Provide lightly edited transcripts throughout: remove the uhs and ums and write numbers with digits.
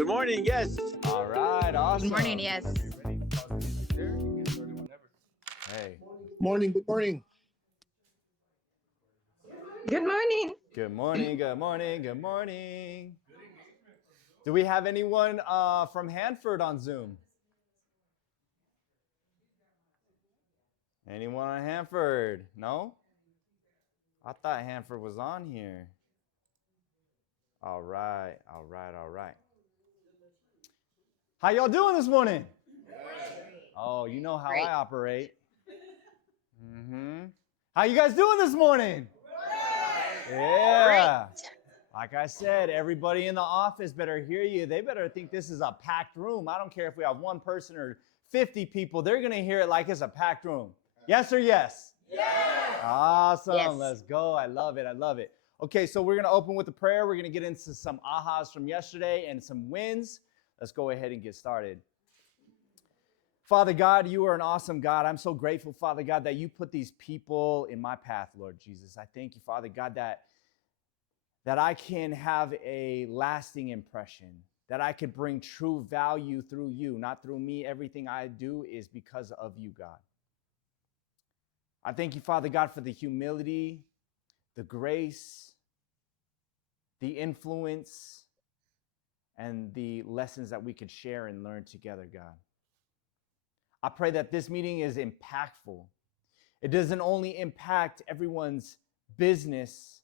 Good morning. Yes. All right, awesome. Good morning, yes. Are you ready? Pause the music there. You can get started whenever. Hey. Morning, good morning. Good morning. Good morning, good morning, good morning. Do we have anyone from Hanford on Zoom? Anyone on Hanford? No? I thought Hanford was on here. All right, all right, all right. How y'all doing this morning? Oh, you know how Great. I operate. How you guys doing this morning? Yeah. Like I said, everybody in the office better hear you. They better think this is a packed room. I don't care if we have one person or 50 people. They're going to hear it like it's a packed room. Yes or yes? Yes. Awesome. Yes. Let's go. I love it. I love it. Okay, so we're going to open with a prayer. We're going to get into some ahas from yesterday and some wins. Let's go ahead and get started. Father God, you are an awesome God. I'm so grateful, Father God, that you put these people in my path, Lord Jesus. I thank you, Father God, that I can have a lasting impression, that I could bring true value through you, not through me. Everything I do is because of you, God. I thank you, Father God, for the humility, the grace, the influence, and the lessons that we could share and learn together, God. I pray that this meeting is impactful. It doesn't only impact everyone's business,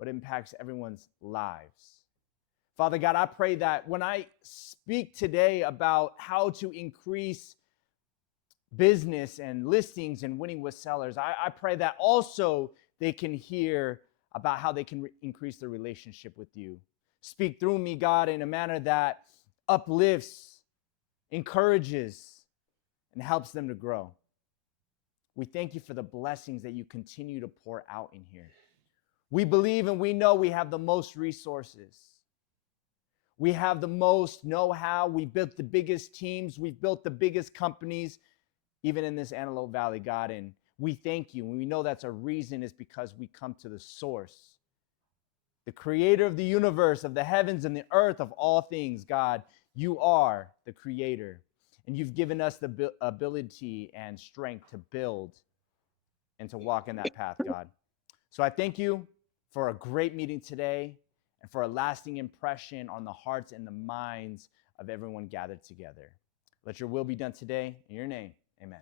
but impacts everyone's lives. Father God, I pray that when I speak today about how to increase business and listings and winning with sellers, I pray that also they can hear about how they can increase their relationship with you. Speak through me, God, in a manner that uplifts, encourages, and helps them to grow. We thank you for the blessings that you continue to pour out in here. We believe and we know we have the most resources. We have the most know-how. We built the biggest teams. We've built the biggest companies, even in this Antelope Valley, God. And we thank you. And we know that's a reason is because we come to the source, the creator of the universe, of the heavens and the earth, of all things, God. You are the creator. And you've given us the ability and strength to build and to walk in that path, God. So I thank you for a great meeting today and for a lasting impression on the hearts and the minds of everyone gathered together. Let your will be done today. In your name, amen.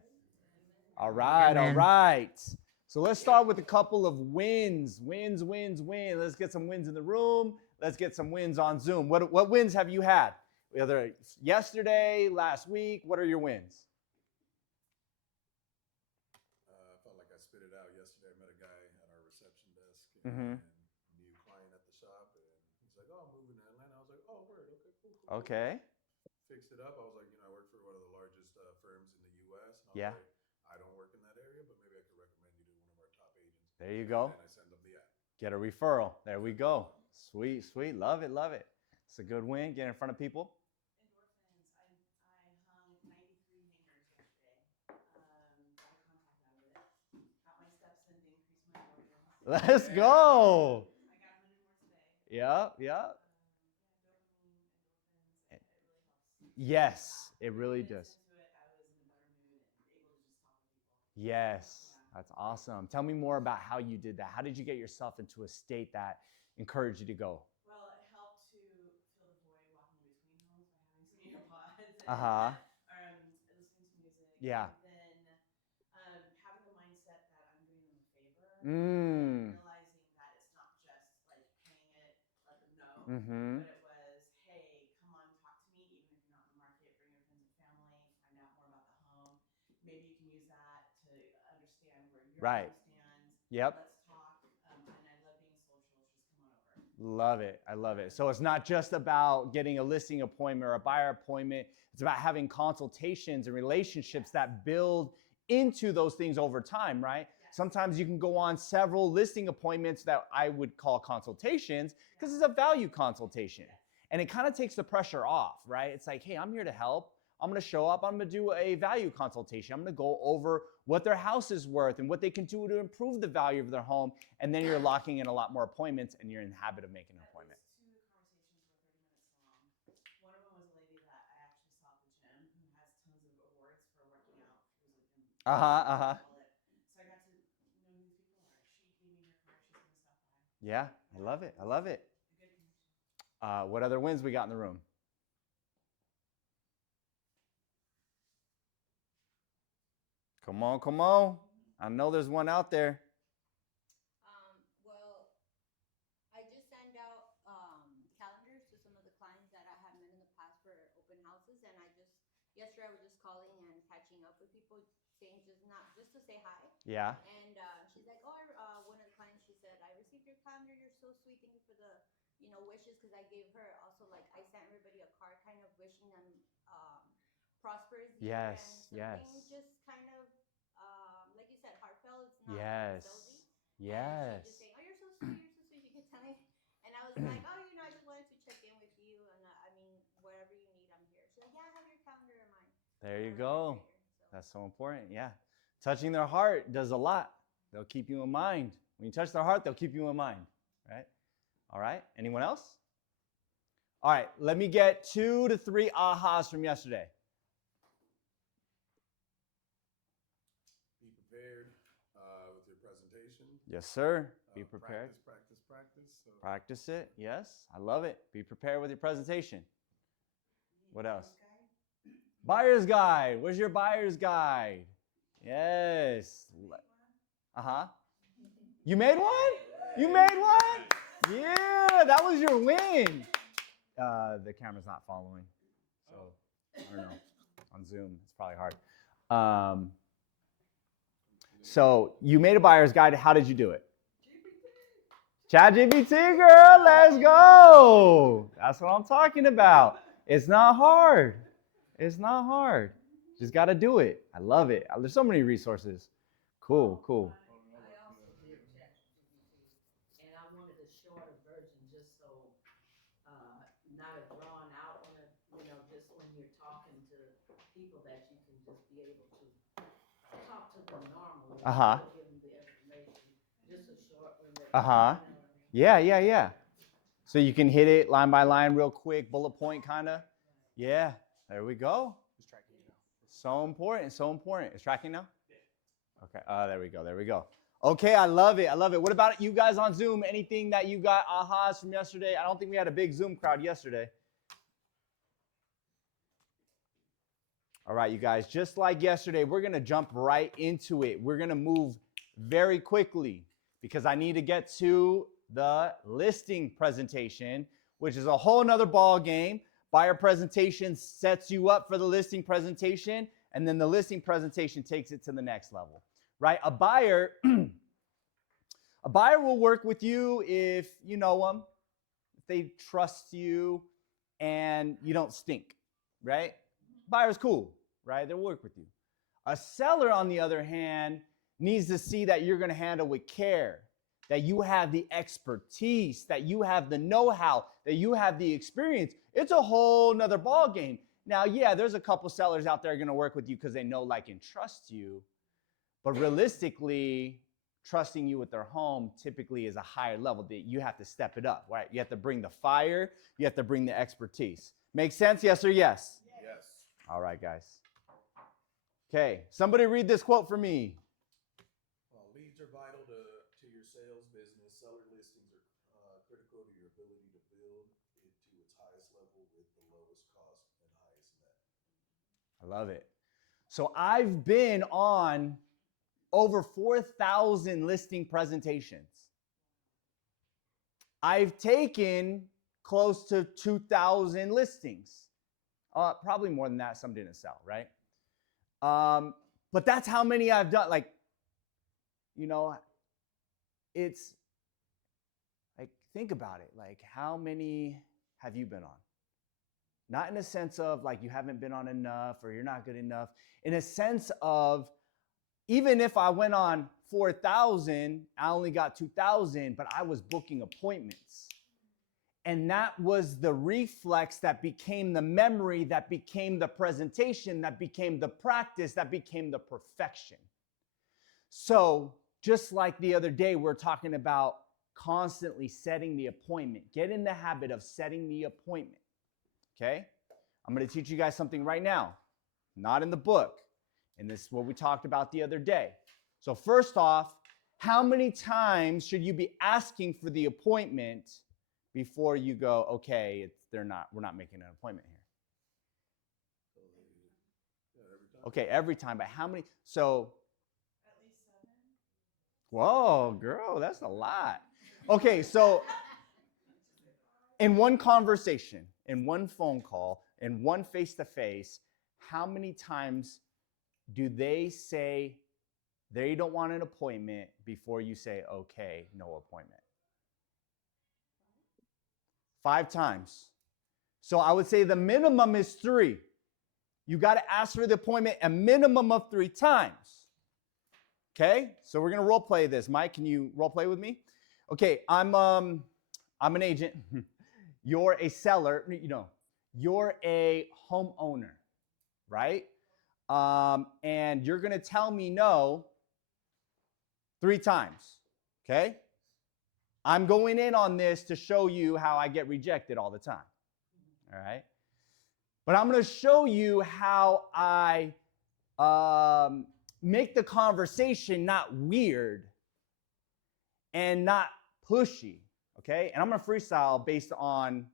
All right, Amen. all right. So let's start with a couple of wins. Wins. Let's get some wins in the room. Let's get some wins on Zoom. What wins have you had? Whether yesterday, last week, what are your wins? I felt like I spit it out yesterday. I met a guy at our reception desk Mhm. and new client at the shop, and he's like, "Oh, I'm moving to Atlanta." I was like, "Oh, word, okay, cool." Okay. Fixed it up. I was like, I work for one of the largest firms in the U.S., and I was Yeah. like, I don't work in that area, but maybe I could recommend you to one of our top agents. There you go. And I send them the app. Get a referral. There we go. Sweet. Love it. It's a good win. Get in front of people. Endorphins. I hung 93 hangers yesterday. Got a contract out of it. Got my steps in to increase my endorphins. Let's go. I got 100 more today. Yeah. Dopamine, endorphins, it really helps. Yes, it really 30 does. minutes into it, I was in a better mood and able to just talk with people. Yes, Yeah. that's awesome. Tell me more about how you did that. How did you get yourself into a state that encouraged you to go? Well, it helped to fill the void walking in between homes by having some earpods and Uh-huh. listening to music. Yeah. And then having the mindset that I'm doing them a favor Mm. and realizing that it's not just like paying it, let them know, Mm-hmm. but it was, hey, come on, talk to me, even if you're not in the market, bring your friends and family, find out more about the home. Maybe you can use that to understand where your Right. home stands. Yep. Let's talk. And I love being social. Just come on over. Love it. I love it. So it's not just about getting a listing appointment or a buyer appointment. It's about having consultations and relationships that build into those things over time, right? Yes. Sometimes you can go on several listing appointments that I would call consultations because it's a value consultation. And it kind of takes the pressure off, right? It's like, hey, I'm here to help. I'm going to show up. I'm going to do a value consultation. I'm going to go over what their house is worth and what they can do to improve the value of their home. And then you're locking in a lot more appointments and you're in the habit of making an appointment. Two conversations were 30 minutes long. One of them Uh-huh. So I got to know who these people are. She gave me her card. She's gonna stop by. Yeah, I love it. I love it. A good connection. What other wins we got in the room? Come on, come on. I know there's one out there. Well, I just send out calendars to some of the clients that I have met in the past for open houses, and yesterday I was just calling and catching up with people, saying just to say hi. Yeah. And she's like, oh, one of the clients, she said, I received your calendar. You're so sweet. Thank you for the wishes, because I gave her also, like, I sent everybody a card, kind of wishing them prosperous year and something just kind of like you said, heartfelt. It's not salesy. And she just saying, oh, you're so sweet, you're so sweet. You could tell me. And I was like, oh, I just wanted to check in with you, and I mean, whatever you need, I'm here. She's like, yeah, I have your calendar in mind. There you go. That's so important. Yeah. Touching their heart does a lot. They'll keep you in mind. When you touch their heart, they'll keep you in mind. Right? All right. Anyone else? All right. Let me get 2 to 3 ahas from yesterday. Be prepared with your presentation. Yes, sir. Be prepared. Practice. So. Practice it. Yes. I love it. Be prepared with your presentation. What else? Buyer's guide. Where's your buyer's guide? Yes. Uh-huh. You made one? You made one? Yeah, that was your win. The camera's not following. So, I don't know. On Zoom, it's probably hard. So, you made a buyer's guide. How did you do it? ChatGPT, girl, let's go. That's what I'm talking about. It's not hard. It's not hard. Just got to do it. I love it. There's so many resources. Cool. I also did ChatGPT, and I wanted a shorter version, just so not a drawn out one. Just when you're talking to people, that you can just be able to talk to them normally. Give them the information. Just a short one. Yeah. So you can hit it line by line real quick, bullet point kind of. Yeah, there we go. It's tracking you now. So important. It's tracking now? Yeah. Okay, there we go. Okay, I love it. What about you guys on Zoom? Anything that you got ahas from yesterday? I don't think we had a big Zoom crowd yesterday. All right, you guys, just like yesterday, we're going to jump right into it. We're going to move very quickly because I need to get to the listing presentation, which is a whole nother ball game. Buyer presentation sets you up for the listing presentation, and then the listing presentation takes it to the next level, right? A buyer will work with you if you know them, if they trust you, and you don't stink, right? Buyer's cool, right? They'll work with you. A seller, on the other hand, needs to see that you're going to handle with care, that you have the expertise, that you have the know-how, that you have the experience. It's a whole nother ball game. Now, yeah, there's a couple sellers out there going to work with you because they know, like, and trust you. But realistically, trusting you with their home typically is a higher level. That you have to step it up, right? You have to bring the fire. You have to bring the expertise. Make sense? Yes or yes? Yes. All right, guys. Okay, somebody read this quote for me. Leads are vital to your sales business. Seller listings are critical to your ability to build it to its highest level with the lowest cost and highest net. I love it. So I've been on over 4,000 listing presentations. I've taken close to 2,000 listings. Probably more than that. Some didn't sell, right? But that's how many I've done. Like, it's like, think about it. Like, how many have you been on? Not in a sense of like you haven't been on enough or you're not good enough. In a sense of, even if I went on 4,000, I only got 2,000, but I was booking appointments. And that was the reflex that became the memory, that became the presentation, that became the practice, that became the perfection. So just like the other day, we're talking about constantly setting the appointment. Get in the habit of setting the appointment, okay? I'm going to teach you guys something right now, not in the book. And this is what we talked about the other day. So first off, how many times should you be asking for the appointment before you go, okay, we're not making an appointment here? Okay, every time, but how many? So, At least 7. whoa, girl, that's a lot. Okay, so in one conversation, in one phone call, in one face-to-face, how many times do they say they don't want an appointment before you say, okay, no appointment? 5 times. So I would say the minimum is 3. You got to ask for the appointment a minimum of 3 times. Okay? So we're going to role play this. Mike, can you role play with me? Okay, I'm an agent. You're a seller, you're a homeowner, right? And you're going to tell me no 3 times. Okay? I'm going in on this to show you how I get rejected all the time. All right? But I'm going to show you how I make the conversation not weird and not pushy, okay? And I'm going to freestyle based on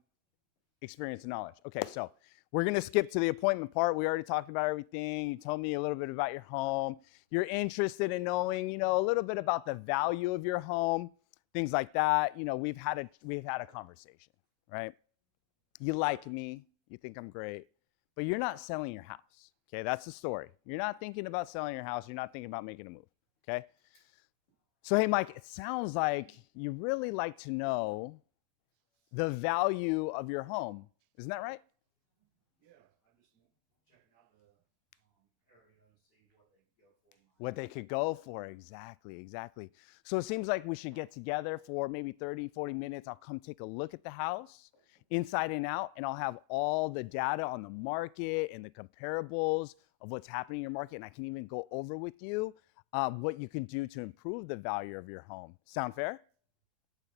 experience and knowledge. Okay, so we're going to skip to the appointment part. We already talked about everything. You told me a little bit about your home. You're interested in knowing, a little bit about the value of your home, things like that. We've had a conversation, right? You like me. You think I'm great, but you're not selling your house, okay? That's the story. You're not thinking about selling your house. You're not thinking about making a move, okay? So, hey, Mike, it sounds like you really like to know the value of your home. Isn't that right? Yeah, I just checking out the area and see what they could go for. What they could go for, exactly. So it seems like we should get together for maybe 30, 40 minutes. I'll come take a look at the house inside and out, and I'll have all the data on the market and the comparables of what's happening in your market, and I can even go over with you what you can do to improve the value of your home. Sound fair?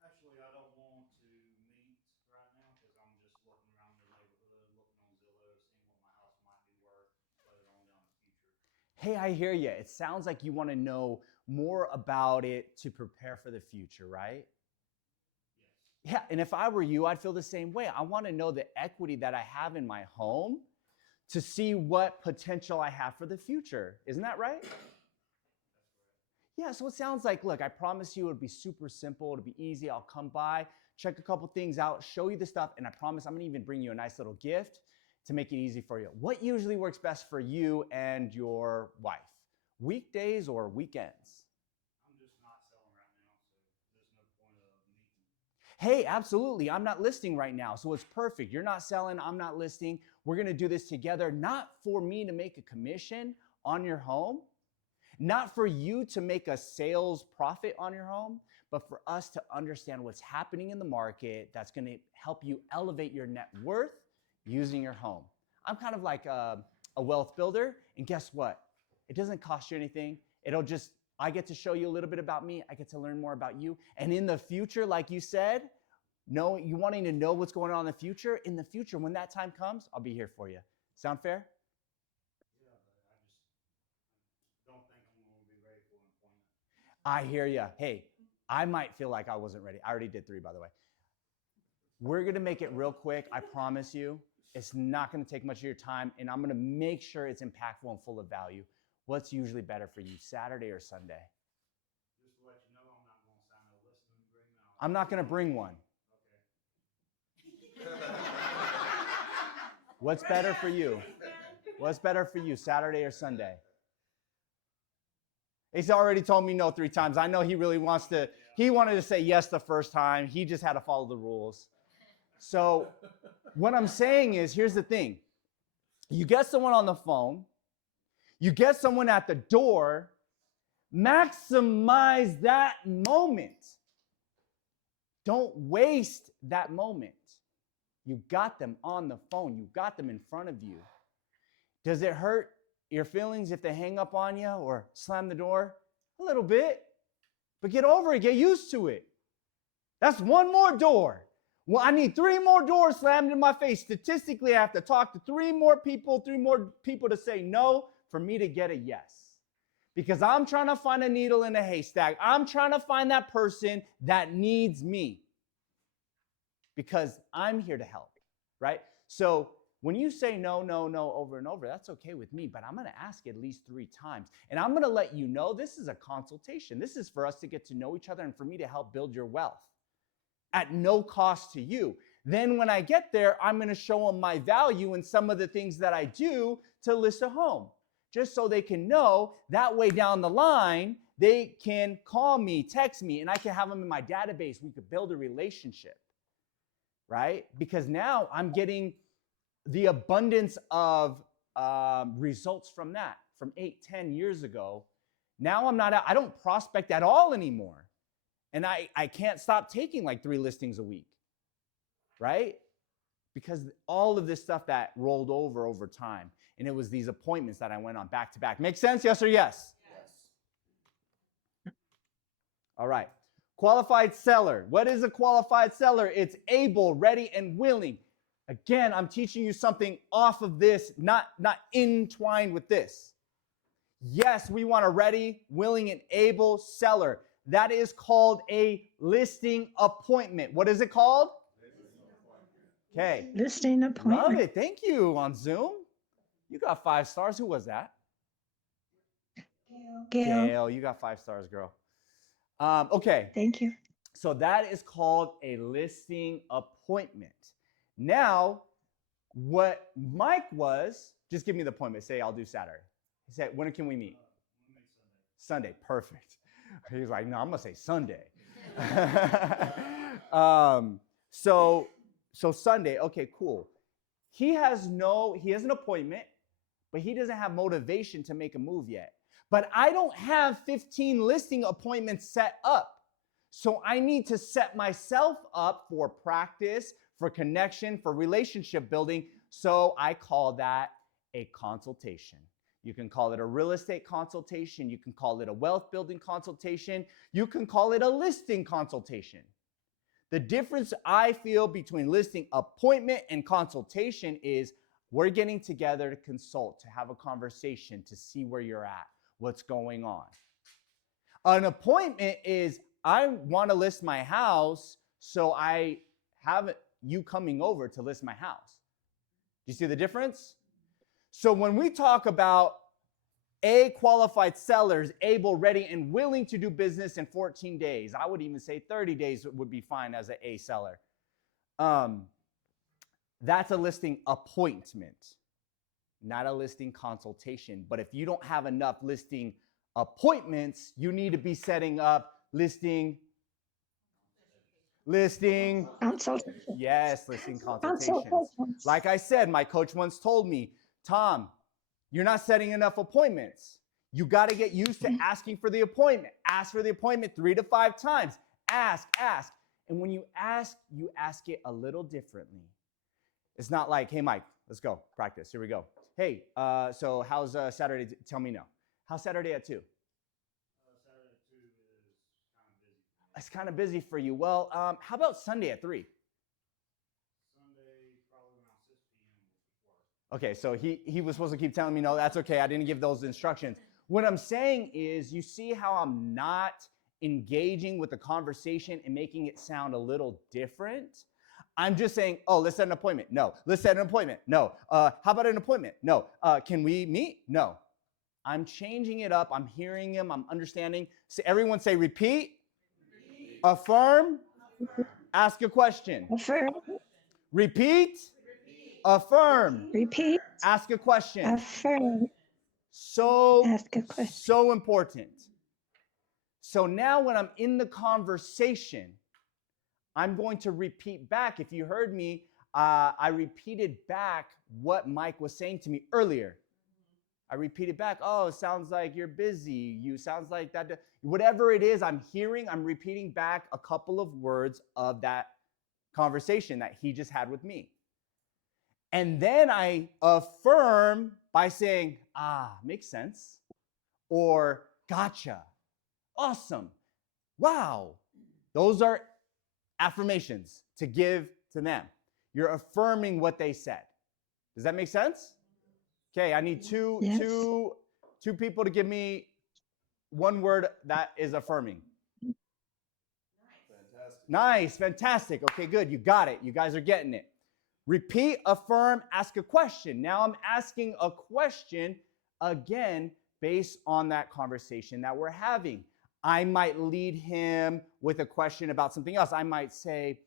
Actually, I don't want to meet right now because I'm just looking around the neighborhood, looking on Zillow, seeing what my house might be worth later on down in the future. Hey, I hear you. It sounds like you want to know more about it to prepare for the future, right? Yes. Yeah, and if I were you, I'd feel the same way. I want to know the equity that I have in my home to see what potential I have for the future. Isn't that right? That's correct. Yeah, so it sounds like, look, I promise you it'll be super simple. It'll be easy. I'll come by, check a couple things out, show you the stuff, and I promise I'm going to even bring you a nice little gift to make it easy for you. What usually works best for you and your wife? Weekdays or weekends? I'm just not selling right now, so there's no point of meeting. Hey, absolutely. I'm not listing right now, so it's perfect. You're not selling, I'm not listing. We're going to do this together, not for me to make a commission on your home, not for you to make a sales profit on your home, but for us to understand what's happening in the market that's going to help you elevate your net worth using your home. I'm kind of like a wealth builder, and guess what? It doesn't cost you anything. I get to show you a little bit about me. I get to learn more about you. And in the future, like you said, you wanting to know what's going on in the future, when that time comes, I'll be here for you. Sound fair? Yeah, but I just don't think I'm going to be ready for an appointment. I hear you. Hey, I might feel like I wasn't ready. I already did 3, by the way. We're going to make it real quick. I promise you. It's not going to take much of your time, and I'm going to make sure it's impactful and full of value. What's usually better for you, Saturday or Sunday? Just to let you know, I'm not going to sign no listing agreement. I'm not going to bring one. Okay. What's better for you? What's better for you, Saturday or Sunday? He's already told me no 3 times. I know he really wants to. He wanted to say yes the first time. He just had to follow the rules. So what I'm saying is, here's the thing. You get someone on the phone. You get someone at the door. Maximize that moment. Don't waste that moment. You got them on the phone. You got them in front of you. Does it hurt your feelings if they hang up on you or slam the door? A little bit. But get over it. Get used to it. That's one more door. Well, I need 3 more doors slammed in my face. Statistically, I have to talk to 3 more people to say no for me to get a yes. Because I'm trying to find a needle in a haystack. I'm trying to find that person that needs me. Because I'm here to help, right? So when you say no, no, no over and over, that's okay with me, but I'm going to ask at least 3 times. And I'm going to let you know this is a consultation. This is for us to get to know each other and for me to help build your wealth at no cost to you. Then when I get there, I'm going to show them my value and some of the things that I do to list a home, just so they can know that way down the line, they can call me, text me, and I can have them in my database. We could build a relationship, right? Because now I'm getting the abundance of results from that from 8-10 years ago. Now I don't prospect at all anymore. And I can't stop taking like 3 listings a week, right? Because all of this stuff that rolled over time. And it was these appointments that I went on back to back. Make sense? Yes or yes? Yes. All right. Qualified seller. What is a qualified seller? It's able, ready, and willing. Again, I'm teaching you something off of this, not entwined with this. Yes, we want a ready, willing, and able seller. That is called a listing appointment. What is it called? Okay. Listing appointment. Love it. Thank you on Zoom. You got 5 stars. Who was that? Gail, you got 5 stars, girl. Okay. Thank you. So that is called a listing appointment. Now, what Mike was, just give me the appointment. Say, I'll do Saturday. He said, when can we meet? Sunday. Perfect. He was like, no, I'm going to say Sunday. So Sunday, okay, cool. He has an appointment, but he doesn't have motivation to make a move yet. But I don't have 15 listing appointments set up. So I need to set myself up for practice, for connection, for relationship building. So I call that a consultation. You can call it a real estate consultation. You can call it a wealth building consultation. You can call it a listing consultation. The difference I feel between listing appointment and consultation is we're getting together to consult, to have a conversation, to see where you're at, what's going on. An appointment is I want to list my house, so I have you coming over to list my house. Do you see the difference? So when we talk about A, qualified sellers, able, ready, and willing to do business in 14 days, I would even say 30 days would be fine as an A seller. That's a listing appointment, not a listing consultation. But if you don't have enough listing appointments, you need to be setting up listing Consultation. yes, listing consultations. Consultations. Like I said, my coach once told me, Tom, you're not setting enough appointments. You got to get used to asking for the appointment. Ask for the appointment 3 to 5 times. Ask. And when you ask it a little differently. It's not like, hey, Mike, let's go practice. Here we go. Hey, so how's Saturday? Tell me no. How's Saturday at 2? Saturday at 2 is kind of busy. It's kind of busy for you. Well, how about Sunday at 3? Sunday, probably around 6 p.m. Okay, so he was supposed to keep telling me no. That's okay. I didn't give those instructions. What I'm saying is, you see how I'm not engaging with the conversation and making it sound a little different? I'm just saying, oh, let's set an appointment. No. Let's set an appointment. No. How about an appointment? No. Can we meet? No. I'm changing it up. I'm hearing him. I'm understanding. So everyone say repeat. Affirm. Ask a question. Affirm. Repeat. Affirm. Repeat. Ask a question. Affirm. So Ask a question. So important. So now when I'm in the conversation, I'm going to repeat back. If you heard me, I repeated back what Mike was saying to me earlier. I repeated back, oh, it sounds like you're busy. You sounds like that. Whatever it is I'm hearing, I'm repeating back a couple of words of that conversation that he just had with me. And then I affirm by saying, makes sense. Or gotcha. Awesome. Wow. Those are affirmations to give to them. You're affirming what they said. Does that make sense? Okay, I need two 2 people to give me one word that is affirming. Fantastic. Nice, fantastic. Okay, good. You got it. You guys are getting it. Repeat, affirm, ask a question. Now I'm asking a question again based on that conversation that we're having. I might lead him with a question about something else. I might say,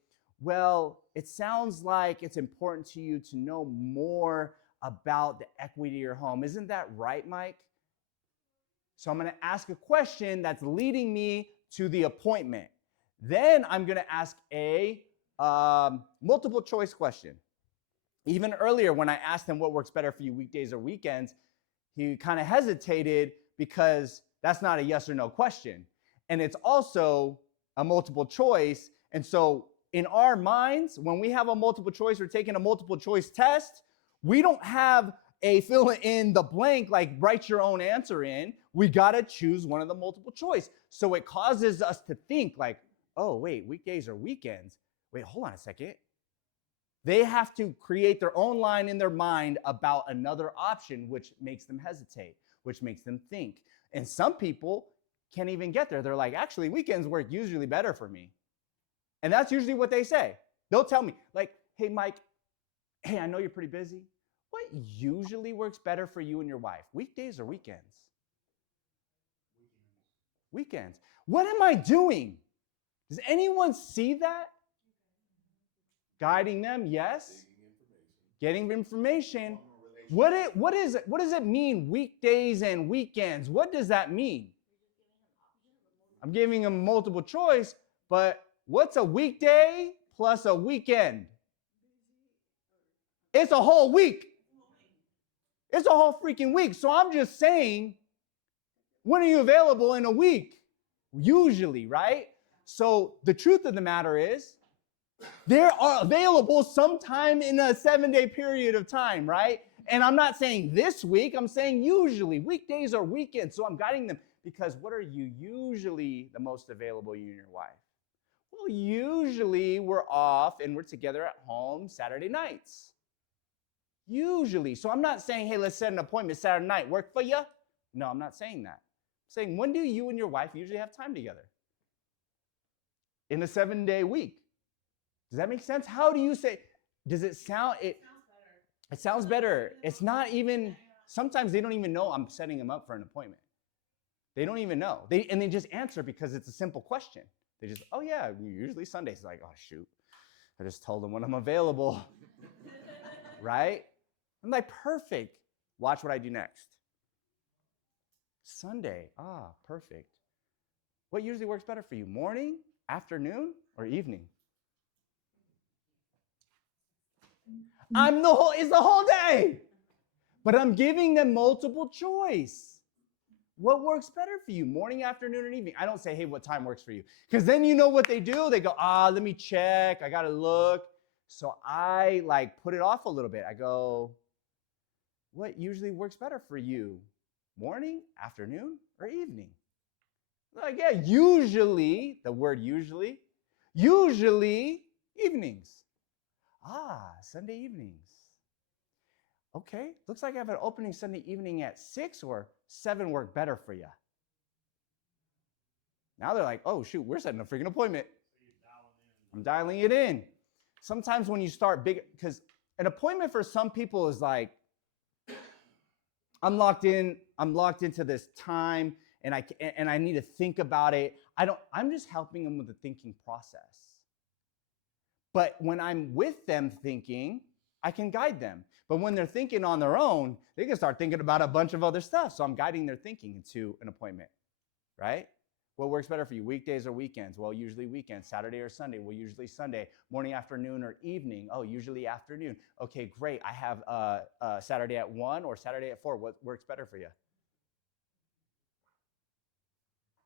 well, it sounds like it's important to you to know more about the equity of your home. Isn't that right, Mike? So I'm going to ask a question that's leading me to the appointment. Then I'm going to ask a multiple choice question. Even earlier, when I asked him what works better for you, weekdays or weekends, he kind of hesitated because that's not a yes or no question. And it's also a multiple choice. And so in our minds, when we have a multiple choice, we're taking a multiple choice test, we don't have a fill in the blank, like write your own answer in. We got to choose one of the multiple choice. So it causes us to think like, oh, wait, weekdays or weekends? Wait, hold on a second. They have to create their own line in their mind about another option, which makes them hesitate, which makes them think. And some people can't even get there. They're like, actually, weekends work usually better for me. And that's usually what they say. They'll tell me, like, hey, Mike, hey, I know you're pretty busy. What usually works better for you and your wife, weekdays or weekends? Weekends. What am I doing? Does anyone see that? Guiding them, yes. Getting information. What does it mean, weekdays and weekends? What does that mean? I'm giving them multiple choice, but what's a weekday plus a weekend? It's a whole week. It's a whole freaking week. So I'm just saying, when are you available in a week? Usually, right? So the truth of the matter is, they are available sometime in a 7-day period of time, right? And I'm not saying this week, I'm saying usually, weekdays or weekends. So I'm guiding them because what are you usually the most available, you and your wife? Well, usually we're off and we're together at home Saturday nights. Usually. So I'm not saying, hey, let's set an appointment Saturday night. Work for you? No, I'm not saying that. I'm saying, when do you and your wife usually have time together? In a 7-day week. Does that make sense? How do you say, does it sound, it sounds better. It's not even, sometimes they don't even know I'm setting them up for an appointment. They don't even know. They just answer because it's a simple question. They just, oh yeah, usually Sundays. Like, oh shoot, I just told them when I'm available, right? I'm like, perfect. Watch what I do next. Sunday, perfect. What usually works better for you? Morning, afternoon, or evening? It's the whole day. But I'm giving them multiple choice. What works better for you, morning, afternoon, or evening? I don't say, hey, what time works for you? Because then you know what they do. They go, let me check. I got to look. So I put it off a little bit. I go, what usually works better for you? Morning, afternoon, or evening? Like, yeah, usually, the word usually evenings. Sunday evenings. Okay, looks like I have an opening Sunday evening at 6 or 7 work better for you. Now they're like, oh shoot, we're setting a freaking appointment. I'm dialing it in. Sometimes when you start big, because an appointment for some people is like, I'm locked into this time and I need to think about it. I'm just helping them with the thinking process. But when I'm with them thinking, I can guide them. But when they're thinking on their own, they can start thinking about a bunch of other stuff. So I'm guiding their thinking into an appointment, right? What works better for you, weekdays or weekends? Well, usually weekends. Saturday or Sunday? Well, usually Sunday. Morning, afternoon, or evening? Oh, usually afternoon. Okay, great. I have Saturday at 1 or Saturday at 4. What works better for you?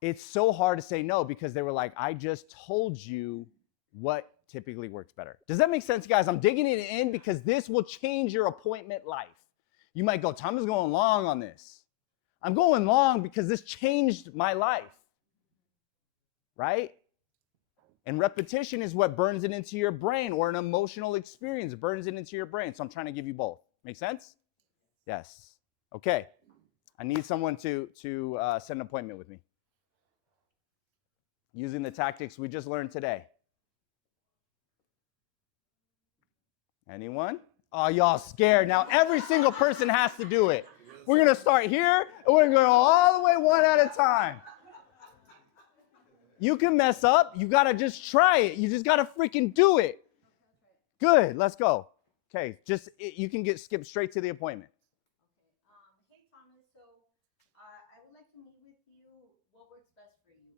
It's so hard to say no because they were like, I just told you what typically works better. Does that make sense, guys? I'm digging it in because this will change your appointment life. You might go, Tom is going long on this. I'm going long because this changed my life, right? And repetition is what burns it into your brain, or an emotional experience burns it into your brain. So I'm trying to give you both. Make sense? Yes. Okay. I need someone to set an appointment with me using the tactics we just learned today. Anyone? Oh, y'all scared. Now every single person has to do it. We're going to start here, and we're going to go all the way one at a time. You can mess up. You got to just try it. You just got to freaking do it. Good. Let's go. Okay. You can skip straight to the appointment. Okay. Hey, Thomas. So I would like to meet with you. What works best for you?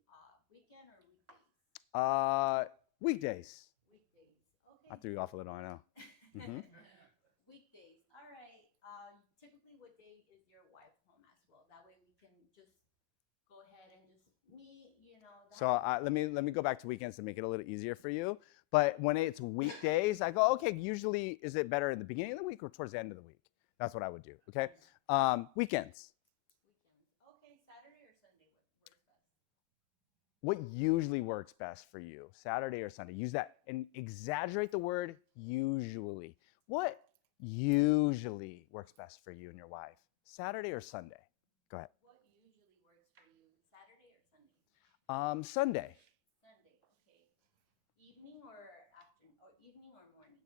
Weekend or weekdays? Weekdays. Weekdays. I Okay. threw you off a little, I know. Mm-hmm. Weekdays. All right. Typically, what day is your wife home as well? That way we can just go ahead and just meet, So let me go back to weekends to make it a little easier for you. But when it's weekdays, I go, okay, usually is it better at the beginning of the week or towards the end of the week? That's what I would do, okay? Weekends. Weekends. Okay, Saturday or Sunday, what works best? What usually works best for you, Saturday or Sunday? Use that and exaggerate the word usually. What usually works best for you and your wife, Saturday or Sunday? Go ahead. What usually works for you, Saturday or Sunday? Sunday. Sunday, okay. Evening or afternoon, or evening or mornings?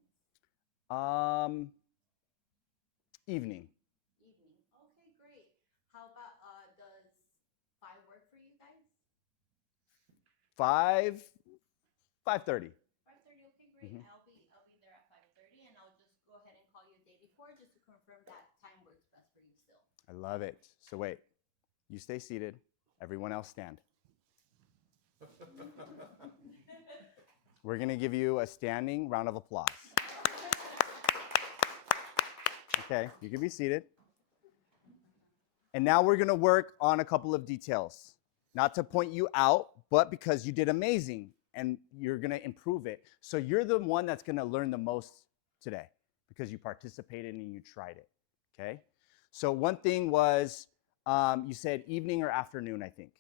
Evening. Evening. Okay, great. How about does 5 work for you guys? 5:30. 5:30. Okay, great. Mhm. I'll be there at 5:30, and I'll just go ahead and call you a day before just to confirm that time works best for you still. I love it. So wait, you stay seated. Everyone else stand. We're going to give you a standing round of applause. Okay, you can be seated. And now we're going to work on a couple of details. Not to point you out, but because you did amazing and you're going to improve it. So you're the one that's going to learn the most today because you participated and you tried it. Okay? So one thing was you said evening or afternoon, I think.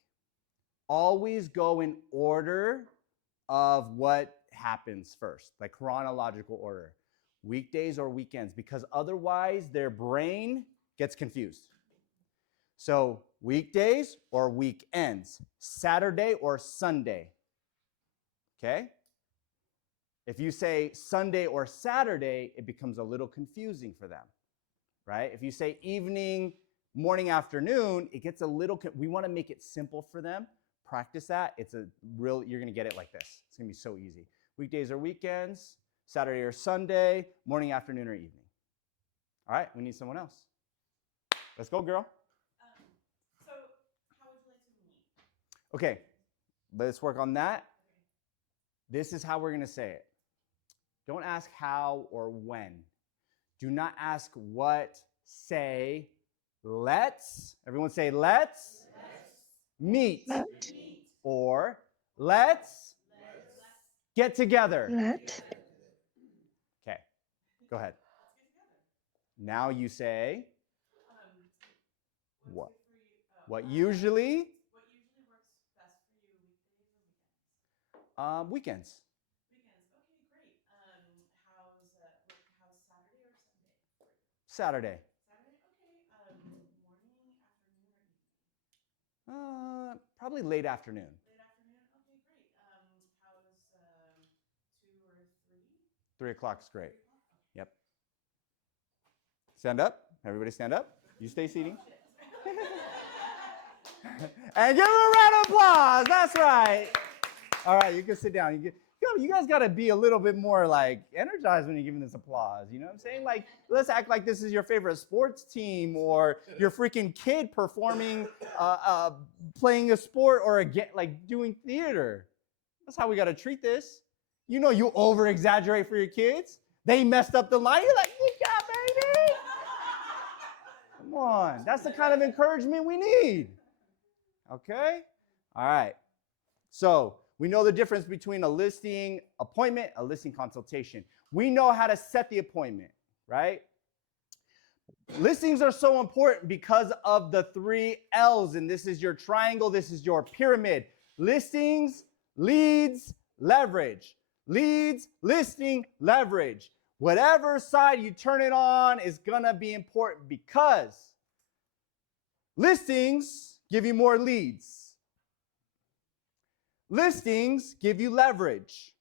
Always go in order of what happens first, like chronological order. Weekdays or weekends, because otherwise their brain gets confused. So weekdays or weekends, Saturday or Sunday. Okay? If you say Sunday or Saturday, it becomes a little confusing for them, right? If you say evening, morning, afternoon, it gets a little, we want to make it simple for them. Practice that. You're going to get it like this. It's going to be so easy. Weekdays or weekends, Saturday or Sunday, morning, afternoon, or evening. All right, we need someone else. Let's go, girl. So how would you like to meet? Okay, let's work on that. This is how we're going to say it. Don't ask how or when. Do not ask what, say let's. Everyone say let's. Meet. Or let's get together. Let. Okay, go ahead. Now you say what? What usually? What usually works best for you, weekdays or weekends? Weekends. Weekends. Okay, great. How's Saturday or Sunday for you? Saturday. Saturday. Okay. Morning, afternoon, or evening? Probably late afternoon. Late afternoon. Okay, great. How's 2 or 3? 3 o'clock's great. 3 o'clock? Okay. Yep. Stand up. Everybody stand up. You stay seating. And give her a round of applause. That's right. All right, you can sit down. You guys got to be a little bit more like energized when you're giving this applause. You know what I'm saying? Like, let's act like this is your favorite sports team or your freaking kid performing, playing a sport or like doing theater. That's how we got to treat this. You know, you over exaggerate for your kids. They messed up the line. You're like, good job, baby. Come on. That's the kind of encouragement we need. Okay? All right. So we know the difference between a listing appointment, a listing consultation. We know how to set the appointment, right? Listings are so important because of the 3 L's, and this is your triangle, this is your pyramid. Listings, leads, leverage. Leads, listing, leverage. Whatever side you turn it on is gonna be important because Listings give you more leads. Listings give you leverage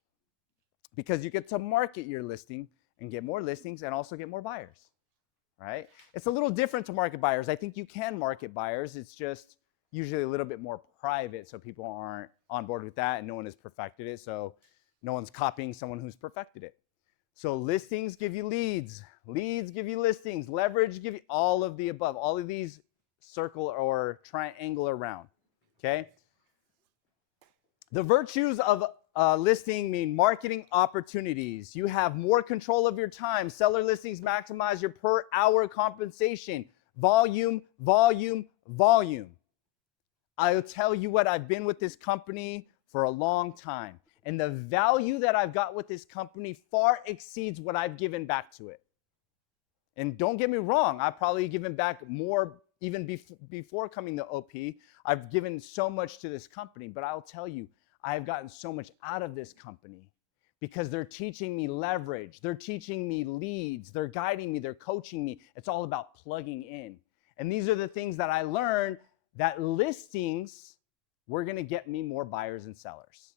because you get to market your listing and get more listings and also get more buyers, right? It's a little different to market buyers. I think you can market buyers. It's just usually a little bit more private, so people aren't on board with that and no one has perfected it, so no one's copying someone who's perfected it. So listings give you leads. Leads give you listings. Leverage give you all of the above. All of these circle or triangle around, okay? The virtues of listing mean marketing opportunities. You have more control of your time. Seller listings maximize your per hour compensation. Volume, volume, volume. I'll tell you what, I've been with this company for a long time, and the value that I've got with this company far exceeds what I've given back to it. And don't get me wrong, I've probably given back more even before coming to OP. I've given so much to this company, but I'll tell you, I've gotten so much out of this company because they're teaching me leverage. They're teaching me leads. They're guiding me. They're coaching me. It's all about plugging in. And these are the things that I learned, that listings were going to get me more buyers and sellers.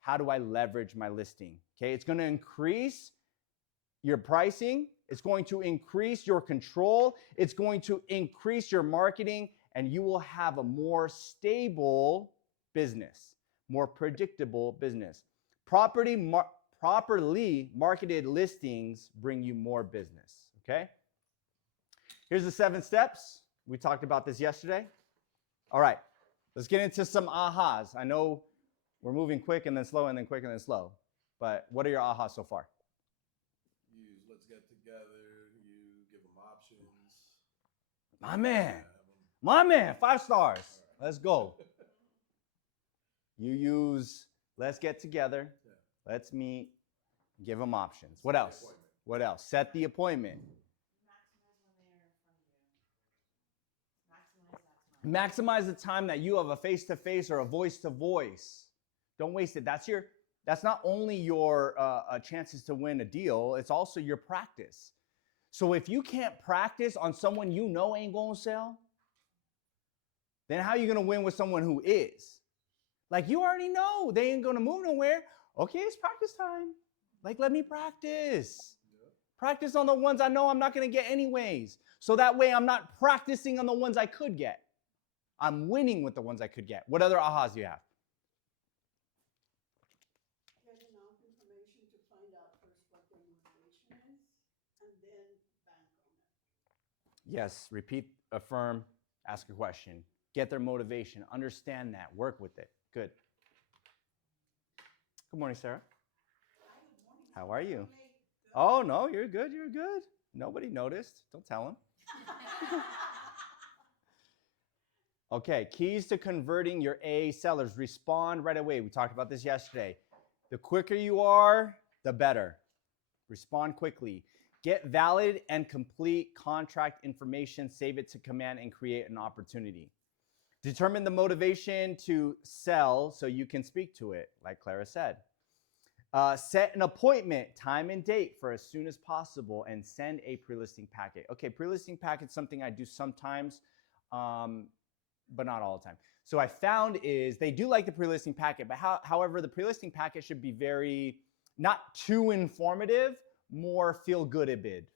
How do I leverage my listing? Okay, it's going to increase your pricing. It's going to increase your control. It's going to increase your marketing, and you will have a more stable business, more predictable business. Properly marketed listings bring you more business, okay? Here's the 7 steps. We talked about this yesterday. All right, let's get into some ahas. I know we're moving quick and then slow and then quick and then slow, but what are your ahas so far? Use let's get together. You give them options. My man, 5 stars. Let's go. You use let's get together, let's meet, give them options. What else? What else? Set the appointment. Maximize the time that you have a face-to-face or a voice-to-voice. Don't waste it. That's not only your chances to win a deal, it's also your practice. So if you can't practice on someone you know ain't gonna sell, then how are you gonna win with someone who is? Like, you already know they ain't gonna move nowhere. Okay, it's practice time. Like, let me practice. Practice on the ones I know I'm not gonna get anyways. So that way I'm not practicing on the ones I could get. I'm winning with the ones I could get. What other ahas do you have? Get enough information to find out first what their motivation is, and then bank on it. Yes, repeat, affirm, ask a question. Get their motivation, understand that, work with it. Good. Good morning, Sarah. Hi, good morning. How are you? Good. Oh, no, you're good, you're good. Nobody noticed. Don't tell them. Okay, keys to converting your A sellers. Respond right away. We talked about this yesterday. The quicker you are, the better. Respond quickly. Get valid and complete contract information, save it to command, and create an opportunity. Determine the motivation to sell so you can speak to it, like Clara said. Set an appointment, time and date for as soon as possible, and send a pre-listing packet. Okay, pre-listing packet is something I do sometimes, but not all the time. So I found is they do like the pre-listing packet, but however, the pre-listing packet should be very, not too informative, more feel-good-a-bid.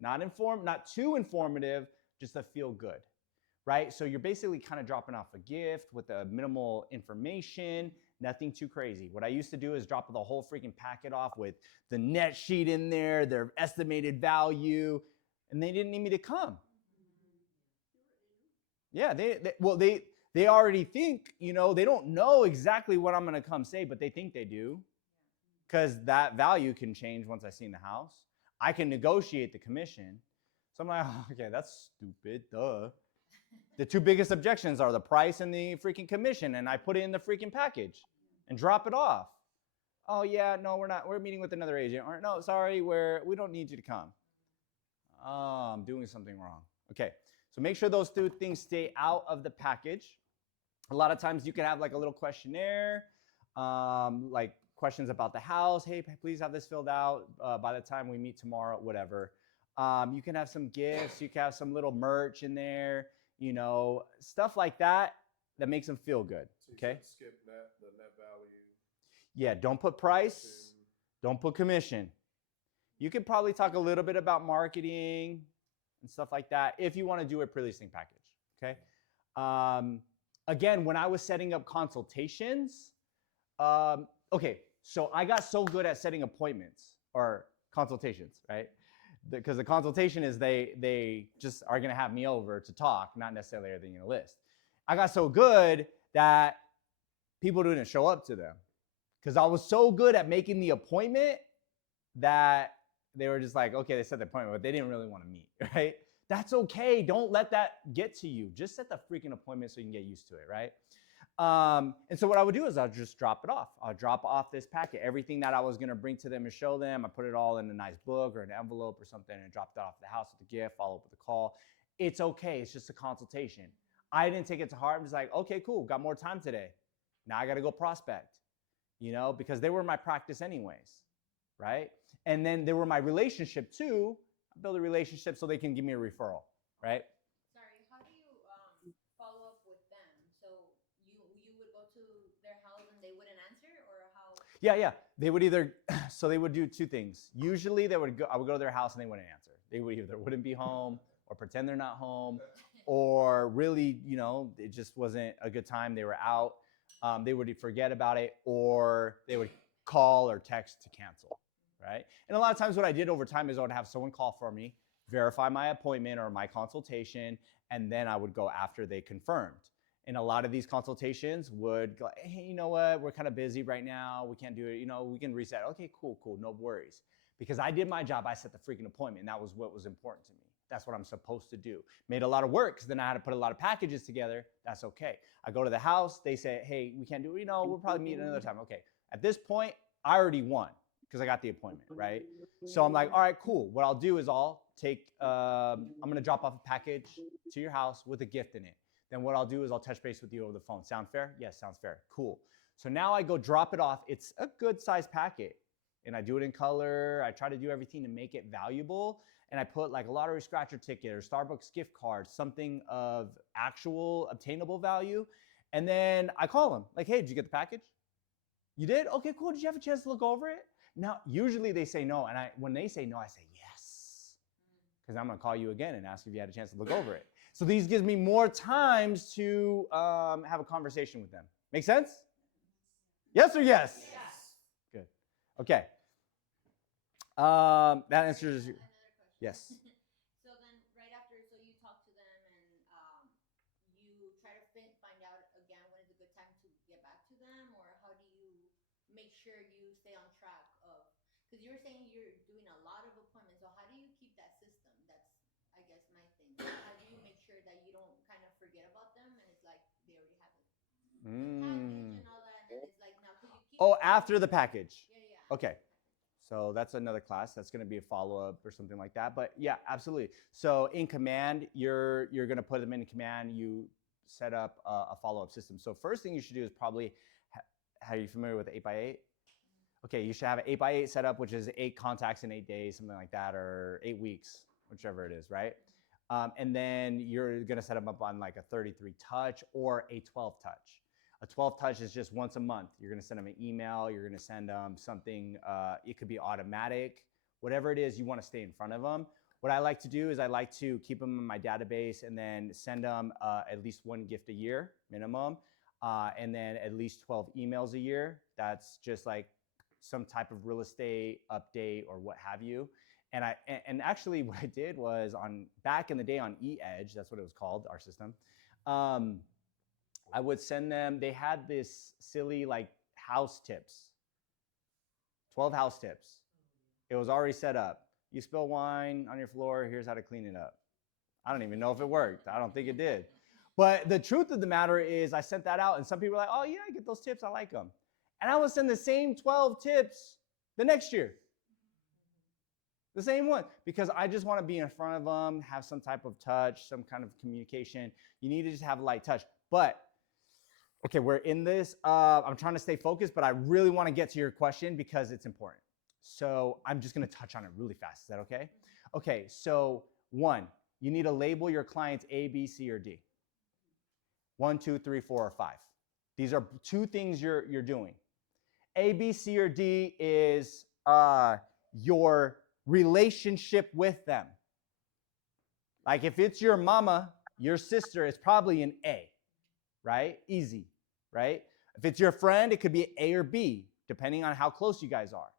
Not too informative, just a feel-good, right? So you're basically kind of dropping off a gift with a minimal information, nothing too crazy. What I used to do is drop the whole freaking packet off with the net sheet in there, their estimated value, and they didn't need me to come. Yeah, they already think, they don't know exactly what I'm going to come say, but they think they do, because that value can change once I see in the house. I can negotiate the commission. So I'm like, oh, okay, that's stupid, duh. The 2 biggest objections are the price and the freaking commission, and I put it in the freaking package and drop it off. Oh yeah, no, we're not. We're meeting with another agent. Or no, sorry, we don't need you to come. Oh, I'm doing something wrong. Okay. So make sure those 2 things stay out of the package. A lot of times you can have like a little questionnaire, like questions about the house. Hey, please have this filled out by the time we meet tomorrow, whatever. You can have some gifts. You can have some little merch in there. you know, stuff like that makes them feel good. So you Okay. said skip the net value. Yeah, don't put price, don't put commission. You could probably talk a little bit about marketing and stuff like that if you want to do a pre-listing package. Okay. Again, when I was setting up consultations, okay, so I got so good at setting appointments or consultations, right? Because the consultation is they just are going to have me over to talk, not necessarily everything in a list. I got so good that people didn't show up to them because I was so good at making the appointment that they were just like, okay, they set the appointment, but they didn't really want to meet, right? That's okay. Don't let that get to you. Just set the freaking appointment so you can get used to it, right? And so what I would do is I'll just drop it off. I'll drop off this packet, everything that I was going to bring to them and show them. I put it all in a nice book or an envelope or something and dropped it off at the house with a gift, follow up with a call. It's okay. It's just a consultation. I didn't take it to heart. I'm just like, okay, cool. Got more time today. Now I got to go prospect, you know, because they were my practice anyways, right? And then they were my relationship too. I build a relationship so they can give me a referral, right? Sorry, how do you follow up with them? So you would go to their house and they wouldn't answer, or how? Yeah. They would either, so they would do two things. Usually I would go to their house and they wouldn't answer. They would either wouldn't be home or pretend they're not home, or really, you know, it just wasn't a good time. They were out. They would forget about it, or they would call or text to cancel, right? And a lot of times what I did over time is I would have someone call for me, verify my appointment or my consultation, and then I would go after they confirmed. And a lot of these consultations would go, hey, you know what? We're kind of busy right now. We can't do it. You know, we can reset. Okay, cool. No worries. Because I did my job. I set the freaking appointment. And that was what was important to me. That's what I'm supposed to do. Made a lot of work because then I had to put a lot of packages together. That's okay. I go to the house. They say, hey, we can't do it. You know, we'll probably meet another time. Okay. At this point, I already won because I got the appointment, right? So I'm like, all right, cool. What I'll do is I'll take, I'm going to drop off a package to your house with a gift in it. Then what I'll do is I'll touch base with you over the phone. Sound fair? Yes, sounds fair. Cool. So now I go drop it off. It's a good size packet. And I do it in color. I try to do everything to make it valuable. And I put like a lottery scratcher ticket or Starbucks gift card, something of actual obtainable value. And then I call them like, hey, did you get the package? You did? Okay, cool. Did you have a chance to look over it? Now, usually they say no. And when they say no, I say yes. Because I'm going to call you again and ask if you had a chance to look over it. So these gives me more times to have a conversation with them. Make sense? Yes or yes? Yes. Good. Okay. That answers your... Another question. Yes. So then, right after, so you talk to them and you try to find out again when is a good time to get back to them, or how do you make sure you stay on track of? Because you were saying you're doing a lot of appointments, so how do you keep that system? That's, I guess, my thing. How do you make sure that you don't kind of forget about them and it's like they already have it, the package and all that, and then it's like now because you keep. Oh, after the package. Yeah. Okay. So that's another class. That's going to be a follow-up or something like that. But yeah, absolutely. So in Command, you're going to put them in Command. You set up a follow-up system. So first thing you should do is probably, are you familiar with 8x8? Okay, you should have an 8x8 setup, which is 8 contacts in 8 days, something like that, or 8 weeks, whichever it is, right? And then you're going to set them up on like a 33 touch or a 12 touch. A 12 touch is just once a month. You're going to send them an email. You're going to send them something. It could be automatic. Whatever it is, you want to stay in front of them. What I like to do is I like to keep them in my database and then send them at least 1 gift a year minimum, and then at least 12 emails a year. That's just like some type of real estate update or what have you. And actually what I did was back in the day on eEdge, that's what it was called, our system. I would send them, they had this silly like house tips, 12 house tips. It was already set up. You spill wine on your floor, here's how to clean it up. I don't even know if it worked. I don't think it did. But the truth of the matter is I sent that out and some people were like, oh yeah, I get those tips, I like them. And I would send the same 12 tips the next year. The same one, because I just want to be in front of them, have some type of touch, some kind of communication. You need to just have a light touch. But okay, we're in this. I'm trying to stay focused, but I really want to get to your question because it's important. So I'm just going to touch on it really fast. Is that okay? Okay, so 1, you need to label your clients A, B, C, or D. 1, 2, 3, 4, or 5. These are 2 things you're doing. A, B, C, or D is your relationship with them. Like if it's your mama, your sister, it's probably an A, right? Easy, right? If it's your friend, it could be A or B, depending on how close you guys are,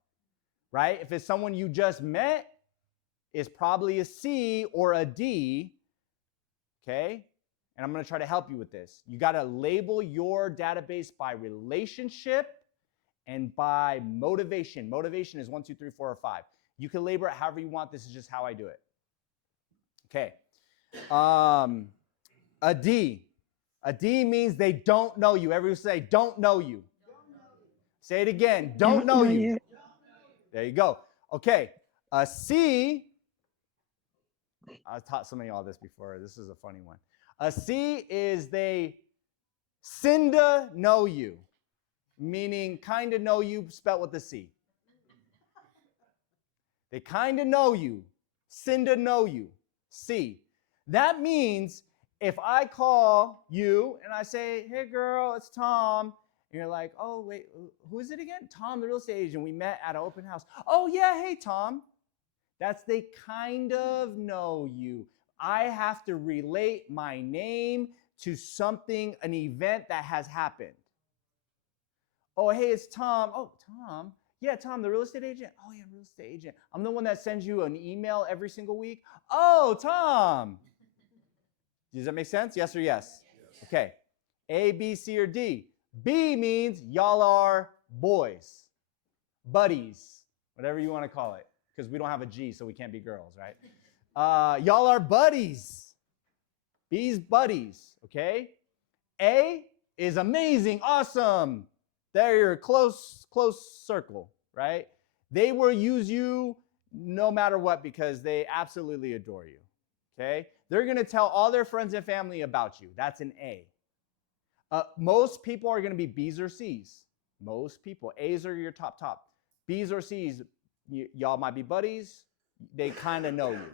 right? If it's someone you just met, it's probably a C or a D, okay? And I'm going to try to help you with this. You got to label your database by relationship and by motivation. Motivation is 1, 2, 3, 4, or 5. You can label it however you want. This is just how I do it. Okay. A D. A D means they don't know you. Everyone say, don't know you. Say it again. Don't know you. There you go. Okay. A C. I've taught some of y'all this before. This is a funny one. A C is they kinda know you, meaning kind of know you, spelled with a C. They kind of know you, kinda know you, C. That means if I call you and I say, hey girl, it's Tom, and you're like, oh wait, who is it again? Tom, the real estate agent. We met at an open house. Oh yeah, hey Tom. That's they kind of know you. I have to relate my name to something, an event that has happened. Oh, hey, it's Tom. Oh, Tom. Yeah, Tom, the real estate agent. Oh, yeah, real estate agent. I'm the one that sends you an email every single week. Oh, Tom. Does that make sense? Yes or yes? Yes. Okay. A, B, C, or D. B means y'all are boys, buddies, whatever you want to call it, because we don't have a G, so we can't be girls, right? Y'all are buddies. B's buddies, okay? A is amazing, awesome. They're your close circle, right? They will use you no matter what because they absolutely adore you, okay? They're going to tell all their friends and family about you. That's an A. Most people are going to be B's or C's. Most people. A's are your top. B's or C's, y'all might be buddies. They kind of know you,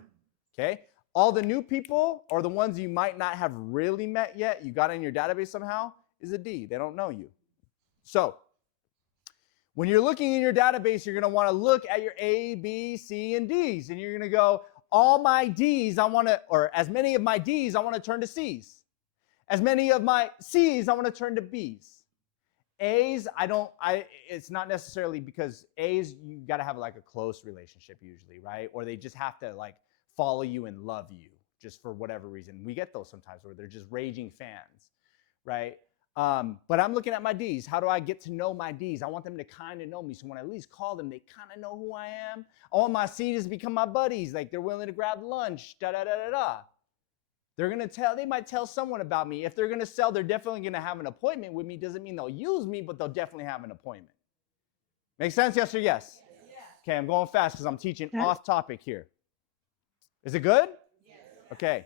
okay? All the new people, or the ones you might not have really met yet, you got in your database somehow, is a D. They don't know you. So when you're looking in your database, you're going to want to look at your A, B, C, and D's. And you're going to go, all my D's, or as many of my D's, I want to turn to C's. As many of my C's, I want to turn to B's. A's, it's not necessarily because A's, you got to have like a close relationship usually, right? Or they just have to like follow you and love you just for whatever reason. We get those sometimes where they're just raging fans, right? But I'm looking at my D's. How do I get to know my D's? I want them to kind of know me. So when I at least call them, they kind of know who I am. I want my C's to become my buddies. Like they're willing to grab lunch, da-da-da-da-da. They might tell someone about me. If they're going to sell, they're definitely going to have an appointment with me. Doesn't mean they'll use me, but they'll definitely have an appointment. Make sense? Yes or yes? Yes. Okay, I'm going fast because I'm teaching off topic here. Is it good? Yes. Okay.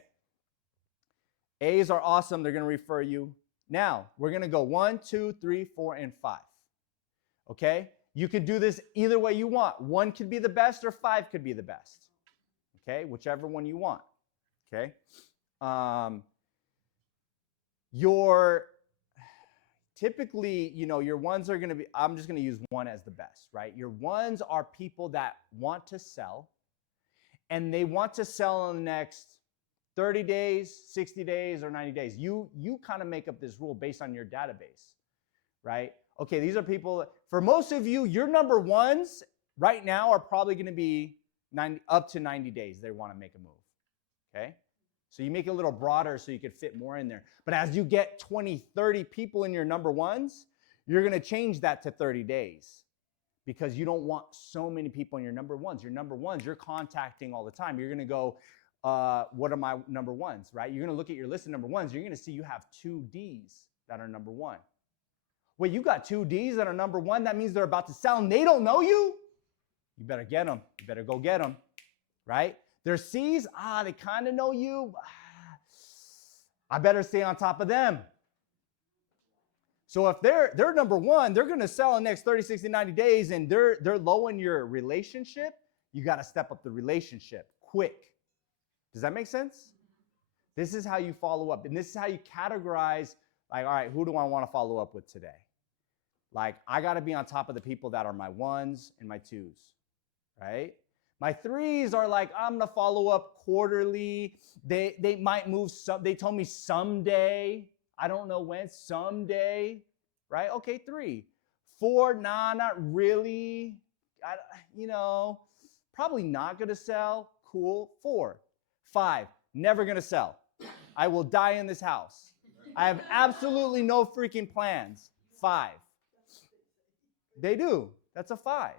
A's are awesome. They're going to refer you. Now, we're going to go 1, 2, 3, 4, and 5. Okay? You could do this either way you want. 1 could be the best or 5 could be the best. Okay? Whichever one you want. Okay? Typically, your ones are going to be, I'm just going to use 1 as the best, right? Your ones are people that want to sell, and they want to sell in the next 30 days, 60 days, or 90 days. You kind of make up this rule based on your database, right? Okay, these are people, for most of you, your number ones right now are probably going to be up to 90 days. They want to make a move, okay? So you make it a little broader so you could fit more in there. But as you get 20, 30 people in your number ones, you're going to change that to 30 days because you don't want so many people in your number ones. Your number ones, you're contacting all the time. You're going to go, what are my number ones, right? You're going to look at your list of number ones. You're going to see you have 2 Ds that are number 1. Wait, you got 2 Ds that are number 1? That means they're about to sell and they don't know you? You better get them. You better go get them, right? Their C's, they kind of know you. I better stay on top of them. So if they're number 1, they're going to sell in the next 30, 60, 90 days, and they're low in your relationship, you got to step up the relationship quick. Does that make sense? This is how you follow up, and this is how you categorize Like, all right, who do I want to follow up with today? Like, I got to be on top of the people that are my ones and my twos, right? My threes are like, I'm going to follow up quarterly. They might move some. They told me someday. I don't know when. Someday, right? Okay, 3. 4, nah, not really. Probably not going to sell. Cool. 4. 5, never going to sell. I will die in this house. I have absolutely no freaking plans. 5. They do. That's a 5.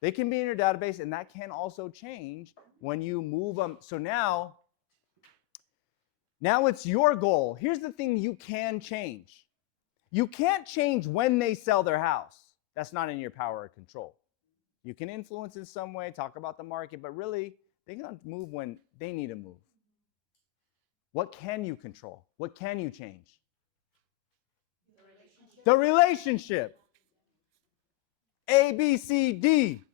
They can be in your database, and that can also change when you move them. So now it's your goal. Here's the thing you can change. You can't change when they sell their house. That's not in your power or control. You can influence in some way, talk about the market, but really, they're going to move when they need to move. What can you control? What can you change? The relationship. A, B, C, D.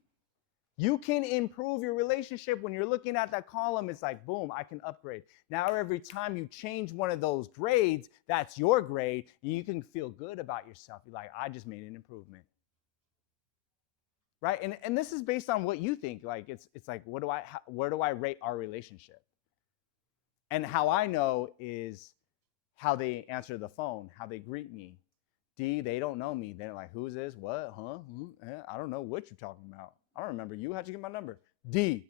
You can improve your relationship when you're looking at that column. It's like, boom, I can upgrade. Now, every time you change one of those grades, that's your grade. And you can feel good about yourself. You're like, I just made an improvement. Right? And this is based on what you think. Like, it's like, where do I rate our relationship? And how I know is how they answer the phone, how they greet me. D, they don't know me. They're like, who's this? What? Huh? I don't know what you're talking about. I don't remember you. How'd you get my number? D.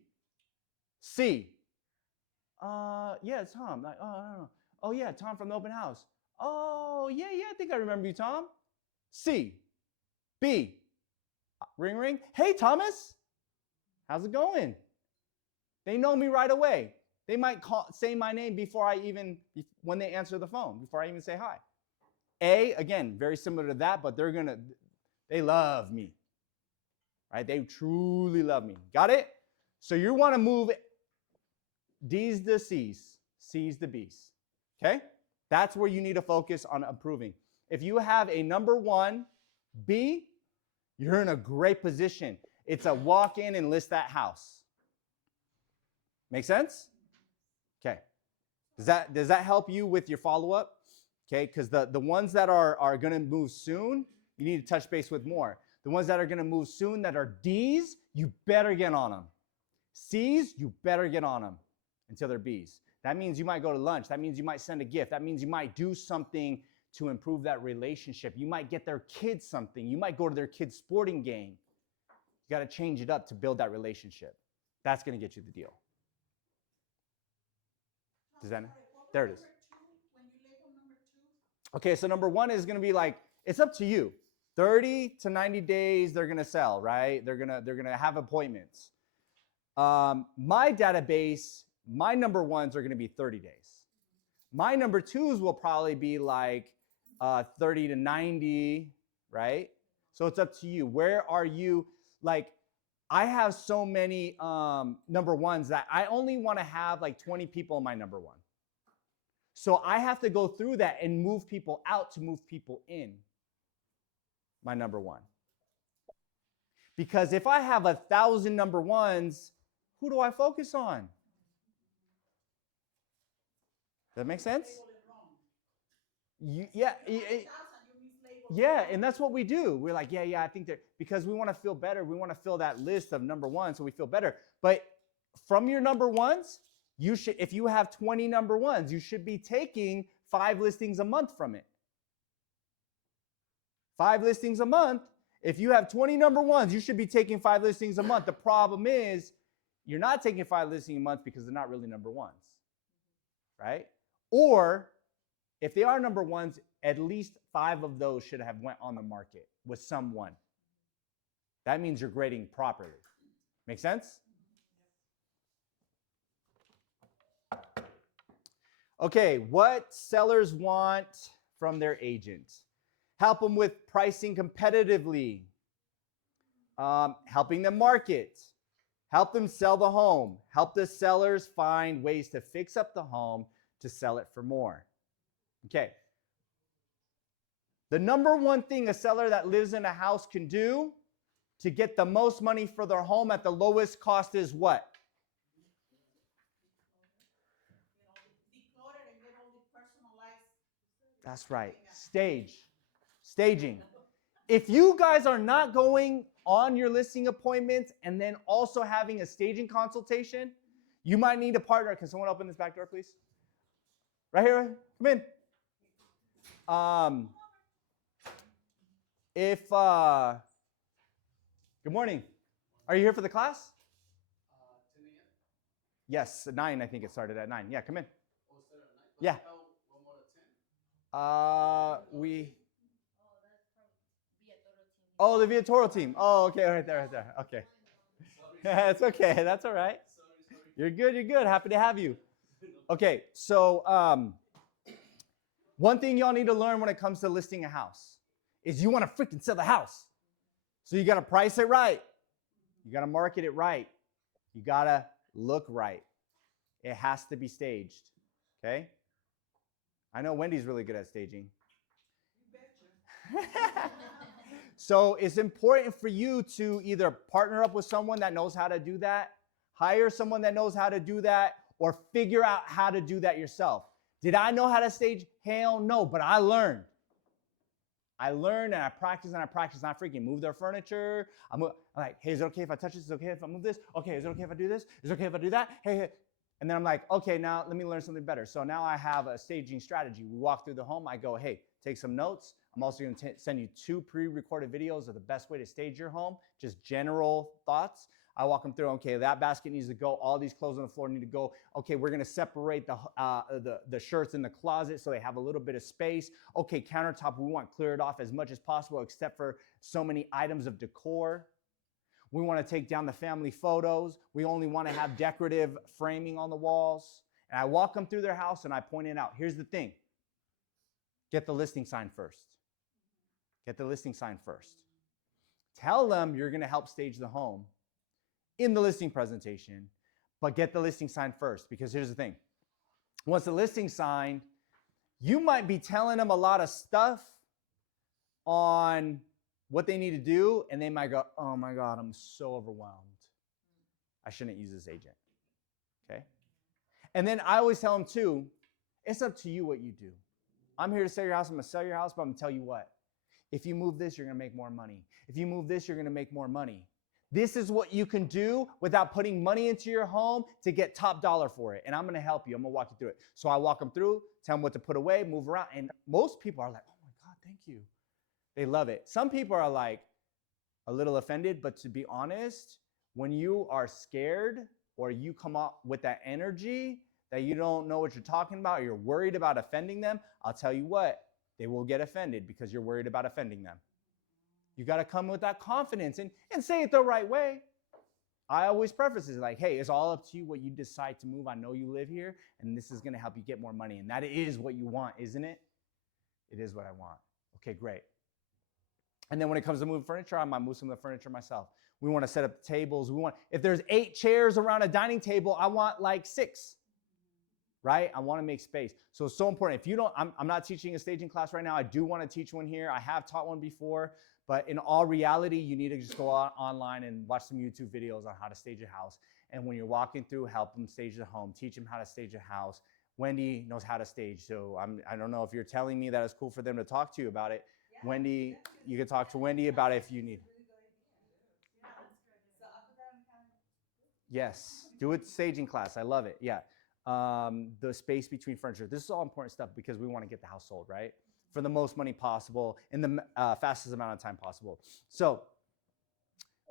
C. Yeah, it's Tom. Like, oh, I don't know. Oh, yeah, Tom from the open house. Oh, yeah, I think I remember you, Tom. C. B. Ring, ring. Hey, Thomas. How's it going? They know me right away. They might say my name when they answer the phone, before I even say hi. A, again, very similar to that, but they love me. Right? They truly love me. Got it? So you want to move D's to C's, C's to B's. Okay? That's where you need to focus on improving. If you have a number 1, B, you're in a great position. It's a walk in and list that house. Make sense? Okay. Does that help you with your follow-up? Okay, because the ones that are going to move soon, you need to touch base with more. The ones that are going to move soon that are D's, you better get on them. C's, you better get on them until they're B's. That means you might go to lunch. That means you might send a gift. That means you might do something to improve that relationship. You might get their kids something. You might go to their kids' sporting game. You got to change it up to build that relationship. That's going to get you the deal. Does that? There it is. Okay, so number 1 is going to be like, it's up to you. 30 to 90 days, they're going to sell, right? They're going to have appointments. My database, my number 1s are going to be 30 days. My number 2s will probably be like 30 to 90, right? So it's up to you. Where are you? Like, I have so many number 1s that I only want to have like 20 people in my number 1. So I have to go through that and move people out to move people in my number 1. Because if I have 1,000 number 1s, who do I focus on? Does that make sense? Yeah, and that's what we do. We're like, yeah, I think that because we want to feel better. We want to fill that list of number 1 so we feel better. But from your number 1s, you should, if you have 20 number 1s, you should be taking 5 listings a month from it. 5 listings a month. If you have 20 number 1s, you should be taking 5 listings a month. The problem is you're not taking 5 listings a month because they're not really number 1s, right? Or if they are number 1s, at least 5 of those should have went on the market with someone. That means you're grading properly. Make sense? Okay, what sellers want from their agent? Help them with pricing competitively, helping them market, help them sell the home, help the sellers find ways to fix up the home to sell it for more. Okay. The number 1 thing a seller that lives in a house can do to get the most money for their home at the lowest cost is what? That's right. Staging. If you guys are not going on your listing appointments and then also having a staging consultation, you might need a partner. Can someone open this back door, please? Right here. Come in. Good morning. Are you here for the class? 10 a.m. Yes, at 9. I think it started at 9. Yeah, come in. Oh, it started at 9? Yeah. One more to 10? We. Oh, that's from Via Toro team. Oh, the Via Toro team. Oh, okay, right there. Okay. It's okay. That's all right. Sorry. You're good. Happy to have you. Okay, so one thing y'all need to learn when it comes to listing a house is you want to freaking sell the house. So you got to price it right. You got to market it right. You got to look right. It has to be staged. Okay? I know Wendy's really good at staging. You betcha. So it's important for you to either partner up with someone that knows how to do that, hire someone that knows how to do that, or figure out how to do that yourself. Did I know how to stage? Hell no, but I learned. And I practiced and I freaking move their furniture. I'm like, hey, is it okay if I touch this? Is it okay if I move this? Okay, is it okay if I do this? Is it okay if I do that? Hey. And then I'm like, okay, now let me learn something better. So now I have a staging strategy. We walk through the home. I go, hey, take some notes. I'm also going to send you 2 pre-recorded videos of the best way to stage your home, just general thoughts. I walk them through, okay, that basket needs to go. All these clothes on the floor need to go. Okay, we're going to separate the shirts in the closet so they have a little bit of space. Okay, countertop, we want cleared off as much as possible except for so many items of decor. We want to take down the family photos. We only want to have decorative framing on the walls. And I walk them through their house and I point it out. Here's the thing. Get the listing sign first. Tell them you're going to help stage the home in the listing presentation, but get the listing sign first, because here's the thing. Once the listing signed, you might be telling them a lot of stuff on what they need to do, and they might go, oh my God, I'm so overwhelmed. I shouldn't use this agent, okay? And then I always tell them too, it's up to you what you do. I'm here to sell your house, I'm gonna sell your house, but I'm gonna tell you what. If you move this, you're gonna make more money. If you move this, you're gonna make more money. This is what you can do without putting money into your home to get top dollar for it. And I'm gonna help you. I'm gonna walk you through it. So I walk them through, tell them what to put away, move around. And most people are like, oh my God, thank you. They love it. Some people are like a little offended, but to be honest, when you are scared or you come up with that energy that you don't know what you're talking about, or you're worried about offending them, I'll tell you what, they will get offended because you're worried about offending them. You got to come with that confidence and say it the right way. I always preface it like, hey, it's all up to you what you decide to move. I know you live here, and this is going to help you get more money. And that is what you want, isn't it? It is what I want. Okay, great. And then when it comes to moving furniture, I might move some of the furniture myself. We want to set up tables. If there's 8 chairs around a dining table, I want like 6. Right? I want to make space. So it's so important. If you don't, I'm not teaching a staging class right now. I do want to teach one here. I have taught one before, but in all reality, you need to just go online and watch some YouTube videos on how to stage a house. And when you're walking through, help them stage the home, teach them how to stage a house. Wendy knows how to stage. So I don't know if you're telling me that it's cool for them to talk to you about it. Yeah, Wendy, you can talk to Wendy about it if you need. Yeah, that's good. So I'll put that on the calendar. Yes, do a staging class. I love it. Yeah. The space between furniture. This is all important stuff because we want to get the house sold, right? For the most money possible in the fastest amount of time possible. So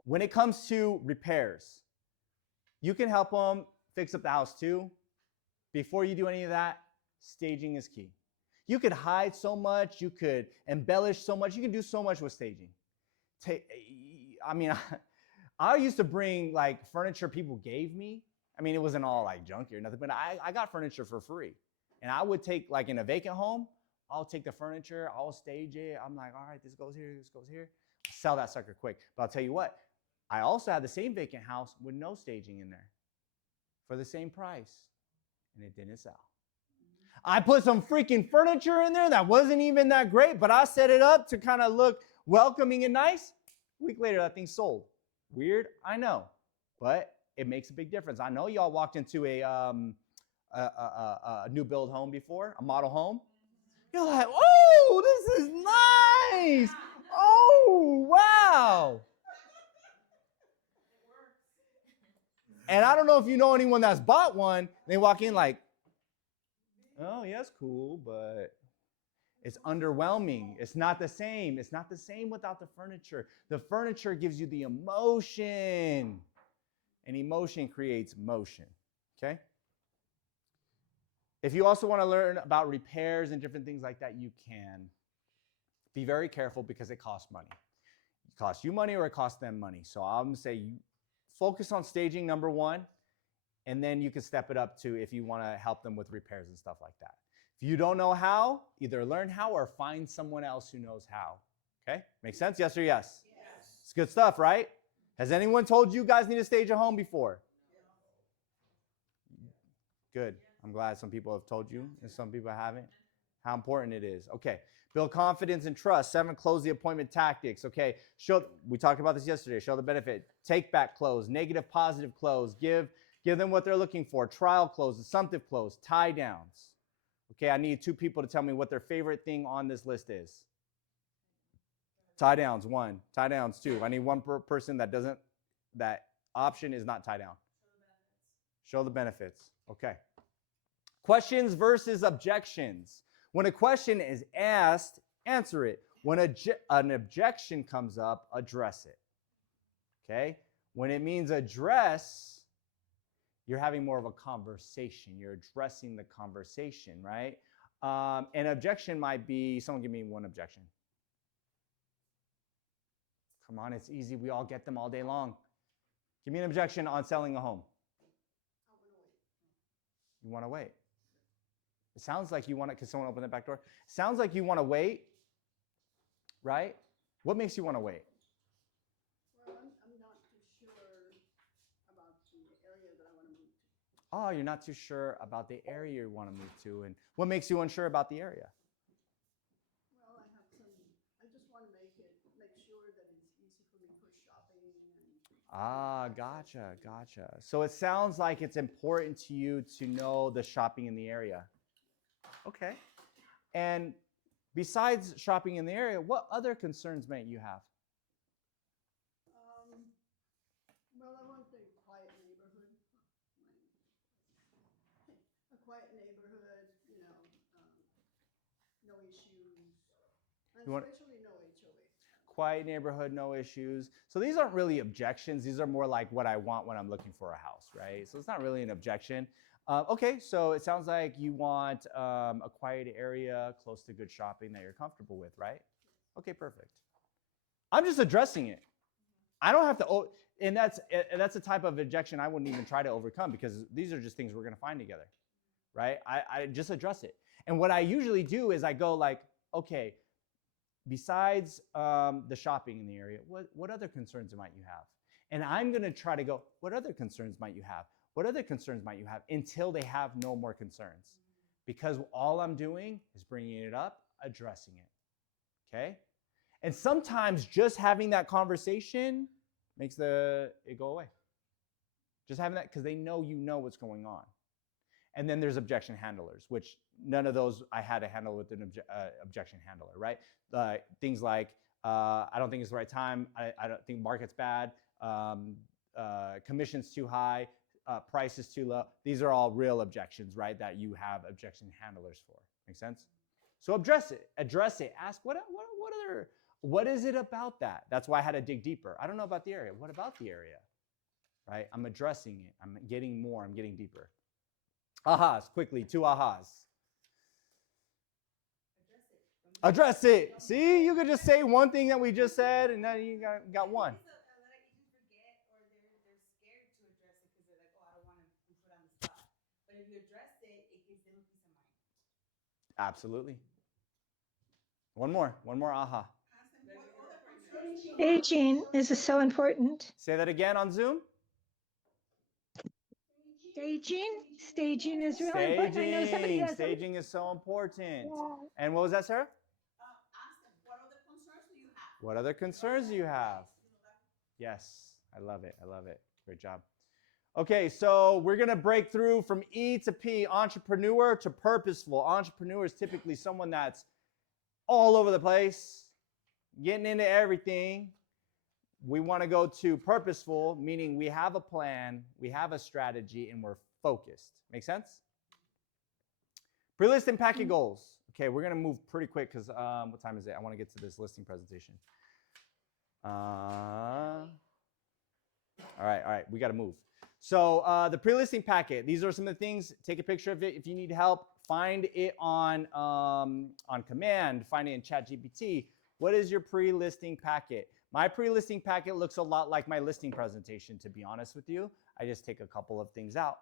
when it comes to repairs, you can help them fix up the house too. Before you do any of that, staging is key. You could hide so much. You could embellish so much. You can do so much with staging. I used to bring like furniture people gave me. I mean, it wasn't all like junky or nothing, but I got furniture for free. And I would take, like in a vacant home, I'll take the furniture, I'll stage it. I'm like, all right, this goes here, this goes here. Sell that sucker quick. But I'll tell you what, I also had the same vacant house with no staging in there for the same price. And it didn't sell. I put some freaking furniture in there that wasn't even that great, but I set it up to kind of look welcoming and nice. A week later, that thing sold. Weird, I know, but it makes a big difference. I know y'all walked into a new build home before, a model home. You're like, oh, this is nice. Oh, wow. And I don't know if you know anyone that's bought one. They walk in like, oh, yeah, it's cool, but it's underwhelming. It's not the same. It's not the same without the furniture. The furniture gives you the emotion, and emotion creates motion. Okay? If you also want to learn about repairs and different things like that, you can. Be very careful because it costs money. It costs you money or it costs them money. So I'm going to say you focus on staging number one, and then you can step it up to if you want to help them with repairs and stuff like that. If you don't know how, either learn how or find someone else who knows how. Okay? Make sense? Yes or yes? Yes. It's good stuff, right? Has anyone told you guys need to stage a home before? Good. I'm glad some people have told you and some people haven't. How important it is. Okay. Build confidence and trust. 7, close the appointment tactics. Okay. We talked about this yesterday. Show the benefit. Take back close. Negative, positive close. Give them what they're looking for. Trial close. Assumptive close. Tie downs. Okay. I need 2 people to tell me what their favorite thing on this list is. Tie downs, 1. Tie downs, 2. I need 1 per person that option is not tie down. Show the benefits. Okay. Questions versus objections. When a question is asked, answer it. When an objection comes up, address it. Okay? When it means address, you're having more of a conversation. You're addressing the conversation, right? An objection might be, someone give me 1 objection. Come on, it's easy. We all get them all day long. Give me an objection on selling a home. You want to wait. It sounds like you want to, can someone open the back door? Sounds like you want to wait, right? What makes you want to wait? Well, I'm not too sure about the area that I want to move to. Oh, you're not too sure about the area you want to move to. And what makes you unsure about the area? Well, I just want to make sure that it's easy for me for shopping and. Gotcha. So it sounds like it's important to you to know the shopping in the area. Okay. And besides shopping in the area, what other concerns might you have? Well, I want a quiet neighborhood. A quiet neighborhood, no issues, and especially no HOA. Quiet neighborhood, no issues. So these aren't really objections. These are more like what I want when I'm looking for a house, right? So it's not really an objection. Okay, so it sounds like you want a quiet area close to good shopping that you're comfortable with, right? Okay, perfect. I'm just addressing it. I don't have to, and that's a type of objection I wouldn't even try to overcome because these are just things we're going to find together, right? I just address it. And what I usually do is I go like, okay, besides the shopping in the area, what other concerns might you have? And I'm going to try to go, what other concerns might you have? What other concerns might you have until they have no more concerns? Because all I'm doing is bringing it up, addressing it, okay? And sometimes just having that conversation makes it go away. Just having that, because they know you know what's going on. And then there's objection handlers, which none of those I had to handle with an objection handler, right? Things like, I don't think it's the right time. I don't think market's bad. Commission's too high. Price is too low. These are all real objections, right? That you have objection handlers for. Make sense? So address it. Ask what is it about that? That's why I had to dig deeper. I don't know about the area. What about the area? Right? I'm addressing it. I'm getting more. I'm getting deeper. Ahas, quickly, 2 ahas. Address it. See, you could just say one thing that we just said, and then you got one. A lot of agents forget, or they're scared to address it because they're like, oh, I don't want to be put on the spot. But if you address it, it gives them a peace of mind. Absolutely. One more aha. Ask them what other concerns you have. Staging is so important. Say that again on Zoom. Staging is really important. I know somebody has Staging is so important. Yeah. And what was that, Sarah? Ask them what other concerns do you have. What other concerns do you have? Yes, I love it. Great job. Okay, so we're going to break through from E to P, entrepreneur to purposeful. Entrepreneur is typically someone that's all over the place, getting into everything. We want to go to purposeful, meaning we have a plan, we have a strategy, and we're focused. Make sense? Pre-list and packet goals. Okay, we're going to move pretty quick because what time is it? I want to get to this listing presentation. All right, we got to move. So the pre-listing packet, these are some of the things. Take a picture of it if you need help. Find it on command. Find it in ChatGPT. What is your pre-listing packet? My pre-listing packet looks a lot like my listing presentation, to be honest with you. I just take a couple of things out.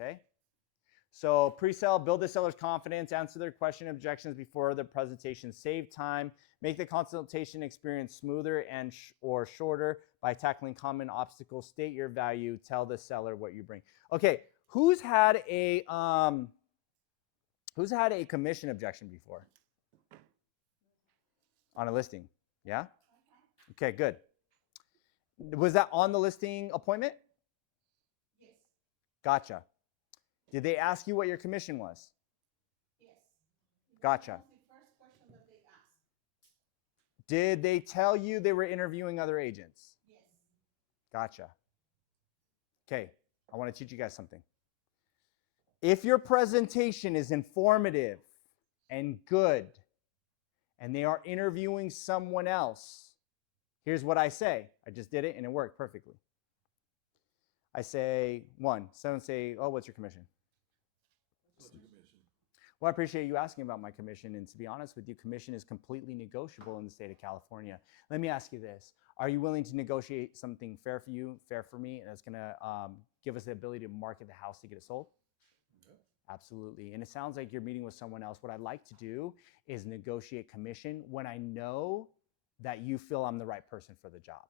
Okay? So pre-sale, build the seller's confidence, answer their question objections before the presentation, save time, make the consultation experience smoother and or shorter by tackling common obstacles, state your value, tell the seller what you bring. Okay, who's had a commission objection before on a listing? Yeah? Okay, good. Was that on the listing appointment? Yes. Gotcha. Did they ask you what your commission was? Yes. Gotcha. That was the first question that they asked. Did they tell you they were interviewing other agents? Yes. Gotcha. Okay, I want to teach you guys something. If your presentation is informative and good, and they are interviewing someone else, here's what I say. I just did it and it worked perfectly. I say, someone say, oh, what's your commission? What's your commission? Well, I appreciate you asking about my commission. And to be honest with you, commission is completely negotiable in the state of California. Let me ask you this. Are you willing to negotiate something fair for you, fair for me, and that's going to give us the ability to market the house to get it sold? Okay. Absolutely. And it sounds like you're meeting with someone else. What I'd like to do is negotiate commission when I know that you feel I'm the right person for the job.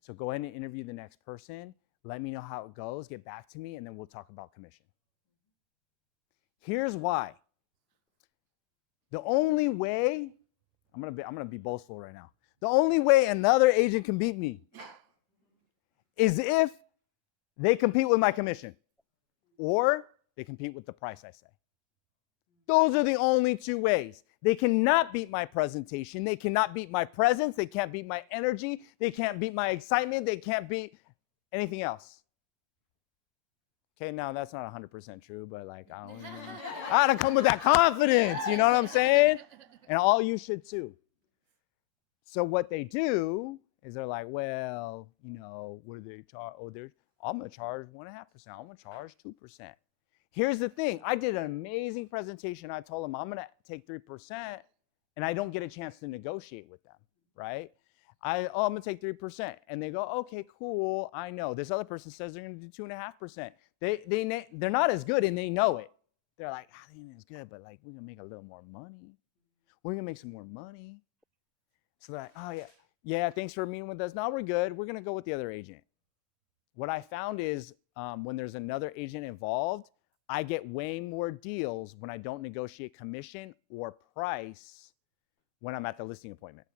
So go ahead and interview the next person. Let me know how it goes. Get back to me, and then we'll talk about commission. Here's why. The only way, I'm gonna be boastful right now. The only way another agent can beat me is if they compete with my commission or they compete with the price I say. Those are the only two ways. They cannot beat my presentation. They cannot beat my presence. They can't beat my energy. They can't beat my excitement. They can't beat anything else. Okay, now that's not 100% true, but like, I gotta come with that confidence, you know what I'm saying? And all you should too. So what they do is they're like, well, what do they charge? Oh, I'm gonna charge 1.5%. I'm gonna charge 2%. Here's the thing. I did an amazing presentation. I told them I'm gonna take 3%, and I don't get a chance to negotiate with them, right? I'm gonna take 3%, and they go, okay, cool. I know. This other person says they're gonna do 2.5%. They're not as good, and they know it. They're like, they ain't as good, but like we're gonna make a little more money. We're gonna make some more money. So they're like, oh yeah, thanks for meeting with us. No, we're good. We're gonna go with the other agent. What I found is when there's another agent involved, I get way more deals when I don't negotiate commission or price when I'm at the listing appointment.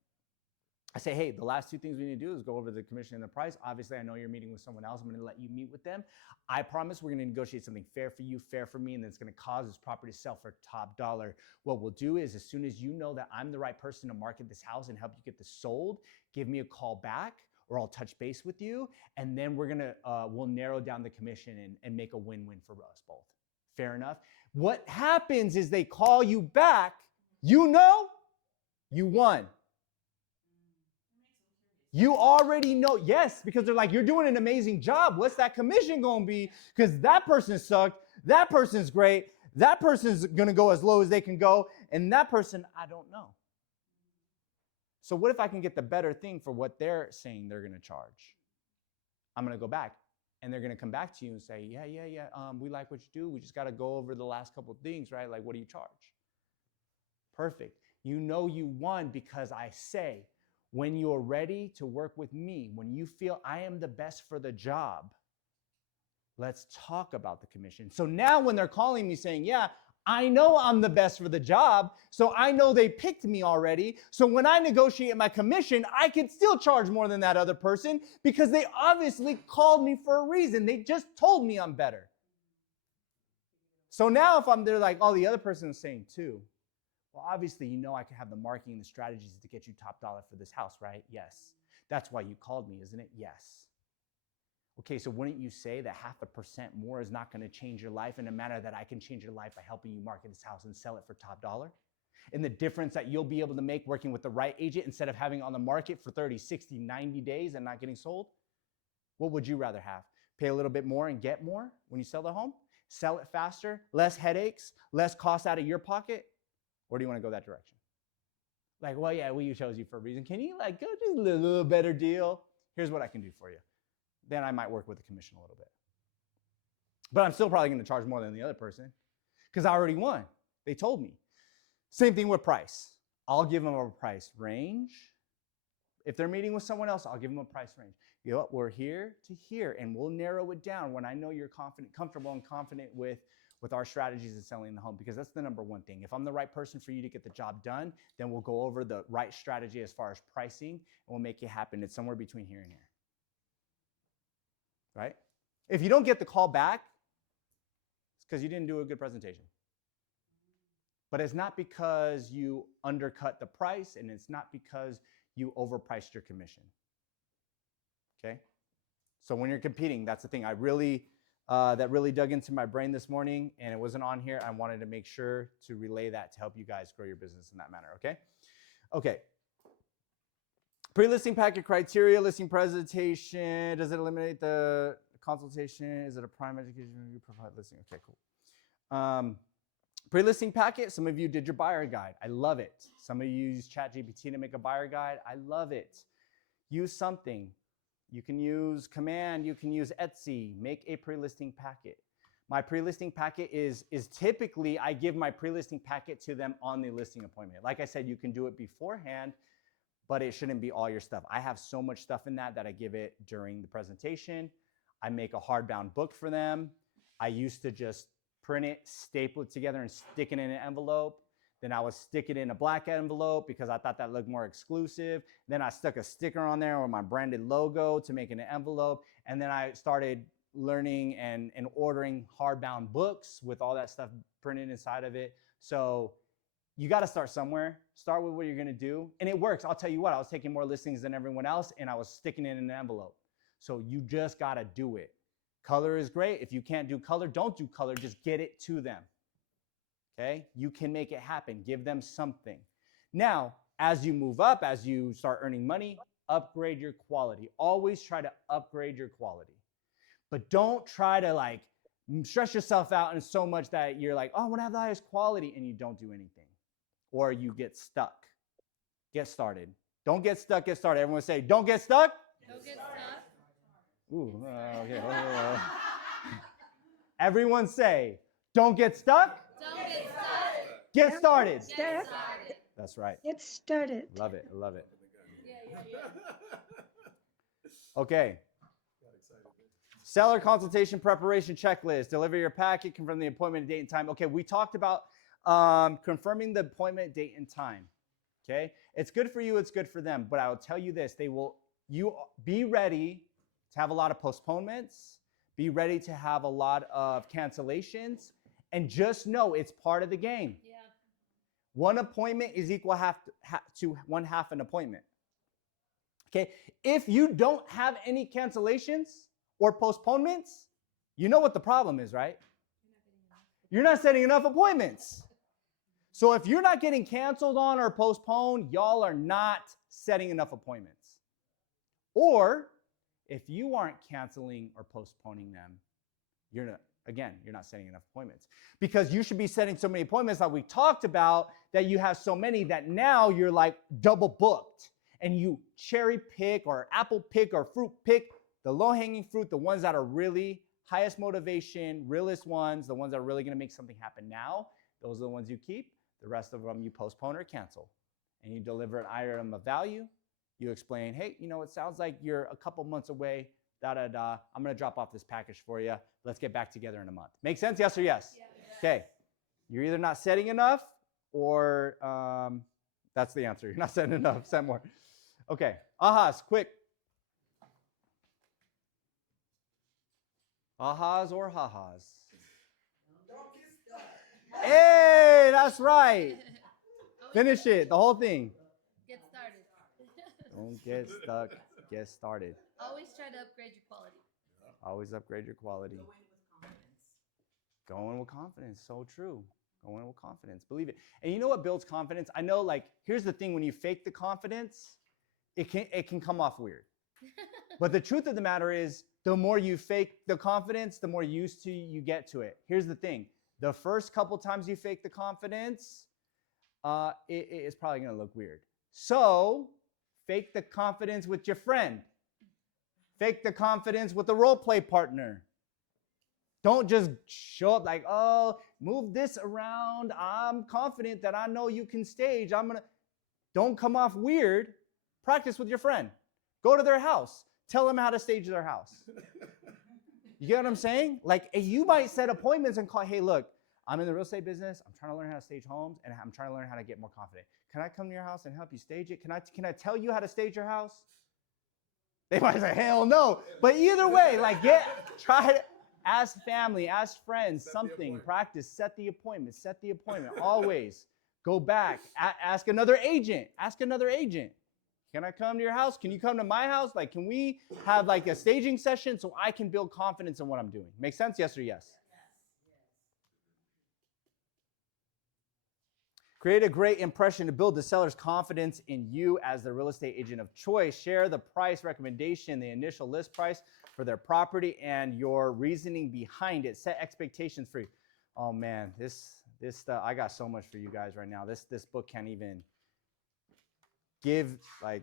I say, hey, the last two things we need to do is go over the commission and the price. Obviously, I know you're meeting with someone else. I'm going to let you meet with them. I promise we're going to negotiate something fair for you, fair for me, and that's going to cause this property to sell for top dollar. What we'll do is as soon as you know that I'm the right person to market this house and help you get this sold, give me a call back or I'll touch base with you. And then we'll narrow down the commission and make a win-win for us both. Fair enough? What happens is they call you back. You won. You already know, yes, because they're like, you're doing an amazing job. What's that commission going to be? Because that person sucked. That person's great. That person's going to go as low as they can go. And that person, I don't know. So what if I can get the better thing for what they're saying they're going to charge? I'm going to go back. And they're going to come back to you and say, yeah, we like what you do. We just got to go over the last couple of things, right? Like, what do you charge? Perfect. You know you won because I say, when you're ready to work with me, when you feel I am the best for the job, let's talk about the commission. So now when they're calling me saying, yeah, I know I'm the best for the job, so I know they picked me already. So when I negotiate my commission, I can still charge more than that other person because they obviously called me for a reason. They just told me I'm better. So now if I'm there like, oh, the other person is saying too, well, obviously, you know I can have the marketing and the strategies to get you top dollar for this house, right? Yes. That's why you called me, isn't it? Yes. Okay, so wouldn't you say that 0.5% more is not going to change your life in a manner that I can change your life by helping you market this house and sell it for top dollar? And the difference that you'll be able to make working with the right agent instead of having it on the market for 30, 60, 90 days and not getting sold? What would you rather have? Pay a little bit more and get more when you sell the home? Sell it faster, less headaches, less costs out of your pocket? Or do you want to go that direction? Like, well, yeah, we chose you for a reason. Can you like go do a little better deal? Here's what I can do for you. Then I might work with the commission a little bit. But I'm still probably going to charge more than the other person because I already won. They told me. Same thing with price. I'll give them a price range. If they're meeting with someone else, I'll give them a price range. You know what? We're here to here, and we'll narrow it down when I know you're comfortable and confident with our strategies in selling the home, because that's the number one thing. If I'm the right person for you to get the job done, then we'll go over the right strategy as far as pricing, and we'll make it happen. It's somewhere between here and here. Right? If you don't get the call back, it's because you didn't do a good presentation. But it's not because you undercut the price, and it's not because you overpriced your commission. Okay? So when you're competing, that's the thing. I really, that really dug into my brain this morning, and it wasn't on here. I wanted to make sure to relay that to help you guys grow your business in that manner, okay? Okay. Pre-listing packet criteria, listing presentation. Does it eliminate the consultation? Is it a prime education review provide listing? Okay, cool. Pre-listing packet, some of you did your buyer guide. I love it. Some of you use ChatGPT to make a buyer guide. I love it. Use something. You can use Command, you can use Etsy, make a pre-listing packet. My pre-listing packet is typically, I give my pre-listing packet to them on the listing appointment. Like I said, you can do it beforehand, but it shouldn't be all your stuff. I have so much stuff in that I give it during the presentation. I make a hardbound book for them. I used to just print it, staple it together, and stick it in an envelope. Then I would stick it in a black envelope because I thought that looked more exclusive. Then I stuck a sticker on there with my branded logo to make it an envelope. And then I started learning and ordering hardbound books with all that stuff printed inside of it. So you got to start somewhere. Start with what you're going to do. And it works. I'll tell you what, I was taking more listings than everyone else, and I was sticking it in an envelope. So you just got to do it. Color is great. If you can't do color, don't do color. Just get it to them. Okay? You can make it happen. Give them something. Now, as you move up, as you start earning money, upgrade your quality. Always try to upgrade your quality. But don't try to like stress yourself out and so much that you're like, oh, I want to have the highest quality, and you don't do anything. Or you get stuck. Get started. Don't get stuck, get started. Everyone say, don't get stuck. Don't get stuck. Ooh, okay. Everyone say, don't get stuck. Don't get stuck. Get started. Get started. That's right. Get started. Love it. I love it. Okay. Seller consultation preparation checklist. Deliver your packet, confirm the appointment date and time. Okay, we talked about confirming the appointment date and time. Okay, it's good for you, it's good for them. But I will tell you this: you be ready to have a lot of postponements, be ready to have a lot of cancellations, and just know it's part of the game. Yeah. One appointment is equal to one half an appointment. Okay, if you don't have any cancellations or postponements, you know what the problem is, right? You're not setting enough appointments. So if you're not getting canceled on or postponed, y'all are not setting enough appointments. Or if you aren't canceling or postponing them, you're not setting enough appointments. Because you should be setting so many appointments like we talked about that you have so many that now you're like double booked. And you cherry pick or apple pick or fruit pick the low-hanging fruit, the ones that are really highest motivation, realest ones, the ones that are really going to make something happen now. Those are the ones you keep. The rest of them you postpone or cancel. And you deliver an item of value. You explain, hey, it sounds like you're a couple months away, I'm going to drop off this package for you. Let's get back together in a month. Make sense? Yes or yes? Yeah. Okay. You're either not setting enough or that's the answer. You're not setting enough. Set more. Okay. Ahas, quick. Ahas or ha-has? Don't get stuck. Hey, that's right. Finish it, the whole thing. Get started. Don't get stuck. Get started. Always try to upgrade your quality. Always upgrade your quality. Go in with confidence. Go in with confidence. So true. Go in with confidence. Believe it. And you know what builds confidence? I know, like, here's the thing. When you fake the confidence, it can come off weird. But the truth of the matter is, the more you fake the confidence, the more used to you get to it. Here's the thing. The first couple times you fake the confidence, it's probably going to look weird. So fake the confidence with your friend. Fake the confidence with a role play partner. Don't just show up like, oh, move this around. I'm confident that I know you can stage. Don't come off weird. Practice with your friend. Go to their house. Tell them how to stage their house. You get what I'm saying? Like, you might set appointments and call, hey, look, I'm in the real estate business. I'm trying to learn how to stage homes, and I'm trying to learn how to get more confident. Can I come to your house and help you stage it? Can I tell you how to stage your house? They might say, hell no. But either way, like, try to ask family, ask friends, something. Practice, set the appointment. Always. Go back. Ask another agent. Can I come to your house? Can you come to my house? Like, can we have like a staging session so I can build confidence in what I'm doing? Make sense? Yes or yes? Create a great impression to build the seller's confidence in you as the real estate agent of choice. Share the price recommendation, the initial list price for their property, and your reasoning behind it. Set expectations for you. Oh man, this stuff, I got so much for you guys right now. This book can't even give, like,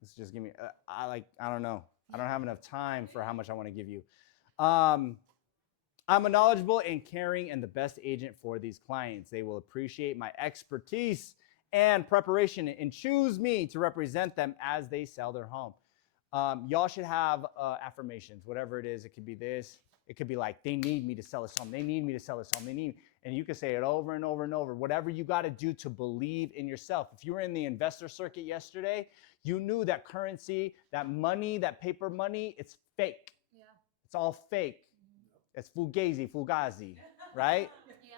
let's just give me, I don't know. I don't have enough time for how much I want to give you. I'm a knowledgeable and caring and the best agent for these clients. They will appreciate my expertise and preparation and choose me to represent them as they sell their home. Y'all should have affirmations, whatever it is. It could be this. It could be like, they need me to sell this home. They need me to sell this home. And you can say it over and over and over. Whatever you got to do to believe in yourself. If you were in the investor circuit yesterday, you knew that currency, that money, that paper money, it's fake. Yeah. It's all fake. It's fugazi, right? Yeah.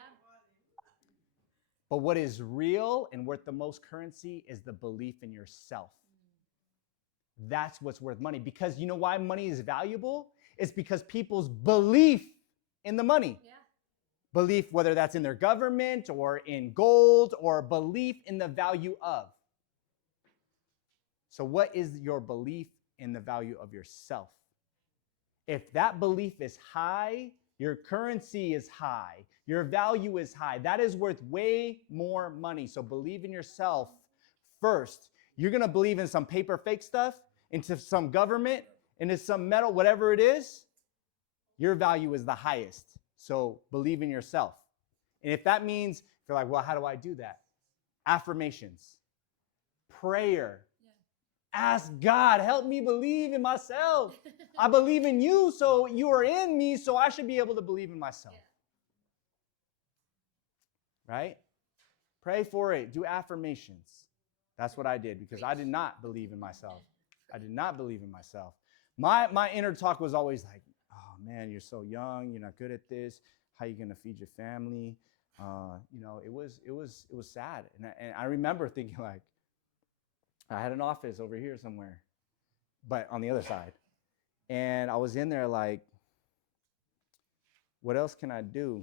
But what is real and worth the most currency is the belief in yourself. That's what's worth money. Because you know why money is valuable? It's because people's belief in the money. Yeah. Belief, whether that's in their government or in gold, or belief in the value of. So what is your belief in the value of yourself? If that belief is high, your currency is high, your value is high, that is worth way more money. So believe in yourself first. You're going to believe in some paper fake stuff, into some government, into some metal, whatever it is, your value is the highest. So believe in yourself. And if that means, if you're like, well, how do I do that? Affirmations, prayer. Ask God, help me believe in myself. I believe in you, so you are in me, so I should be able to believe in myself. Yeah. Right? Pray for it. Do affirmations. That's what I did, because I did not believe in myself. My inner talk was always like, oh man, you're so young. You're not good at this. How are you going to feed your family? It was sad. And I remember thinking, like, I had an office over here somewhere, but on the other side. And I was in there like, what else can I do?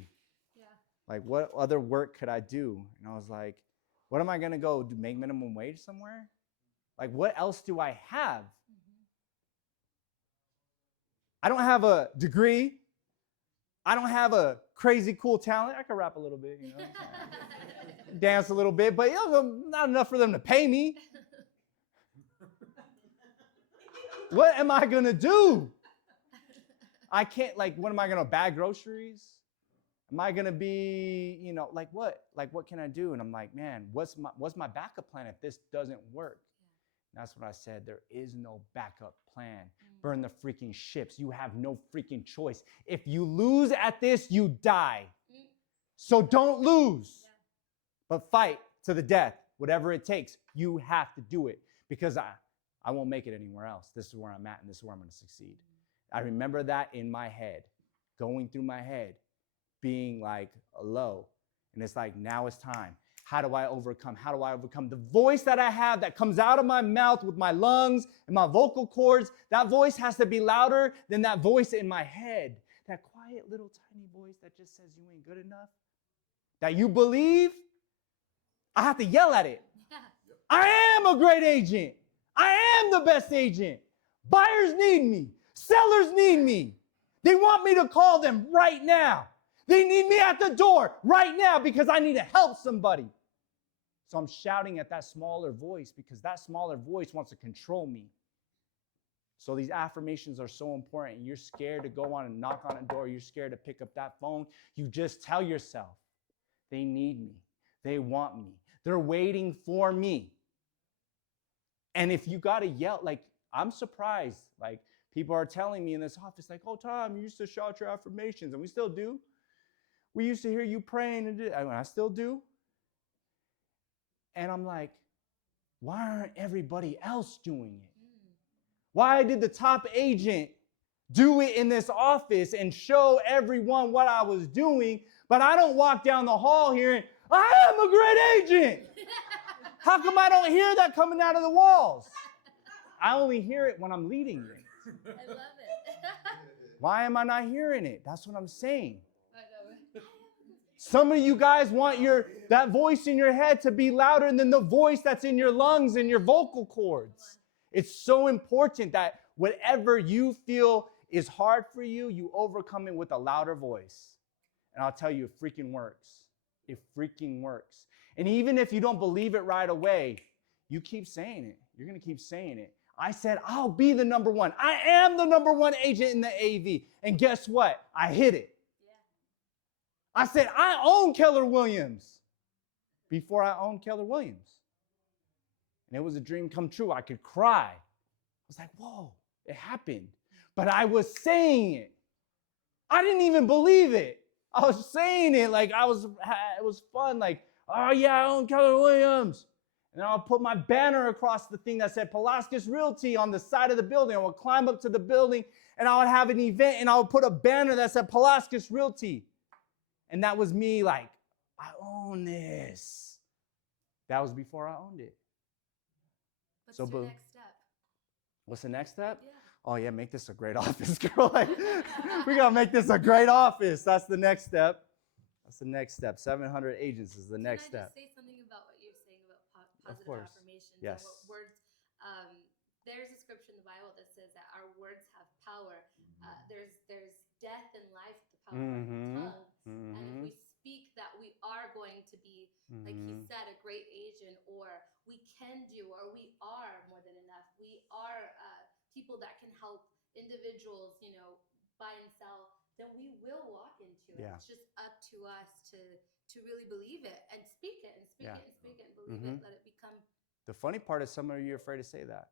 Yeah. Like, what other work could I do? And I was like, what am I going to go do? Make minimum wage somewhere? Like, what else do I have? Mm-hmm. I don't have a degree. I don't have a crazy cool talent. I can rap a little bit, dance a little bit, but not enough for them to pay me. What am I going to do? I can't, like, what am I going to bag groceries? Am I going to be, like what? Like, what can I do? And I'm like, man, what's my backup plan if this doesn't work? And that's what I said. There is no backup plan. Burn the freaking ships. You have no freaking choice. If you lose at this, you die. So don't lose, but fight to the death, whatever it takes. You have to do it because I won't make it anywhere else. This is where I'm at, and this is where I'm going to succeed. I remember that in my head, going through my head, being like low. And it's like, now it's time. How do I overcome? How do I overcome? The voice that I have that comes out of my mouth with my lungs and my vocal cords, that voice has to be louder than that voice in my head. That quiet little tiny voice that just says you ain't good enough. That you believe, I have to yell at it. I am a great agent. I am the best agent. Buyers need me. Sellers need me. They want me to call them right now. They need me at the door right now because I need to help somebody. So I'm shouting at that smaller voice because that smaller voice wants to control me. So these affirmations are so important. You're scared to go on and knock on a door. You're scared to pick up that phone. You just tell yourself, they need me. They want me. They're waiting for me. And if you got to yell, like, I'm surprised. Like, people are telling me in this office, like, oh, Tom, you used to shout your affirmations, and we still do. We used to hear you praying, and I still do. And I'm like, why aren't everybody else doing it? Why did the top agent do it in this office and show everyone what I was doing, but I don't walk down the hall hearing, I am a great agent? How come I don't hear that coming out of the walls? I only hear it when I'm leading it. I love it. Why am I not hearing it? That's what I'm saying. I know. Some of you guys want that voice in your head to be louder than the voice that's in your lungs and your vocal cords. It's so important that whatever you feel is hard for you, you overcome it with a louder voice. And I'll tell you, it freaking works. It freaking works. And even if you don't believe it right away, you keep saying it. You're going to keep saying it. I said, I'll be the number one. I am the number one agent in the AV. And guess what? I hit it. Yeah. I said, I own Keller Williams before I owned Keller Williams. And it was a dream come true. I could cry. I was like, whoa, it happened. But I was saying it. I didn't even believe it. I was saying it like it was fun. Like, oh yeah, I own Keller Williams. And I'll put my banner across the thing that said Paulauskas Realty on the side of the building. I would climb up to the building and I would have an event and I would put a banner that said Paulauskas Realty. And that was me like, I own this. That was before I owned it. What's your next step? What's the next step? Yeah. Oh yeah, make this a great office, girl. Like, we gotta make this a great office. That's the next step. That's the next step. 700 agents is the next step. Can I just say something about what you're saying about positive course. affirmations? Yes. And what words? There's a scripture in the Bible that says that our words have power. There's death and life, the power of our tongue. And if we speak that we are going to be, like he said, a great agent, or we can do, or we are more than enough. We are people that can help individuals, buy and sell. Then we will walk into it. Yeah. It's just up to us to really believe it and speak it and speak it and speak it and believe it. Let it become. The funny part is some of you are afraid to say that.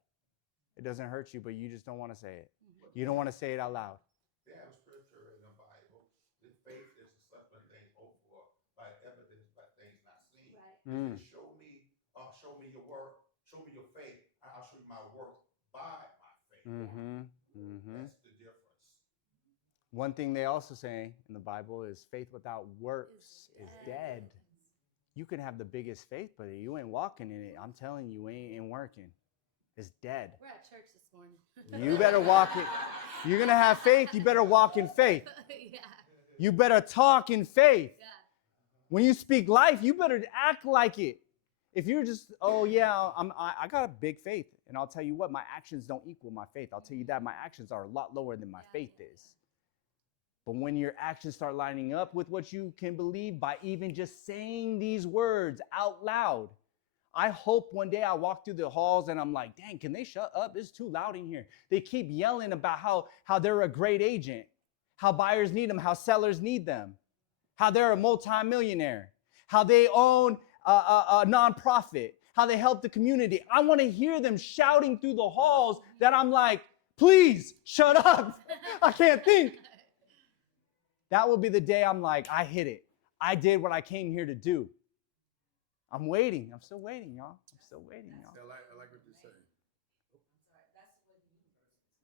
It doesn't hurt you, but you just don't want to say it. You don't want to say it out loud. They have a scripture in the Bible. The faith is the substance things hoped for, by evidence by things not seen. Right. Show me your work, show me your faith, and I'll show you my works by my faith. That's the difference. One thing they also say in the Bible is faith without works is dead. You can have the biggest faith, but you ain't walking in it. I'm telling you, ain't working. It's dead. We're at church this morning. You better walk it. You're going to have faith. You better walk in faith. Yeah. You better talk in faith. Yeah. When you speak life, you better act like it. If you're just, oh yeah, I got a big faith. And I'll tell you what, my actions don't equal my faith. I'll tell you that my actions are a lot lower than my faith is. But when your actions start lining up with what you can believe by even just saying these words out loud, I hope one day I walk through the halls and I'm like, dang, can they shut up? It's too loud in here. They keep yelling about how they're a great agent, how buyers need them, how sellers need them, how they're a multimillionaire, how they own a nonprofit, how they help the community. I want to hear them shouting through the halls that I'm like, please shut up. I can't think. That will be the day I'm like, I hit it. I did what I came here to do. I'm waiting. I'm still waiting, y'all. I'm still waiting, y'all. I like what you're saying. I'm sorry. That's the way the universe is made.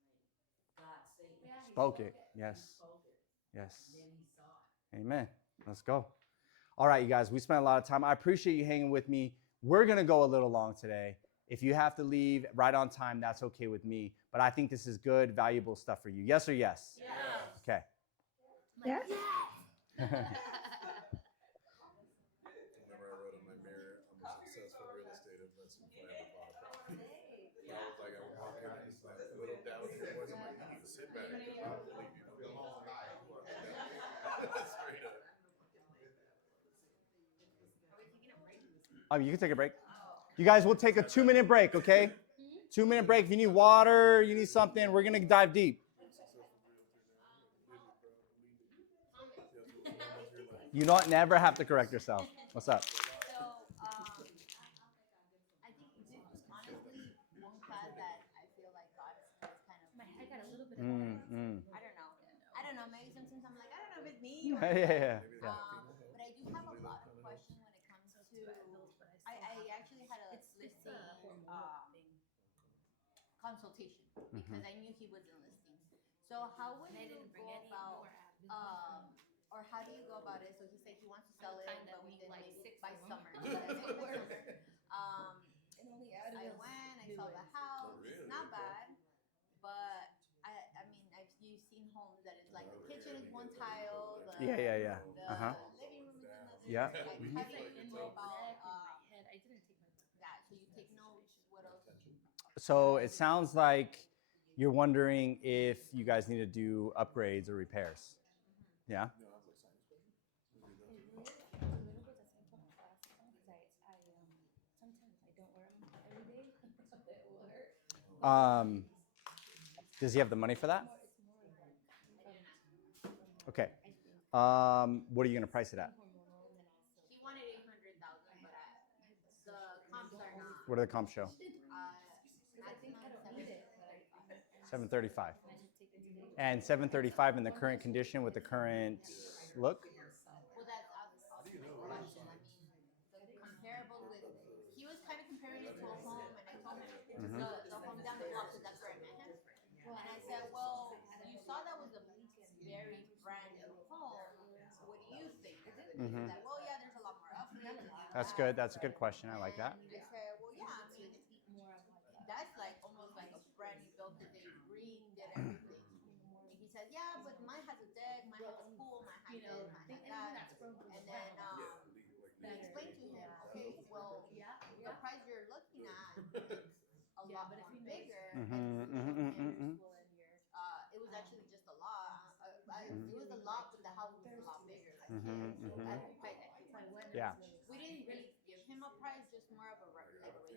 God said it. Yeah, he Spoke it. Yes. He spoke it. Yes. Then he saw it. Amen. Let's go. All right, you guys, we spent a lot of time. I appreciate you hanging with me. We're going to go a little long today. If you have to leave right on time, that's okay with me. But I think this is good, valuable stuff for you. Yes or yes? Yes. Okay. Yes. Whenever I wrote on my mirror, I'm a successful real estate investor before I ever bought a property. So I was like, I walk in and it's like a little doubt in your voice. I'm like, you need to sit back because I don't believe you. Feel all night. Straight up. You can take a break. You guys will take a 2-minute break, okay? 2-minute break. If you need water, you need something, we're going to dive deep. You don't never have to correct yourself. What's up? So, I think this is honestly one class that I feel like God has kind of. My head got a little bit of I don't know. I don't know. Maybe sometimes I'm like, I don't know if it's me. Or Yeah. But I do have a lot of questions when it comes to. I actually had a listing consultation because I knew he was in listings. So how would you go about or how do you go about it? So he said he wants to sell it, but within maybe by summer. I went, I saw the house. It's not bad, but you've seen homes that is like the kitchen is one tile, the Yeah. living room is another. Yeah. Like, how do you go about I didn't take my that? So you take notes. What else? So it sounds like you're wondering if you guys need to do upgrades or repairs. Yeah? Does he have the money for that? Okay. What are you going to price it at? He wanted 800,000, but the comps are not. What do the comps show? Maximum 735. 735. And 735 in the current condition with the current look? Well, that's also my question. I mean, the comparable with, he was kind of comparing it to a home, and I told him the home down the block, because that's where I met him. And I said, well, you saw that was a very brand new home. What do you think? And he's like, well, yeah, there's a lot more upgrades. That's good. That's a good question. I like that. I said, well, yeah, I mean, that's like almost like a brand new build because they redid everything. And he said, yeah, but mine has a deck, mine has a pool, mine has this, mine has that. And then we explained to him, okay, well, the price you're looking at, it's a lot more bigger. It was actually just a lot. It was a lot, but the house was a lot bigger. Like at the price that he wanted. Yeah. We didn't really give him a price, just more of a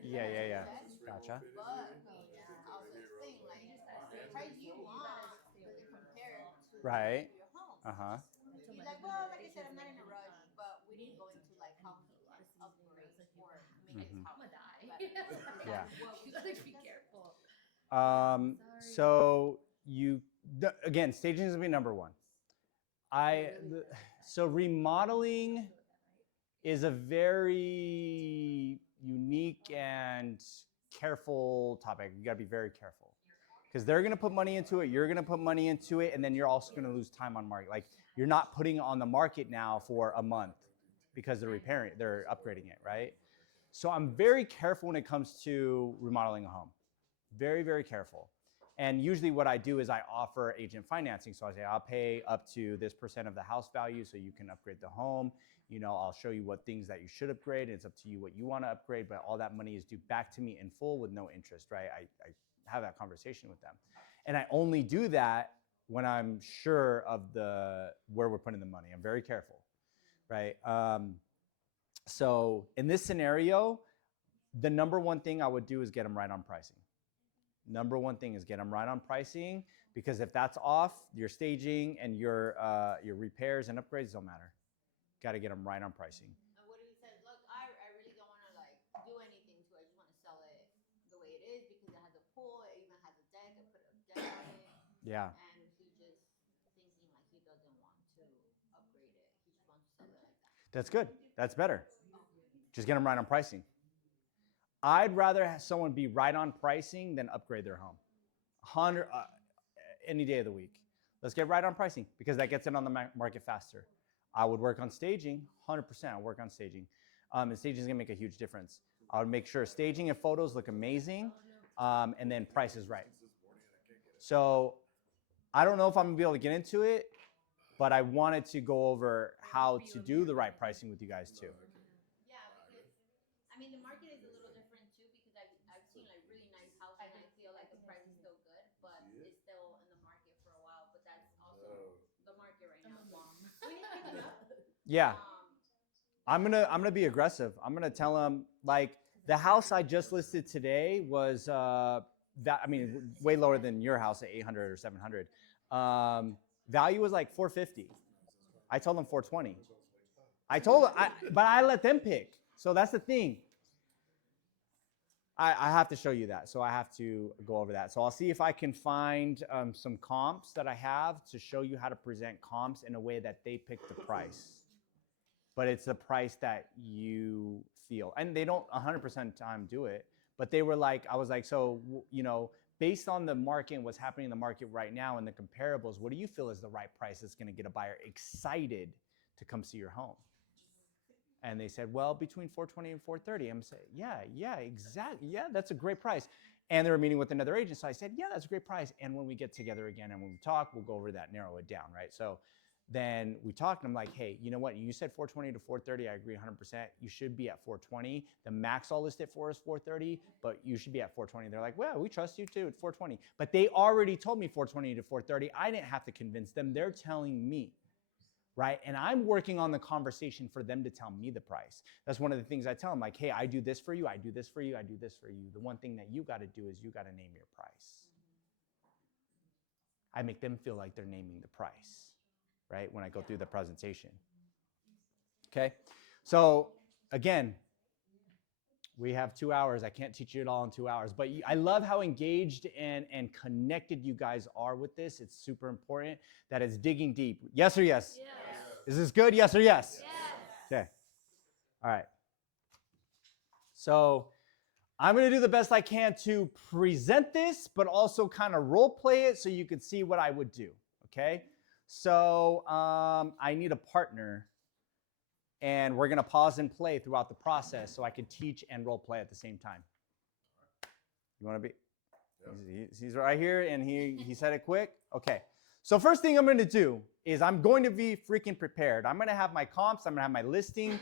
Yeah. Gotcha. But we also explained like the price you want doesn't compare to Right. your home. Uh-huh. He's like, well, like I said, I'm not in a rush, but we didn't go into like how he can upgrade or make his house better. Yeah. What we You gotta should be discuss. careful. So again, staging is gonna be number one. So remodeling is a very unique and careful topic. You gotta be very careful because they're gonna put money into it. You're gonna put money into it, and then you're also gonna lose time on market. Like you're not putting it on the market now for a month because they're upgrading it, right? So I'm very careful when it comes to remodeling a home. Very, very careful. And usually what I do is I offer agent financing. So I say, I'll pay up to this % of the house value so you can upgrade the home. I'll show you what things that you should upgrade. It's up to you what you want to upgrade, but all that money is due back to me in full with no interest, right? I have that conversation with them. And I only do that when I'm sure of where we're putting the money. I'm very careful, right? So in this scenario, the number one thing I would do is get them right on pricing. Number one thing is get them right on pricing, because if that's off, your staging and your repairs and upgrades don't matter. Got to get them right on pricing. And what if he says, look, I really don't want to like do anything to it. I just want to sell it the way it is because it has a pool, it even has a deck. I put a deck on it. Yeah. And he just thinking like he doesn't want to upgrade it. He just wants to sell it like that. That's good. That's better. Just get them right on pricing. I'd rather have someone be right on pricing than upgrade their home. 100 any day of the week. Let's get right on pricing because that gets it on the market faster. I would work on staging, 100%. I'll work on staging. And staging is gonna make a huge difference. I would make sure staging and photos look amazing, and then price is right. So I don't know if I'm gonna be able to get into it, but I wanted to go over how to do the right pricing with you guys too. Yeah, because I mean the market is a little different too because I've seen like really nice houses and I feel like the price is still good, but it's still in the market for a while. But that's also the market right now. We need to pick it up. Yeah. I'm gonna be aggressive. I'm gonna tell them like the house I just listed today was way lower than your house at 800 or 700. Value was like 450. I told them 420. But I let them pick. So that's the thing. I have to show you that. So I have to go over that. So I'll see if I can find some comps that I have to show you how to present comps in a way that they pick the price. But it's the price that you feel. And they don't 100% of the time do it. But they were like, I was like, so, based on the market and what's happening in the market right now and the comparables, what do you feel is the right price that's going to get a buyer excited to come see your home? And they said, well, between 420 and 430. I'm saying, yeah, exactly. Yeah, that's a great price. And they were meeting with another agent. So I said, yeah, that's a great price. And when we get together again and when we talk, we'll go over that, narrow it down, right? So then we talked and I'm like, hey, you know what? You said 420 to 430. I agree 100%. You should be at 420. The max I'll list it for is 430, but you should be at 420. They're like, well, we trust you too at 420. But they already told me 420 to 430. I didn't have to convince them. They're telling me. Right? And I'm working on the conversation for them to tell me the price. That's one of the things I tell them, like, hey, I do this for you, I do this for you, I do this for you. The one thing that you got to do is you got to name your price. I make them feel like they're naming the price, right? When I go through the presentation. Okay? So, again, we have 2 hours. I can't teach you it all in 2 hours. But I love how engaged and connected you guys are with this. It's super important that it's digging deep. Yes or yes? Yes. Is this good? Yes or yes? Yes. Okay. All right. So I'm going to do the best I can to present this, but also kind of role play it so you could see what I would do. Okay? So I need a partner. And we're going to pause and play throughout the process so I can teach and role play at the same time. You want to be? Yep. He's right here, and he said it quick. Okay. So first thing I'm going to do is I'm going to be freaking prepared. I'm going to have my comps. I'm going to have my listing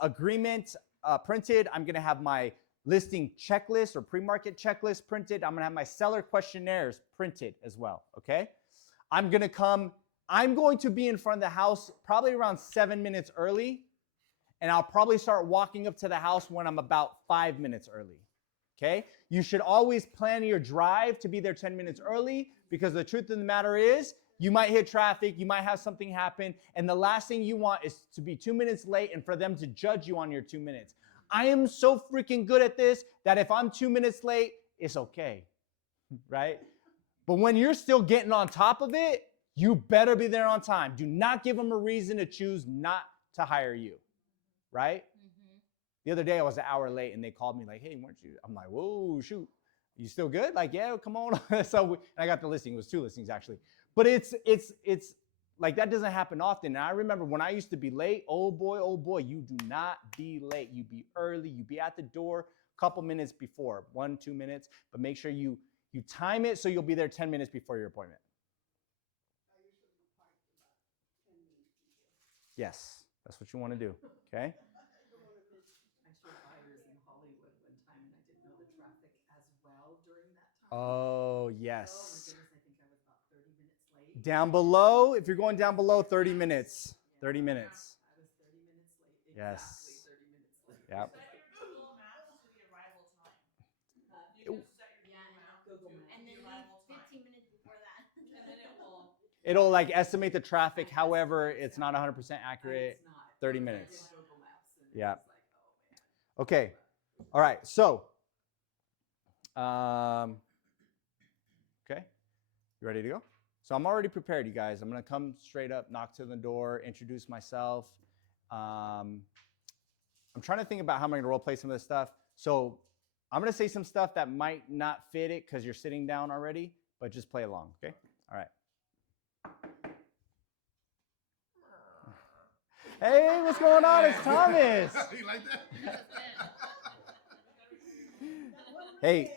agreement printed. I'm going to have my listing checklist or pre-market checklist printed. I'm going to have my seller questionnaires printed as well. Okay. I'm going to be in front of the house probably around 7 minutes early. And I'll probably start walking up to the house when I'm about 5 minutes early, okay? You should always plan your drive to be there 10 minutes early because the truth of the matter is you might hit traffic, you might have something happen, and the last thing you want is to be 2 minutes late and for them to judge you on your 2 minutes. I am so freaking good at this that if I'm 2 minutes late, it's okay, right? But when you're still getting on top of it, you better be there on time. Do not give them a reason to choose not to hire you. Right? Mm-hmm. The other day I was an hour late and they called me like, hey, weren't you? I'm like, whoa, shoot. You still good? Like, yeah, come on. So I got the listing. It was 2 listings actually. But it's like that doesn't happen often. And I remember when I used to be late, oh boy, you do not be late. You be early. You be at the door a couple minutes before, 1-2 minutes. But make sure you time it so you'll be there 10 minutes before your appointment. I usually park about 10 minutes before. Yes, that's what you want to do. Okay? I showed buyers in Hollywood one time and I didn't know the traffic as well during that time. Oh, yes. Oh my goodness, I think I was about 30 minutes late. Down below, if you're going down below, 30 minutes. 30 minutes. I was 30 minutes late. Yes. Exactly 30 minutes late. Yep. Set your Google Maps to the arrival time. You just set your Google Maps And to then the arrival time. 15 minutes before that. And then it will. It'll like estimate the traffic. However, it's not 100% accurate. It's not. 30 I minutes. did Google Maps and Yeah. it was like, oh man. Okay. All right. So, okay. You ready to go? So I'm already prepared, you guys. I'm going to come straight up, knock to the door, introduce myself. I'm trying to think about how I'm going to role play some of this stuff. So I'm going to say some stuff that might not fit it because you're sitting down already, but just play along, okay? All right. Hey, what's going on? It's Thomas. You like that? Hey,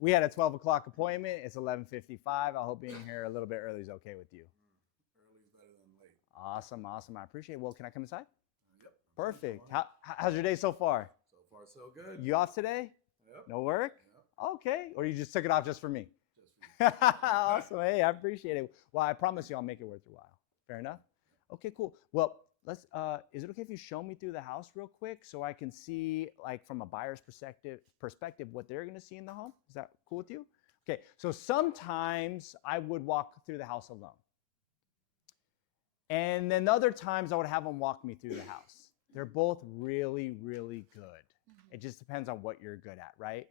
we had a 12 o'clock appointment. It's 11:55. I hope being here a little bit early is okay with you. Early is better than late. Awesome. I appreciate it. Well, can I come inside? Yep. Perfect. How's your day so far? So far, so good. You off today? Yep. No work? Yep. Okay. Or you just took it off just for me? Just for you. Awesome. Hey, I appreciate it. Well, I promise you I'll make it worth your while. Fair enough? Okay, cool. Well, let's is it okay if you show me through the house real quick so I can see, like, from a buyer's perspective what they're going to see in the home? Is that cool with you? Okay. So sometimes I would walk through the house alone. And then other times I would have them walk me through the house. They're both really, really good. It just depends on what you're good at, right?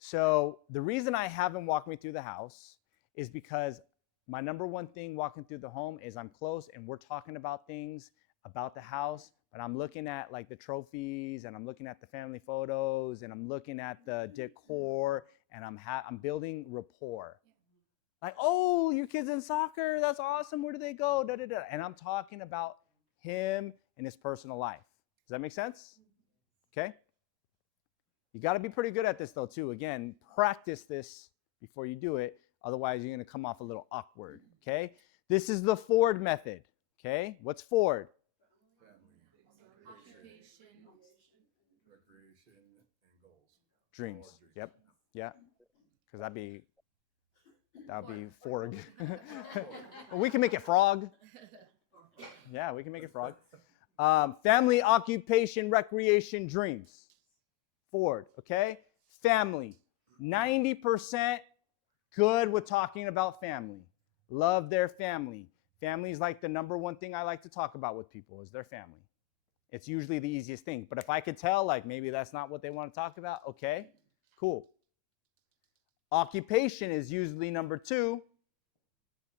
So the reason I have them walk me through the house is because my number one thing walking through the home is I'm close and we're talking about things about the house, but I'm looking at like the trophies and I'm looking at the family photos and I'm looking at the decor and I'm building rapport. Like, oh, your kid's in soccer. That's awesome. Where do they go? Da, da, da. And I'm talking about him and his personal life. Does that make sense? Okay. You got to be pretty good at this though, too. Again, practice this before you do it. Otherwise, you're going to come off a little awkward. Okay. This is the Ford method. Okay. What's Ford? Occupation. Recreation and goals. Dreams. Yep. Yeah. Because that would be Ford. Well, we can make it frog. Yeah, we can make it frog. Family, occupation, recreation, dreams. Ford, okay? Family. 90% good with talking about family. Love their family. Family is like the number one thing I like to talk about with people is their family. It's usually the easiest thing. But if I could tell, like, maybe that's not what they want to talk about, okay, cool. Occupation is usually number two.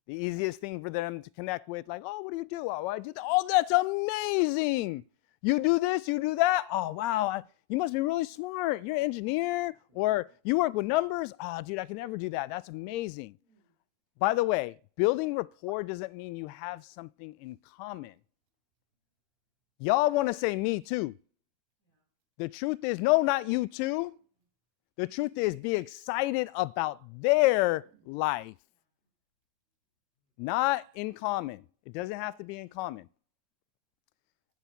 The easiest thing for them to connect with, like, oh, what do you do? Oh, I do that. Oh, that's amazing. You do this, you do that. Oh, wow. You must be really smart. You're an engineer or you work with numbers. Oh, dude, I can never do that. That's amazing. By the way, building rapport doesn't mean you have something in common. Y'all want to say me too. The truth is, no, not you too. The truth is, be excited about their life. Not in common. It doesn't have to be in common.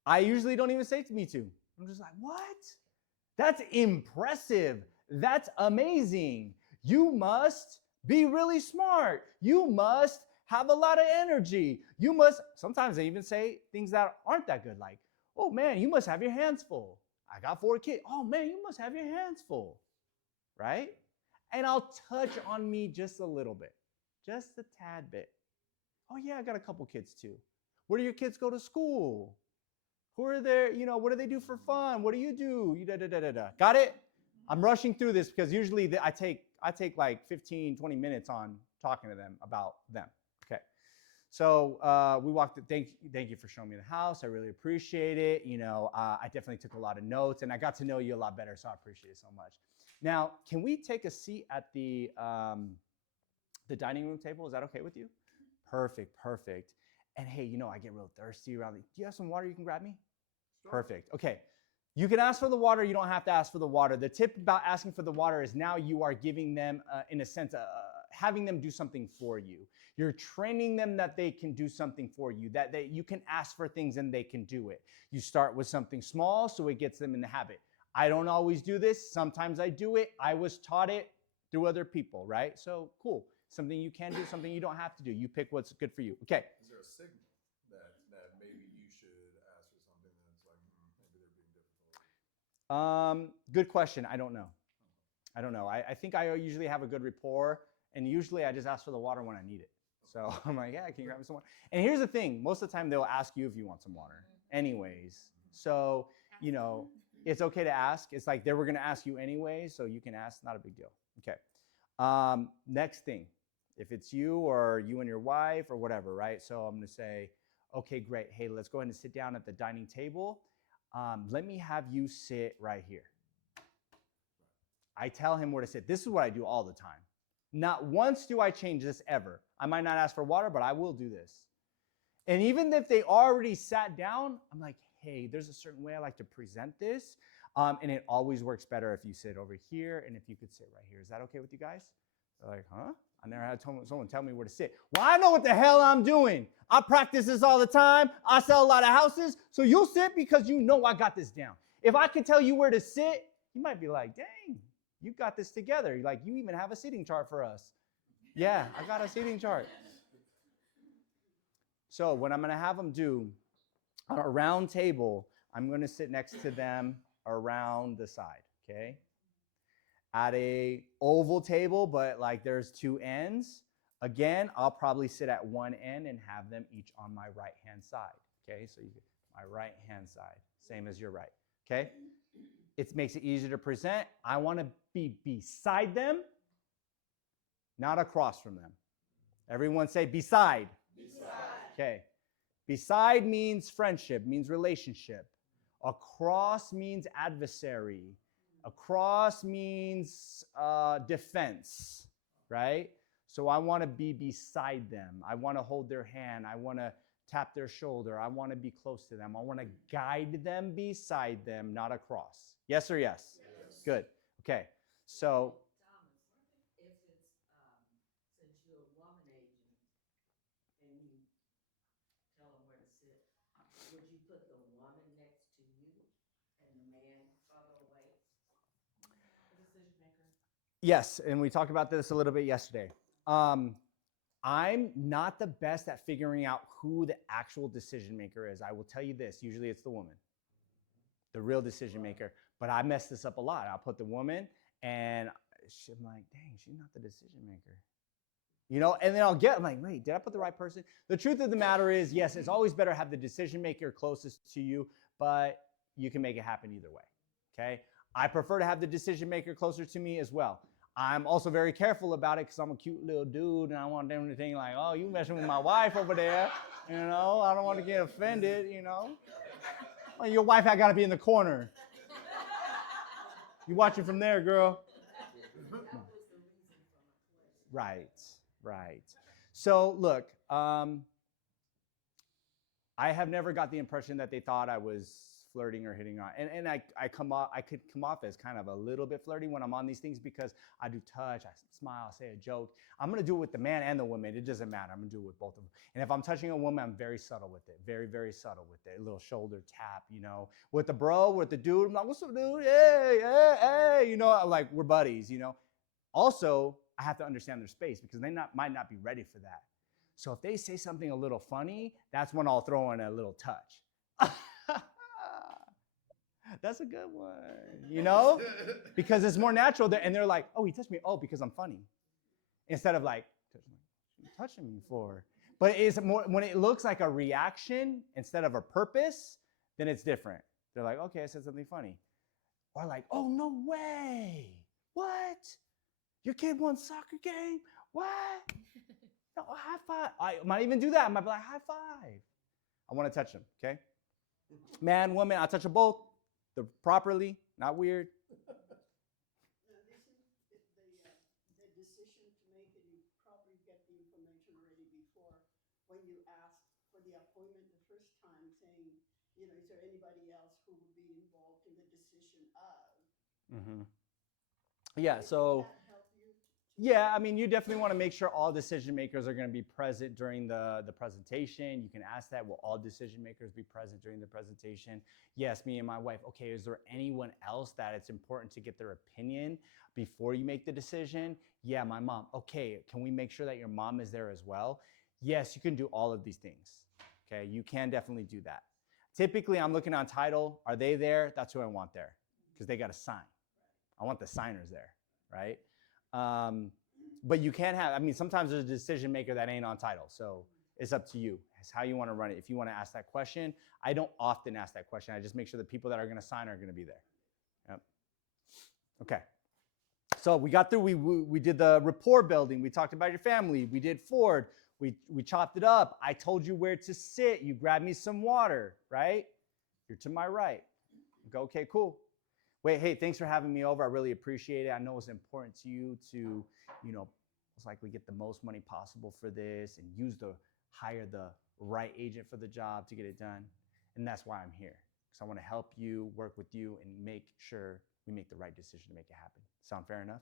I usually don't even say to me too. I'm just like, what? That's impressive. That's amazing. You must be really smart. You must have a lot of energy. You must, sometimes they even say things that aren't that good, like, oh man, you must have your hands full. I got 4 kids. Oh man, you must have your hands full, right? And I'll touch on me just a little bit, just a tad bit. Oh yeah, I got a couple kids too. Where do your kids go to school? Who are there, what do they do for fun? What do you do? Got it? I'm rushing through this because usually I take like 15, 20 minutes on talking to them about them. Okay. So we walked, thank you for showing me the house. I really appreciate it. I definitely took a lot of notes and I got to know you a lot better. So I appreciate it so much. Now, can we take a seat at the dining room table? Is that okay with you? Perfect. And hey, I get real thirsty around. Do you have some water you can grab me? Sure. Perfect. Okay. You can ask for the water. You don't have to ask for the water. The tip about asking for the water is now you are giving them, in a sense, having them do something for you. You're training them that they can do something for you, that you can ask for things and they can do it. You start with something small so it gets them in the habit. I don't always do this. Sometimes I do it. I was taught it through other people, right? So cool. Something you can do, something you don't have to do. You pick what's good for you. Okay. Is there a signal that maybe you should ask for something that's like, maybe they're being difficult? Good question. I don't know. I think I usually have a good rapport, and usually I just ask for the water when I need it. So I'm like, yeah, can you grab me some water? And here's the thing. Most of the time, they'll ask you if you want some water anyways. So, it's okay to ask. It's like they were going to ask you anyway, so you can ask. Not a big deal. Okay. Next thing. If it's you or you and your wife or whatever, right? So I'm going to say, Okay, great. Hey, let's go ahead and sit down at the dining table. Let me have you sit right here. I tell him where to sit. This is what I do all the time. Not once do I change this ever. I might not ask for water, but I will do this. And even if they already sat down, I'm like, hey, there's a certain way I like to present this. And it always works better if you sit over here and if you could sit right here. Is that okay with you guys? They're like, huh? I never had someone tell me where to sit. Well, I know what the hell I'm doing. I practice this all the time. I sell a lot of houses. So you'll sit because you know I got this down. If I could tell you where to sit, you might be like, dang, you got this together. Like, you even have a seating chart for us. Yeah, I got a seating chart. So what I'm going to have them do, on a round table, I'm going to sit next to them around the side, okay? At a oval table, but like there's two ends, again, I'll probably sit at one end and have them each on my right-hand side, okay? So you get my right-hand side, same as your right, okay? It makes it easier to present. I want to be beside them, not across from them. Everyone say beside. Beside. Okay. Beside means friendship, means relationship. Across means adversary. Across means defense, right? So I want to be beside them. I want to hold their hand. I want to tap their shoulder. I want to be close to them. I want to guide them beside them, not across. Yes or yes? Yes. Good. Okay. So Thomas, if it's since you're a woman agent and you tell them where to sit, would you put the woman next to you and the man farther away? The decision maker. yes, and we talked about this a little bit yesterday. I'm not the best at figuring out who the actual decision maker is. I will tell you this, usually it's the woman, the real decision maker. But I mess this up a lot. I'll put the woman and I'm like, dang, she's not the decision maker. You know, and then I'm like, wait, did I put the right person? The truth of the matter is, yes, it's always better to have the decision maker closest to you, but you can make it happen either way, okay? I prefer to have the decision maker closer to me as well. I'm also very careful about it because I'm a cute little dude and I want them to think like, oh, you messing with my wife over there. You know, I don't want to get offended, you know. Well, your wife had got to be in the corner. You watch it from there, girl. Right, right. So look, I have never got the impression that they thought I was flirting or hitting on. And I could come off as kind of a little bit flirty when I'm on these things because I do touch, I smile, I say a joke. I'm gonna do it with the man and the woman. It doesn't matter. I'm gonna do it with both of them. And if I'm touching a woman, I'm very subtle with it. Very, very subtle with it. A little shoulder tap, you know. With the bro, with the dude, I'm like, what's up, dude? Hey, hey, hey. You know, like we're buddies, you know. Also, I have to understand their space because they might not be ready for that. So if they say something a little funny, that's when I'll throw in a little touch. That's a good one, you know? Because it's more natural. And they're like, oh, he touched me. Oh, because I'm funny. Instead of like, what are you touching me for? But it's more, when it looks like a reaction instead of a purpose, then it's different. They're like, okay, I said something funny. Or like, oh, no way. What? Your kid won soccer game? What? No, high five. I might even do that. I might be like, high five. I want to touch them, okay? Man, woman, I touch them both. They're properly, not weird. Now, this is the decision to make, and you probably get the information already before when you ask for the appointment the first time, saying, you know, is there anybody else who would be involved in the decision of? Mm-hmm. Yeah, so. Would that help you? Yeah, I mean, you definitely want to make sure all decision makers are going to be present during the presentation. You can ask that, will all decision makers be present during the presentation? Yes, me and my wife. Okay, is there anyone else that it's important to get their opinion before you make the decision? Yeah, my mom. Okay, can we make sure that your mom is there as well? Yes, you can do all of these things. Okay, you can definitely do that. Typically, I'm looking on title. Are they there? That's who I want there because they got to sign. I want the signers there, right? But you can have, I mean, sometimes there's a decision maker that ain't on title. So it's up to you. It's how you want to run it. If you want to ask that question, I don't often ask that question. I just make sure the people that are going to sign are going to be there. Yep. Okay. So we got through, we did the rapport building. We talked about your family. We did Ford. We chopped it up. I told you where to sit. You grabbed me some water, right? You're to my right. Go, okay, cool. Wait, hey, thanks for having me over. I really appreciate it. I know it's important to you to, most likely get the most money possible for this and hire the right agent for the job to get it done. And that's why I'm here. Because I want to help you, work with you, and make sure we make the right decision to make it happen. Sound fair enough?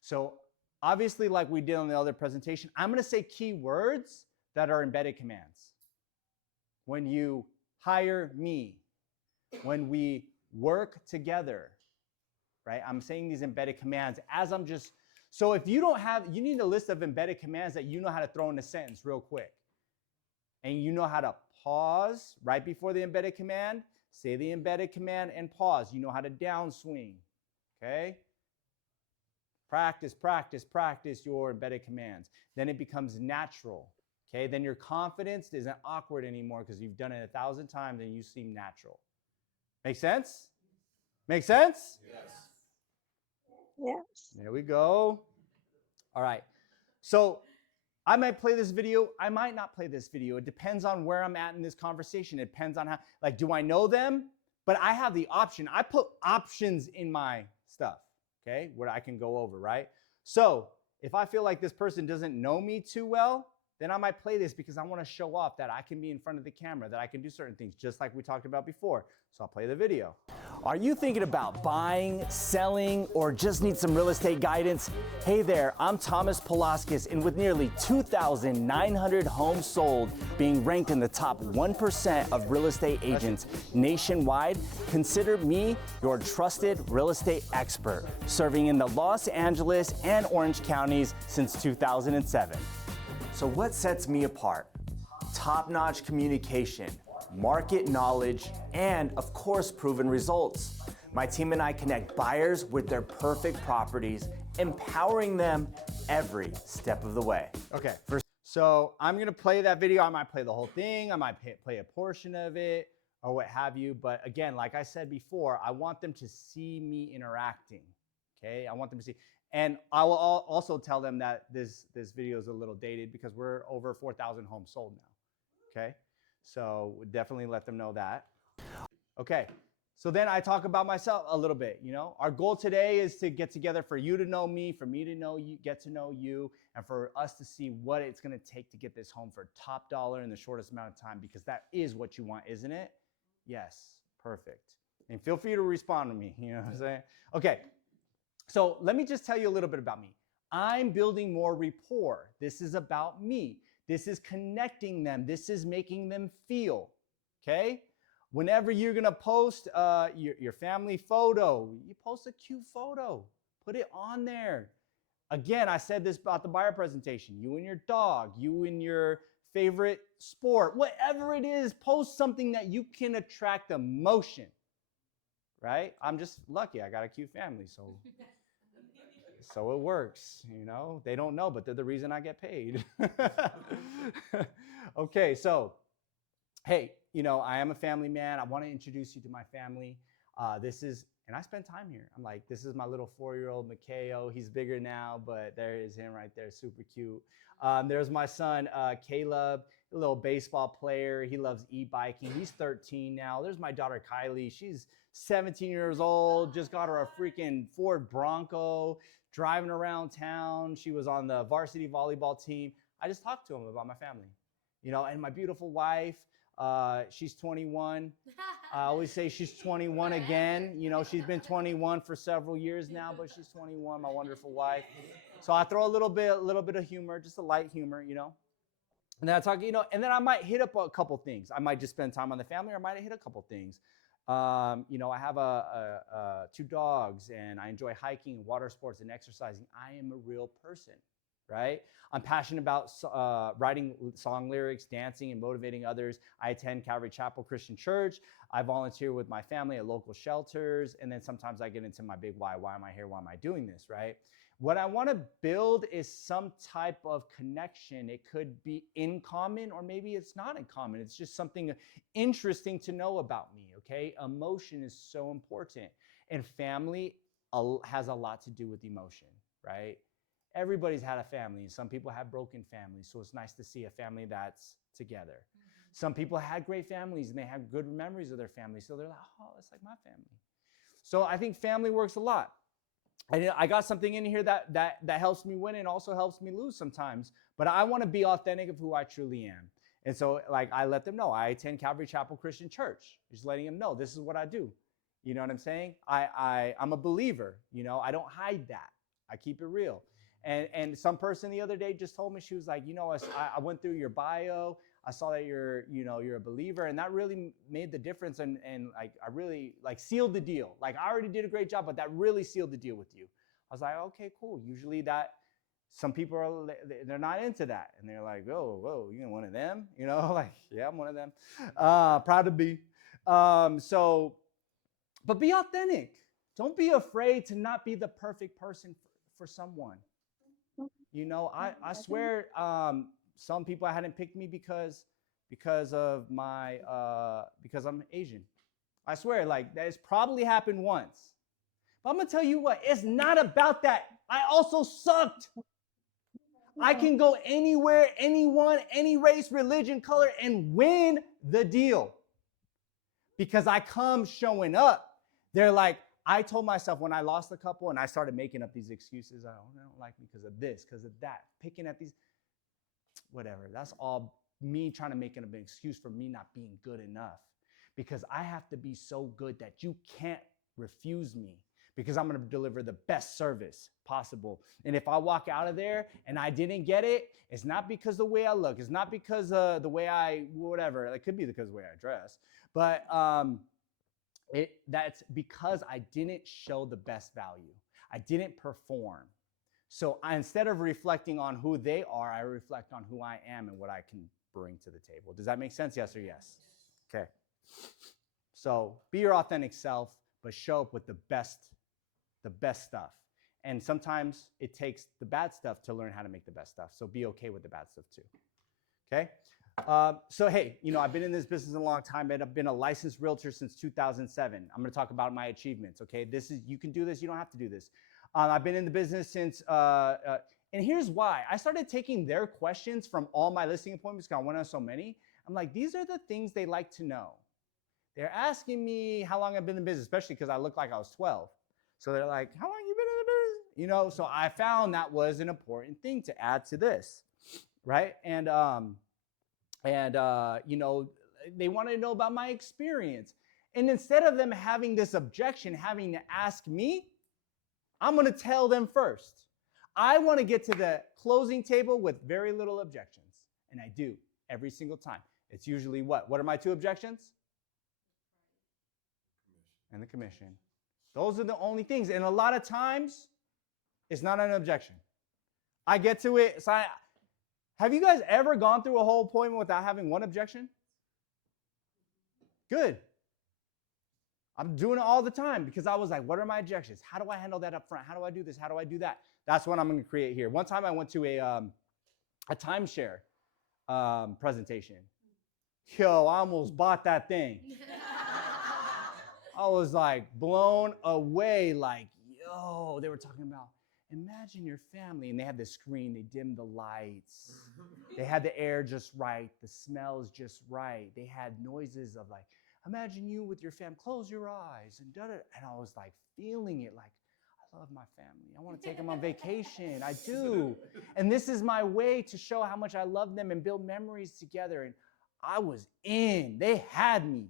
So obviously, like we did on the other presentation, I'm going to say key words that are embedded commands. When you hire me, when we work together, right? I'm saying these embedded commands as I'm just, so if you don't have, you need a list of embedded commands that you know how to throw in a sentence real quick. And you know how to pause right before the embedded command, say the embedded command and pause. You know how to downswing, okay? Practice, practice, practice your embedded commands. Then it becomes natural, okay? Then your confidence isn't awkward anymore because you've done it 1,000 times and you seem natural. Make sense? Make sense? Yes. Yes. There we go. All right. So I might play this video. I might not play this video. It depends on where I'm at in this conversation. It depends on how, like, do I know them? But I have the option. I put options in my stuff, okay, where I can go over, right? So if I feel like this person doesn't know me too well, then I might play this because I want to show off that I can be in front of the camera, that I can do certain things, just like we talked about before. So I'll play the video. Are you thinking about buying, selling, or just need some real estate guidance? Hey there, I'm Thomas Paulauskas, and with nearly 2,900 homes sold, being ranked in the top 1% of real estate agents nationwide, consider me your trusted real estate expert, serving in the Los Angeles and Orange counties since 2007. So what sets me apart? Top-notch communication, market knowledge, and of course, proven results. My team and I connect buyers with their perfect properties, empowering them every step of the way. Okay, so I'm gonna play that video. I might play the whole thing. I might play a portion of it or what have you. But again, like I said before, I want them to see me interacting, okay? I want them to see. And I will also tell them that this video is a little dated because we're over 4,000 homes sold now, okay? So definitely let them know that. Okay, so then I talk about myself a little bit, Our goal today is to get together for you to know me, for me to know you, get to know you, and for us to see what it's gonna take to get this home for top dollar in the shortest amount of time, because that is what you want, isn't it? Yes, perfect. And feel free to respond to me, you know what I'm saying? Okay. So let me just tell you a little bit about me. I'm building more rapport. This is about me. This is connecting them. This is making them feel, okay? Whenever you're gonna post your family photo, you post a cute photo. Put it on there. Again, I said this about the buyer presentation. You and your dog, you and your favorite sport, whatever it is, post something that you can attract emotion, right? I'm just lucky. I got a cute family, so it works, They don't know, but they're the reason I get paid. Okay, so, hey, I am a family man. I want to introduce you to my family. And I spend time here. I'm like, this is my little 4-year-old Makeo. He's bigger now, but there is him right there, super cute. There's my son, Caleb, a little baseball player. He loves e-biking. He's 13 now. There's my daughter, Kylie. She's 17 years old, just got her a freaking Ford Bronco, driving around town. She was on the varsity volleyball team. I just talked to him about my family, and my beautiful wife, she's 21. I always say she's 21 again. She's been 21 for several years now, but she's 21, my wonderful wife. So I throw a little bit of humor, just a light humor, And then I talk, and then I might hit up a couple things. I might just spend time on the family, or I might hit a couple things. I have 2 dogs, and I enjoy hiking, water sports, and exercising. I am a real person, right? I'm passionate about writing song lyrics, dancing, and motivating others. I attend Calvary Chapel Christian Church. I volunteer with my family at local shelters, and then sometimes I get into my big why. Why am I here? Why am I doing this, right? What I want to build is some type of connection. It could be in common, or maybe it's not in common. It's just something interesting to know about me, okay? Emotion is so important. And family has a lot to do with emotion, right? everybody's had a family. Some people have broken families, so it's nice to see a family that's together. Some people had great families and they have good memories of their family, so they're like, oh, that's like my family. So I think family works a lot. I got something in here that helps me win and also helps me lose sometimes, but I want to be authentic of who I truly am. And so, like, I let them know I attend Calvary Chapel Christian Church, just letting them know this is what I do. You know what I'm saying? I'm a believer. You know, I don't hide that. I keep it real. And some person the other day just told me, she was like, you know, I went through your bio. I saw that you're a believer, and that really made the difference. And like, I really like sealed the deal. Like, I already did a great job, but that really sealed the deal with you. I was like, okay, cool. Usually some people they're not into that, and they're like, whoa, you know, one of them, you know, like, yeah, I'm one of them. Proud to be. But be authentic. Don't be afraid to not be the perfect person for someone. You know, I swear, some people hadn't picked me because I'm Asian. I swear, like, that has probably happened once. But I'm gonna tell you what, it's not about that. I also sucked. I can go anywhere, anyone, any race, religion, color, and win the deal. Because I come showing up. They're like, I told myself when I lost a couple and I started making up these excuses, they don't like me because of this, because of that, picking at these, whatever. That's all me trying to make an excuse for me not being good enough. Because I have to be so good that you can't refuse me, because I'm going to deliver the best service possible. And if I walk out of there and I didn't get it, it's not because of the way I look. It's not because of the way whatever. It could be because of the way I dress. But that's because I didn't show the best value. I didn't perform. So instead of reflecting on who they are, I reflect on who I am and what I can bring to the table. Does that make sense? Yes or yes? Okay. So be your authentic self, but show up with the best stuff. And sometimes it takes the bad stuff to learn how to make the best stuff. So be okay with the bad stuff too. Okay? So hey, you know, I've been in this business a long time, and I've been a licensed realtor since 2007. I'm going to talk about my achievements. Okay? You can do this. You don't have to do this. I've been in the business since, and here's why. I started taking their questions from all my listing appointments because I went on so many. I'm like, these are the things they like to know. They're asking me how long I've been in business, especially because I look like I was 12. So they're like, how long you been in the business? You know, so I found that was an important thing to add to this, right? And you know, they wanted to know about my experience. And instead of them having this objection, having to ask me, I'm going to tell them first. I want to get to the closing table with very little objections. And I do every single time. It's usually what? What are my two objections? And the commission. Those are the only things. And a lot of times, it's not an objection. I get to it. So have you guys ever gone through a whole appointment without having one objection? Good. I'm doing it all the time because I was like, what are my objections? How do I handle that up front? How do I do this? How do I do that? That's what I'm going to create here. One time I went to a timeshare presentation. Yo, I almost bought that thing. I was like blown away, like, yo, they were talking about, imagine your family. And they had the screen, they dimmed the lights. They had the air just right, the smells just right. They had noises of like, imagine you with your fam, close your eyes and da-da. And I was like feeling it, like, I love my family. I want to take them on vacation. I do. And this is my way to show how much I love them and build memories together. And I was in. They had me.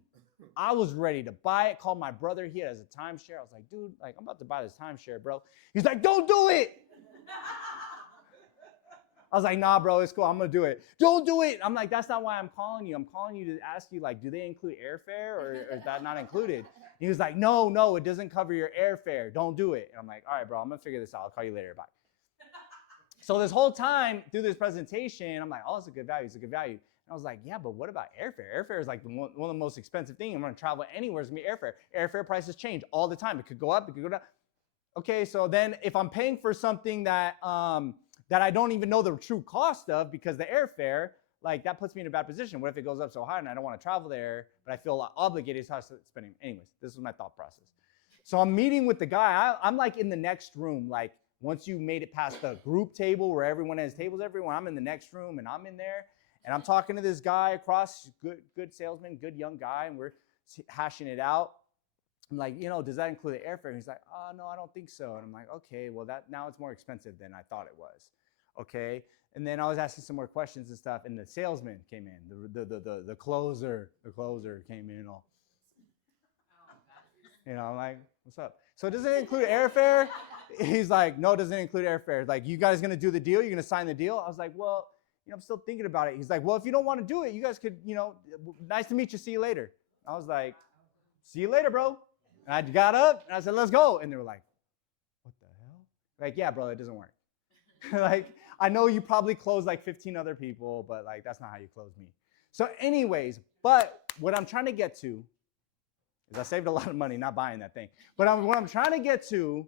I was ready to buy it. Called my brother. He has a timeshare. I was like, dude, like, I'm about to buy this timeshare, bro. He's like, don't do it. I was like, nah, bro, it's cool. I'm going to do it. Don't do it. I'm like, that's not why I'm calling you. I'm calling you to ask you, like, do they include airfare or is that not included? And he was like, no, it doesn't cover your airfare. Don't do it. And I'm like, all right, bro, I'm going to figure this out. I'll call you later. Bye. So this whole time through this presentation, I'm like, oh, it's a good value. It's a good value. And I was like, yeah, but what about airfare? Airfare is like one of the most expensive things. I'm going to travel anywhere. It's going to be airfare. Airfare prices change all the time. It could go up. It could go down. Okay, so then if I'm paying for something that I don't even know the true cost of because the airfare, like, that puts me in a bad position. What if it goes up so high and I don't want to travel there, but I feel obligated to spending? Anyways, this was my thought process. So I'm meeting with the guy. I'm like in the next room, like Once you made it past the group table where everyone has tables everywhere, I'm in the next room and I'm in there and I'm talking to this guy across, good salesman, good young guy, and we're hashing it out. I'm like, does that include the airfare? And he's like, oh, no, I don't think so. And I'm like, okay, well, now it's more expensive than I thought it was. Okay. And then I was asking some more questions and stuff, and the salesman came in, the closer came in all. I'm like, what's up? So does it include airfare? He's like, no, it doesn't include airfare. Like, you guys gonna do the deal? You're gonna sign the deal? I was like, well, I'm still thinking about it. He's like, well, if you don't want to do it, you guys could, nice to meet you. See you later. I was like, see you later, bro. And I got up and I said, let's go. And they were like, what the hell? Like, yeah, bro, it doesn't work. Like, I know you probably closed like 15 other people, but like, that's not how you close me. So anyways, but what I'm trying to get to is I saved a lot of money not buying that thing. But what I'm trying to get to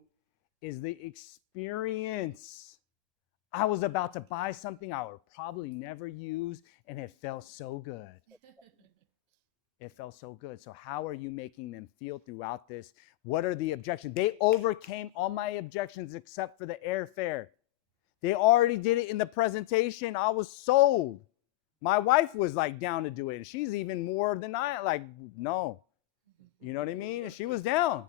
is the experience. I was about to buy something I would probably never use, and it felt so good. It felt so good. So how are you making them feel throughout this? What are the objections? They overcame all my objections except for the airfare. They already did it in the presentation. I was sold. My wife was like down to do it. And she's even more than I, like, no. You know what I mean? And she was down.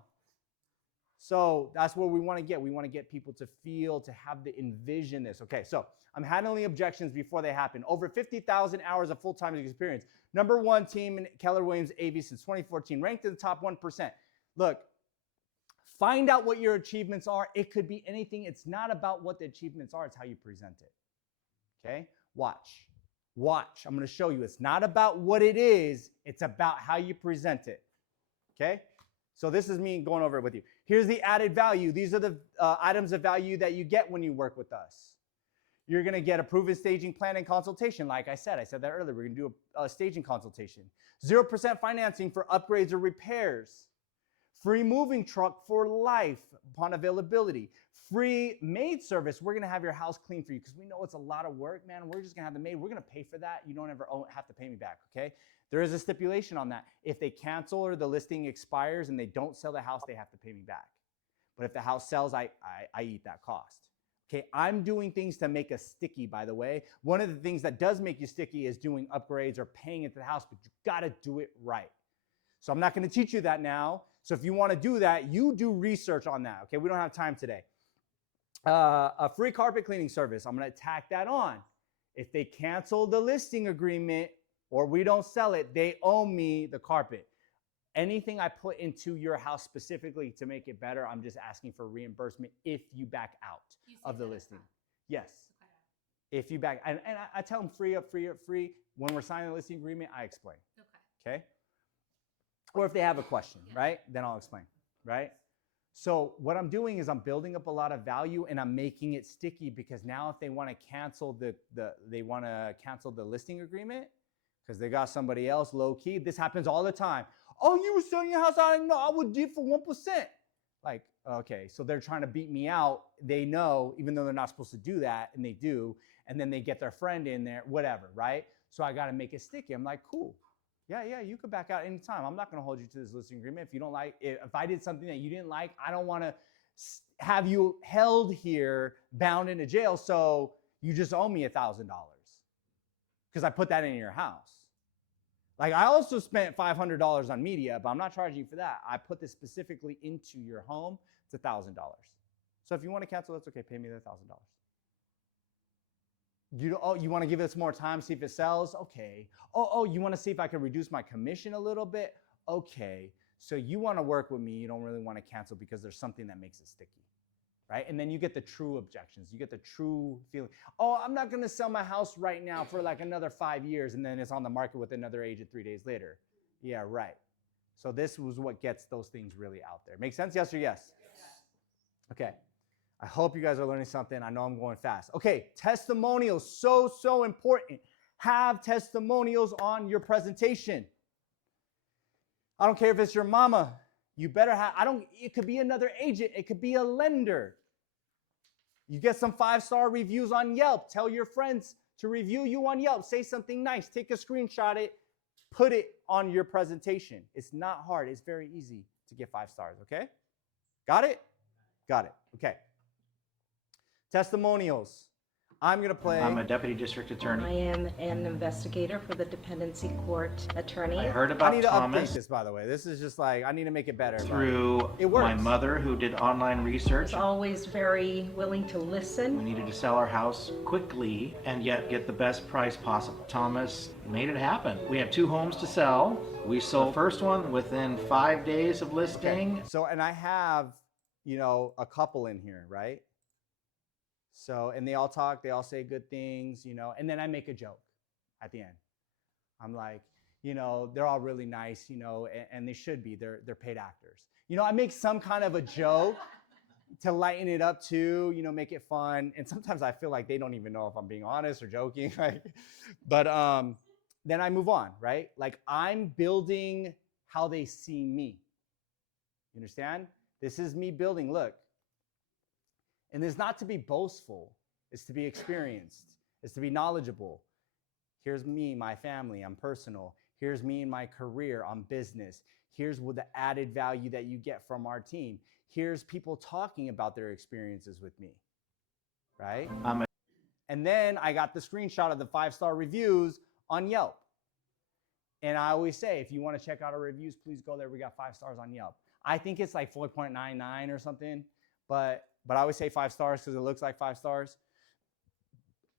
So that's what we want to get. We want to get people to feel, to have the envision this. Okay, so I'm handling objections before they happen. Over 50,000 hours of full-time experience. Number one team in Keller Williams AV since 2014, ranked in the top 1%. Look, find out what your achievements are. It could be anything. It's not about what the achievements are. It's how you present it. Okay? Watch. I'm going to show you. It's not about what it is. It's about how you present it. Okay? So this is me going over it with you. Here's the added value. These are the items of value that you get when you work with us. You're going to get a proven staging plan and consultation. Like I said that earlier. We're going to do a staging consultation. 0% financing for upgrades or repairs. Free moving truck for life upon availability. Free maid service. We're going to have your house clean for you because we know it's a lot of work, man. We're just going to have the maid. We're going to pay for that. You don't ever have to pay me back, okay? There is a stipulation on that. If they cancel or the listing expires and they don't sell the house, they have to pay me back. But if the house sells, I eat that cost. Okay, I'm doing things to make us sticky, by the way. One of the things that does make you sticky is doing upgrades or paying into the house, but you gotta do it right. So I'm not gonna teach you that now. So if you wanna do that, you do research on that, okay? We don't have time today. A free carpet cleaning service, I'm gonna tack that on. If they cancel the listing agreement or we don't sell it, they owe me the carpet. Anything I put into your house specifically to make it better, I'm just asking for reimbursement if you back out of the listing. Yes. Okay. If you back, and I tell them free up. When we're signing the listing agreement, I explain. Okay. Or if they have a question, right? Then I'll explain, right? So what I'm doing is I'm building up a lot of value and I'm making it sticky because now if they want to cancel the listing agreement because they got somebody else low key, this happens all the time. Oh, you were selling your house? I didn't know. I would do it for 1%. Like, okay, so they're trying to beat me out. They know, even though they're not supposed to do that, and they do, and then they get their friend in there, whatever, right? So I got to make it sticky. I'm like, cool. Yeah, you could back out anytime. I'm not going to hold you to this listing agreement. If you don't like, if I did something that you didn't like, I don't want to have you held here, bound into jail, so you just owe me $1,000 because I put that in your house. Like I also spent $500 on media, but I'm not charging you for that. I put this specifically into your home. It's $1,000. So if you want to cancel, that's okay. Pay me the $1,000. You want to give us more time, see if it sells? Okay. Oh, you want to see if I can reduce my commission a little bit? Okay. So you want to work with me. You don't really want to cancel because there's something that makes it sticky, right? And then you get the true objections. You get the true feeling. Oh, I'm not going to sell my house right now for like another 5 years, and then it's on the market with another agent 3 days later. Yeah, right. So this was what gets those things really out there. Make sense? Yes or yes? Yes. Okay. I hope you guys are learning something. I know I'm going fast. Okay, testimonials, so important. Have testimonials on your presentation. I don't care if it's your mama. You better have, it could be another agent. It could be a lender. You get some 5-star reviews on Yelp. Tell your friends to review you on Yelp. Say something nice. Take a screenshot it. Put it on your presentation. It's not hard. It's very easy to get 5 stars, okay? Got it? Got it. Okay. Testimonials. I'm going to play. I'm a deputy district attorney. I am an investigator for the dependency court attorney. I heard I about need to Thomas update this, by the way. This is just like, I need to make it better. through It works. my mother, who did online research. Was always very willing to We listen. needed to sell our house quickly and yet get the best price possible. Thomas made it happen. We have 2 homes to sell. We sold the first one within 5 days of listing. Okay. So, and I have, a couple in here, right? So, and they all talk, they all say good things, and then I make a joke at the end. I'm like, they're all really nice, and they should be. They're paid actors. I make some kind of a joke to lighten it up too, make it fun. And sometimes I feel like they don't even know if I'm being honest or joking. But then I move on, right? Like I'm building how they see me. You understand? This is me building. Look. And it's not to be boastful. It's to be experienced. It's to be knowledgeable. Here's me, my family. I'm personal. Here's me and my career. I'm business. Here's what the added value that you get from our team. Here's people talking about their experiences with me, right? And then I got the screenshot of the 5-star reviews on Yelp. And I always say, if you want to check out our reviews, please go there. We got 5 stars on Yelp. I think it's like 4.99 or something, but I always say 5 stars because it looks like 5 stars.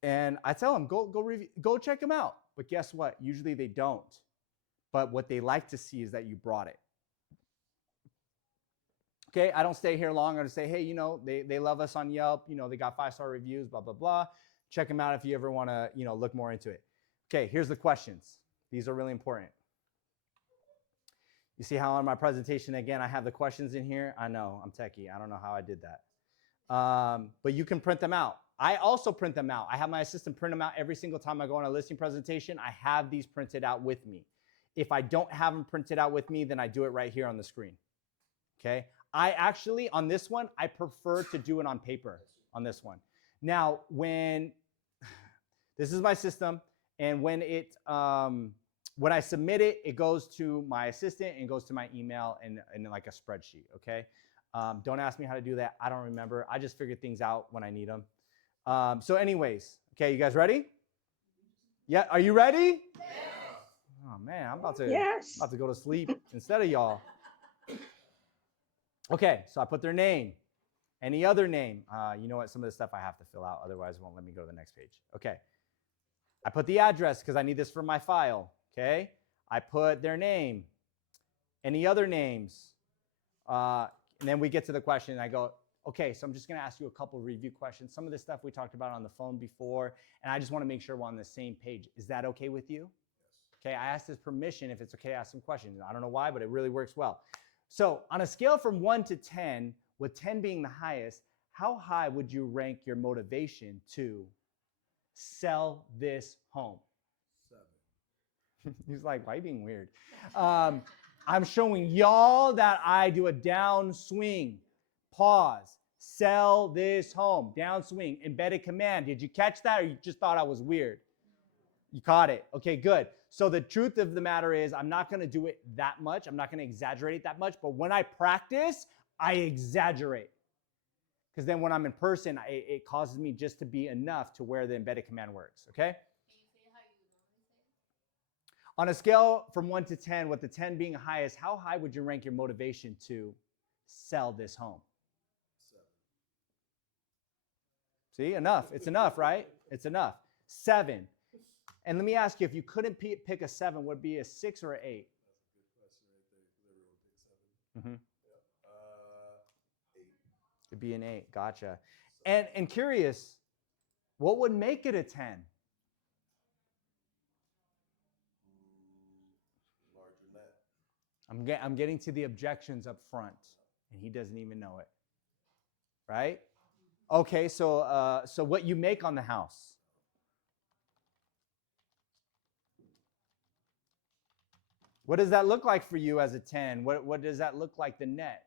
And I tell them, go check them out. But guess what? Usually they don't. But what they like to see is that you brought it. Okay, I don't stay here long. I just say, hey, they love us on Yelp. They got 5-star reviews, blah, blah, blah. Check them out if you ever want to, look more into it. Okay, here's the questions. These are really important. You see how on my presentation, again, I have the questions in here? I know, I'm techie. I don't know how I did that. But you can print them out. I also print them out. I have my assistant print them out every single time I go on a listing presentation. I have these printed out with me. If I don't have them printed out with me, then I do it right here on the screen. Okay? I actually, on this one, I prefer to do it on paper on this one. Now, this is my system, and when I submit it, it goes to my assistant and goes to my email and like a spreadsheet, okay? Don't ask me how to do that. I don't remember. I just figure things out when I need them. So anyways, okay, you guys ready? Yeah, are you ready? Yes. Oh man, I'm about to go to sleep instead of y'all. Okay, so I put their name, any other name. You know what? Some of the stuff I have to fill out, otherwise it won't let me go to the next page. Okay. I put the address because I need this for my file. Okay. I put their name, any other names. And then we get to the question. And I go, okay, so I'm just going to ask you a couple of review questions. Some of this stuff we talked about on the phone before, and I just want to make sure we're on the same page. Is that okay with you? Yes. Okay. I asked his permission if it's okay to ask some questions. I don't know why, but it really works well. So on a scale from 1 to 10, with 10 being the highest, how high would you rank your motivation to sell this home? 7. He's like, why are you being weird? I'm showing y'all that I do a downswing. Pause. Sell this home. Downswing. Embedded command. Did you catch that or you just thought I was weird? You caught it. Okay, good. So the truth of the matter is I'm not going to do it that much. I'm not going to exaggerate it that much. But when I practice, I exaggerate. Because then when I'm in person, it causes me just to be enough to where the embedded command works, okay? Can you say how you normally say it? On a scale from 1 to 10, with the 10 being highest, how high would you rank your motivation to sell this home? 7. See, enough. It's enough, right? It's enough. 7. And let me ask you, if you couldn't pick a 7, would it be a 6 or an 8? That's a good question right there. Everyone pick 7. Mm-hmm. Yep. 8. It'd be an 8. Gotcha. And curious, what would make it a 10? Larger net. I'm getting to the objections up front, and he doesn't even know it. Right? Okay, so what you make on the house? What does that look like for you as a 10? What does that look like, the net?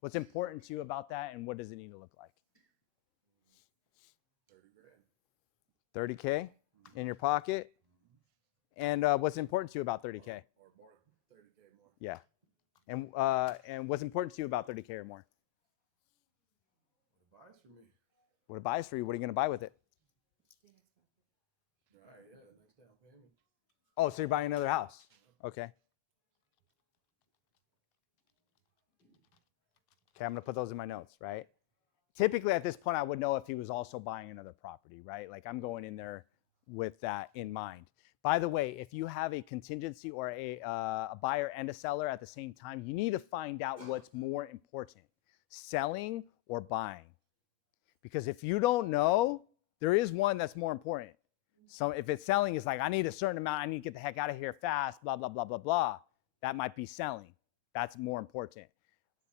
What's important to you about that, and what does it need to look like? 30 grand. 30K in your pocket? And what's important to you about 30K? Or more. 30K more. Yeah. And what's important to you about 30K or more? What it buys for me. What it buys for you? What are you going to buy with it? All right, yeah, next down payment. Oh, so you're buying another house. Okay. Okay, I'm going to put those in my notes, right? Typically at this point, I would know if he was also buying another property, right? Like I'm going in there with that in mind. By the way, if you have a contingency or a buyer and a seller at the same time, you need to find out what's more important, selling or buying. Because if you don't know, there is one that's more important. So if it's selling, it's like, I need a certain amount, I need to get the heck out of here fast, blah, blah, blah, blah, blah. That might be selling. That's more important.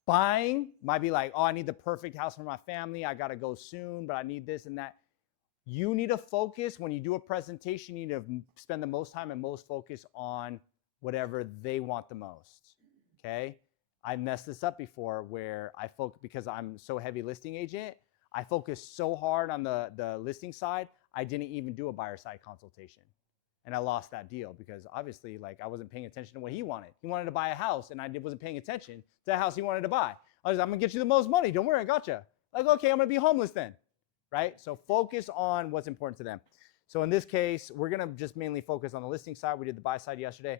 Buying might be like, oh, I need the perfect house for my family. I got to go soon, but I need this and that. You need to focus when you do a presentation, you need to spend the most time and most focus on whatever they want the most. Okay. I messed this up before where I focus because I'm so heavy listing agent. I focused so hard on the listing side, I didn't even do a buyer side consultation. And I lost that deal because obviously like I wasn't paying attention to what he wanted. He wanted to buy a house and I wasn't paying attention to the house he wanted to buy. I was like, I'm gonna get you the most money. Don't worry, I got you. Like, okay, I'm gonna be homeless then, right? So focus on what's important to them. So in this case, we're gonna just mainly focus on the listing side. We did the buy side yesterday.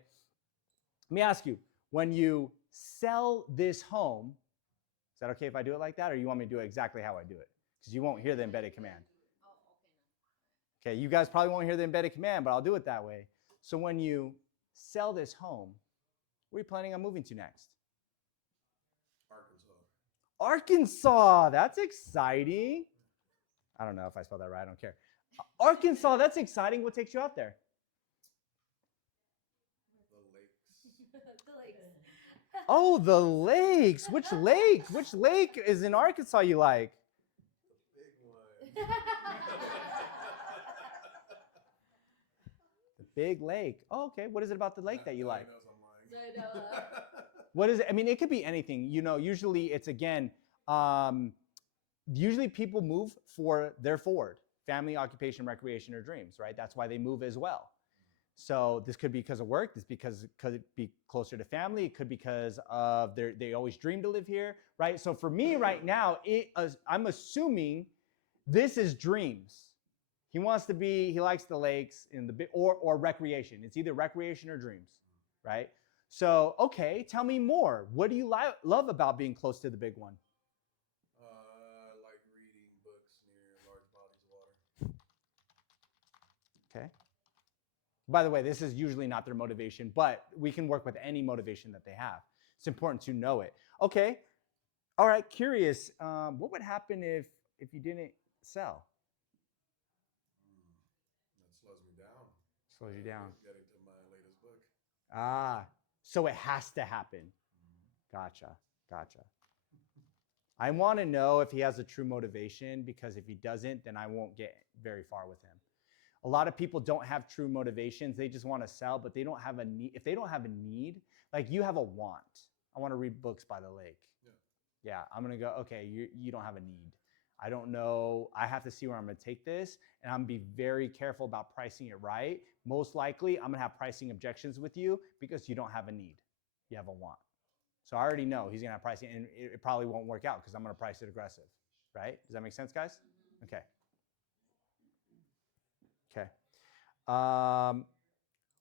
Let me ask you, when you sell this home, is that okay if I do it like that or you want me to do it exactly how I do it? Because you won't hear the embedded command. Okay, you guys probably won't hear the embedded command, but I'll do it that way. So when you sell this home, where are you planning on moving to next? Arkansas, that's exciting. I don't know if I spelled that right, I don't care. Arkansas, that's exciting. What takes you out there? The lakes. The lakes. Oh, the lakes. Which lake? Which lake is in Arkansas you like? The big one. The big lake. Oh, okay. What is it about the lake that you like? He knows I'm lying. What is it? I mean, it could be anything. You know, usually it's again, usually people move for their forward, family, occupation, recreation, or dreams, right? That's why they move as well. So this could be because of work. This could be closer to family. It could be because of they always dream to live here, right? So for me right now, I'm assuming this is dreams. He likes the lakes or recreation. It's either recreation or dreams, right? So, okay, tell me more. What do you love about being close to the big one? I like reading books near large bodies of water. Okay. By the way, this is usually not their motivation, but we can work with any motivation that they have. It's important to know it. Okay. All right, curious. What would happen if you didn't sell? That slows me down. Slows you down. Getting to my latest book. Ah, so it has to happen. Gotcha. I want to know if he has a true motivation because if he doesn't, then I won't get very far with him. A lot of people don't have true motivations. They just want to sell, but they don't have a need. If they don't have a need, like you have a want. I want to read books by the lake. Yeah, I'm going to go, okay, you don't have a need. I don't know. I have to see where I'm going to take this, and I'm going to be very careful about pricing it right. Most likely, I'm going to have pricing objections with you because you don't have a need. You have a want. So I already know he's going to have pricing, and it probably won't work out because I'm going to price it aggressive, right? Does that make sense, guys? Okay.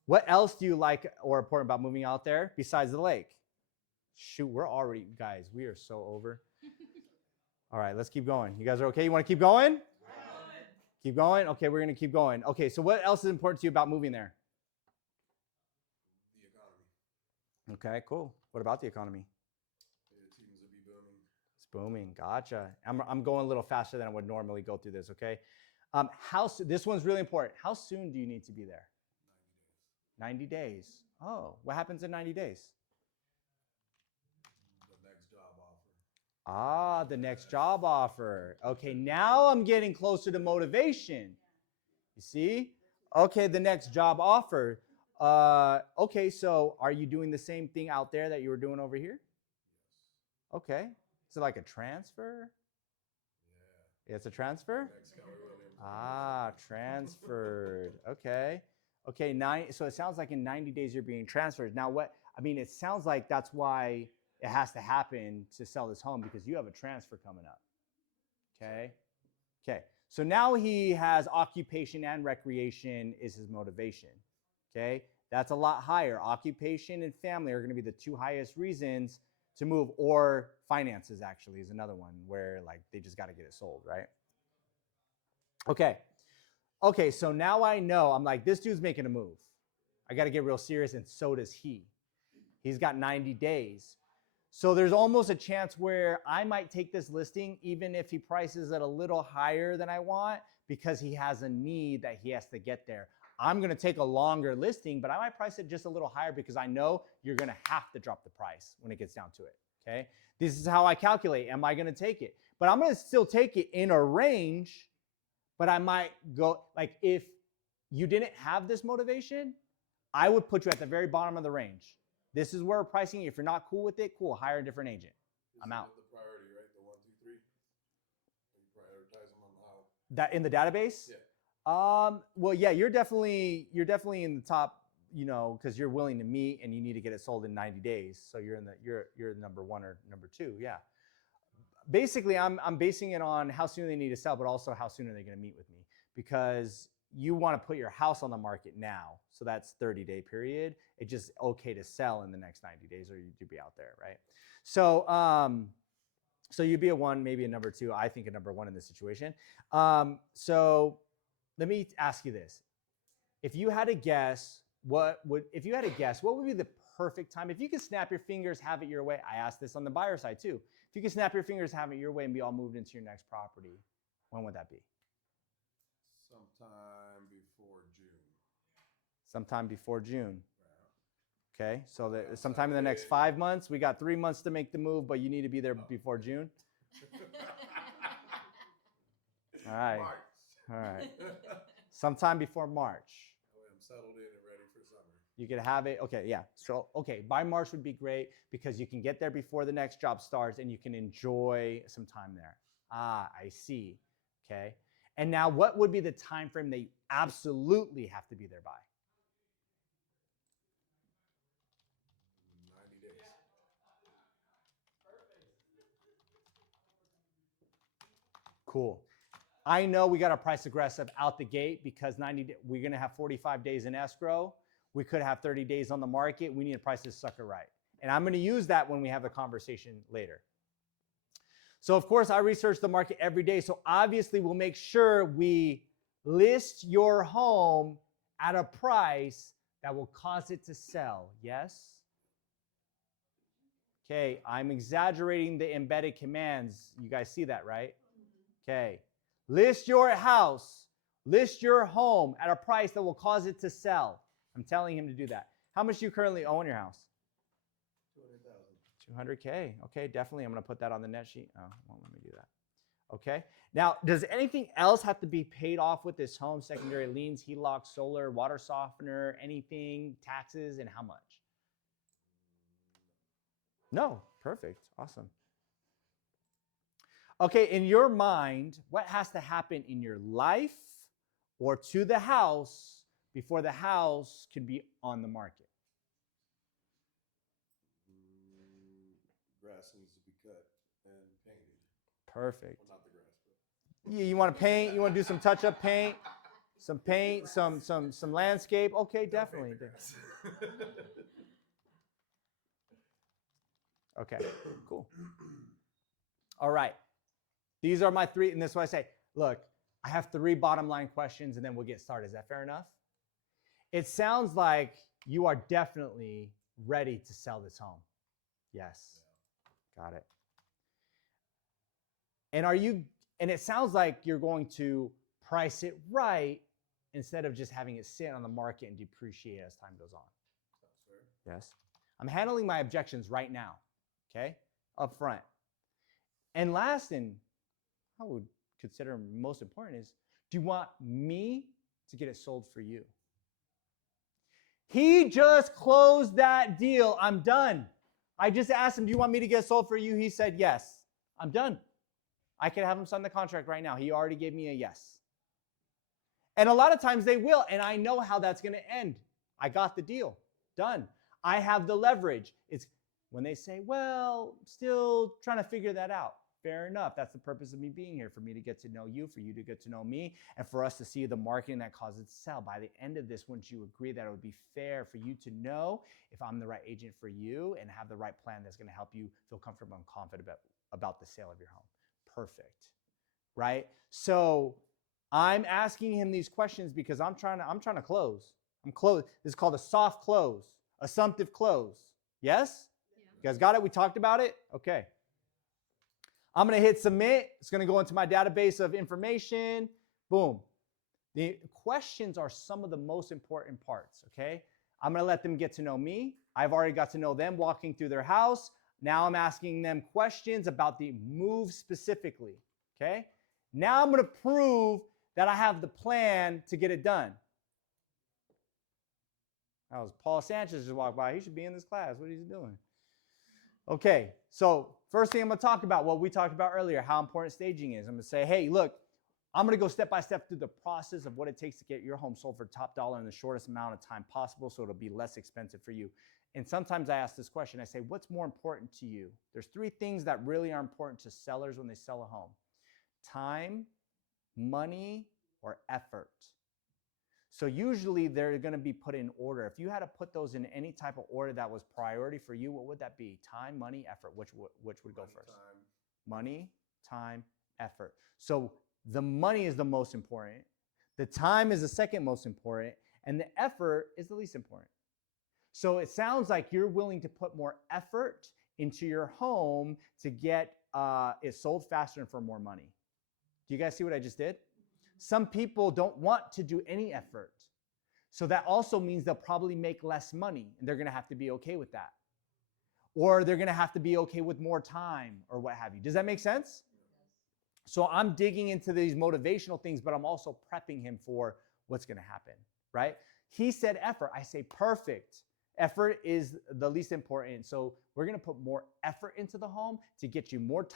What else do you like or important about moving out there besides the lake? Shoot, guys, we are so over. All right, let's keep going. You guys are okay? You want to keep going? Keep going? Okay, we're going to keep going. Okay, so what else is important to you about moving there? The economy. Okay, cool. What about the economy? It seems to be booming. It's booming. Gotcha. I'm going a little faster than I would normally go through this, okay? This one's really important. How soon do you need to be there? 90 days. Oh, what happens in 90 days? The next job offer. Ah, the next job offer. Okay, now I'm getting closer to motivation. You see? Okay, the next job offer. Okay, so are you doing the same thing out there that you were doing over here? Yes. Okay. Is it like a transfer? Yeah. It's a transfer? Next Keller Williams. Ah, transferred. Okay. So it sounds like in 90 days you're being transferred. Now it sounds like that's why it has to happen to sell this home because you have a transfer coming up. Okay. Okay, so now he has occupation and recreation is his motivation. Okay, that's a lot higher. Occupation and family are going to be the two highest reasons to move, or finances actually is another one where like they just got to get it sold, right? Okay, so now I know, I'm like, this dude's making a move. I got to get real serious, and so does he. He's got 90 days. So there's almost a chance where I might take this listing even if he prices it a little higher than I want because he has a need that he has to get there. I'm going to take a longer listing, but I might price it just a little higher because I know you're going to have to drop the price when it gets down to it, okay? This is how I calculate, am I going to take it? But I'm going to still take it in a range, but I might go, like if you didn't have this motivation, I would put you at the very bottom of the range. This is where we're pricing. If you're not cool with it, cool, hire a different agent. I'm out. The priority, right? The 1, 2, 3. You prioritize them on how. That in the database? Yeah. Well, yeah, you're definitely in the top, you know, because you're willing to meet and you need to get it sold in 90 days. So you're number 1 or number 2. Yeah. Basically, I'm basing it on how soon they need to sell, but also how soon are they going to meet with me, because you want to put your house on the market now. So that's 30-day period. It's just okay to sell in the next 90 days or you'd be out there, right? So, so you'd be a 1, maybe a number 2. I think a number 1 in this situation. So let me ask you this. If you had to guess, what would be the perfect time? If you could snap your fingers, have it your way. I asked this on the buyer side too. If you could snap your fingers, have it your way and be all moved into your next property, when would that be? Sometime before June. Sometime before June. Okay, so that sometime in the next 5 months. We got 3 months to make the move, but you need to be there before June. All right. March. All right. Sometime before March. I'm settled in and ready for summer. You could have it. Okay, yeah. So, okay, by March would be great because you can get there before the next job starts and you can enjoy some time there. Ah, I see. Okay. And now what would be the time frame that you absolutely have to be there by? 90 days. Cool. I know we got our price aggressive out the gate because we're going to have 45 days in escrow. We could have 30 days on the market. We need to price this sucker right. And I'm going to use that when we have the conversation later. So of course I research the market every day. So obviously we'll make sure we list your home at a price that will cause it to sell. Yes? Okay, I'm exaggerating the embedded commands. You guys see that, right? Okay. List your house, list your home at a price that will cause it to sell. I'm telling him to do that. How much do you currently own your house? 200,000. 200K. Okay, definitely. I'm going to put that on the net sheet. Oh, won't let me do that. Okay. Now, does anything else have to be paid off with this home? Secondary liens, HELOC, solar, water softener, anything, taxes, and how much? No. Perfect. Awesome. Okay, in your mind, what has to happen in your life or to the house before the house can be on the market? Grass needs to be cut and painted. Perfect. Well, not the grass, but. You want to paint? You want to do some touch-up paint? Some paint, some landscape? Okay, definitely. Okay, cool. All right. These are my 3, and this is why I say, look, I have 3 bottom line questions, and then we'll get started. Is that fair enough? It sounds like you are definitely ready to sell this home. Yes. Got it. And it sounds like you're going to price it right instead of just having it sit on the market and depreciate as time goes on. Sounds fair. Yes. I'm handling my objections right now, okay, up front. And last, and I would consider most important, is do you want me to get it sold for you? He just closed that deal. I'm done. I just asked him, do you want me to get it sold for you? He said yes. I'm done. I can have him sign the contract right now. He already gave me a yes. And a lot of times they will, and I know how that's going to end. I got the deal. Done. I have the leverage. It's when they say, well, still trying to figure that out. Fair enough. That's the purpose of me being here, for me to get to know you, for you to get to know me, and for us to see the marketing that causes it to sell. By the end of this, wouldn't you agree that it would be fair for you to know if I'm the right agent for you and have the right plan that's going to help you feel comfortable and confident about the sale of your home? Perfect. Right? So I'm asking him these questions because I'm trying to close. This is called a soft close, assumptive close. Yes? Yeah. You guys got it? We talked about it? Okay. I'm going to hit submit. It's going to go into my database of information. Boom. The questions are some of the most important parts, okay? I'm going to let them get to know me. I've already got to know them walking through their house. Now I'm asking them questions about the move specifically, okay? Now I'm going to prove that I have the plan to get it done. That was Paul Sanchez just walked by. He should be in this class. What is he doing? Okay, so first thing I'm going to talk about, what we talked about earlier, how important staging is. I'm going to say, hey, look, I'm going to go step by step through the process of what it takes to get your home sold for top dollar in the shortest amount of time possible so it'll be less expensive for you. And sometimes I ask this question. I say, what's more important to you? There's 3 things that really are important to sellers when they sell a home: time, money, or effort. So usually they're going to be put in order. If you had to put those in any type of order that was priority for you, what would that be? Time, money, effort. Which would go first? Time. Money, time, effort. So the money is the most important. The time is the second most important. And the effort is the least important. So it sounds like you're willing to put more effort into your home to get it sold faster and for more money. Do you guys see what I just did? Some people don't want to do any effort. So that also means they'll probably make less money, and they're going to have to be okay with that. Or they're going to have to be okay with more time or what have you. Does that make sense? So I'm digging into these motivational things, but I'm also prepping him for what's going to happen, right? He said effort. I say perfect. Effort is the least important. So we're going to put more effort into the home to get you more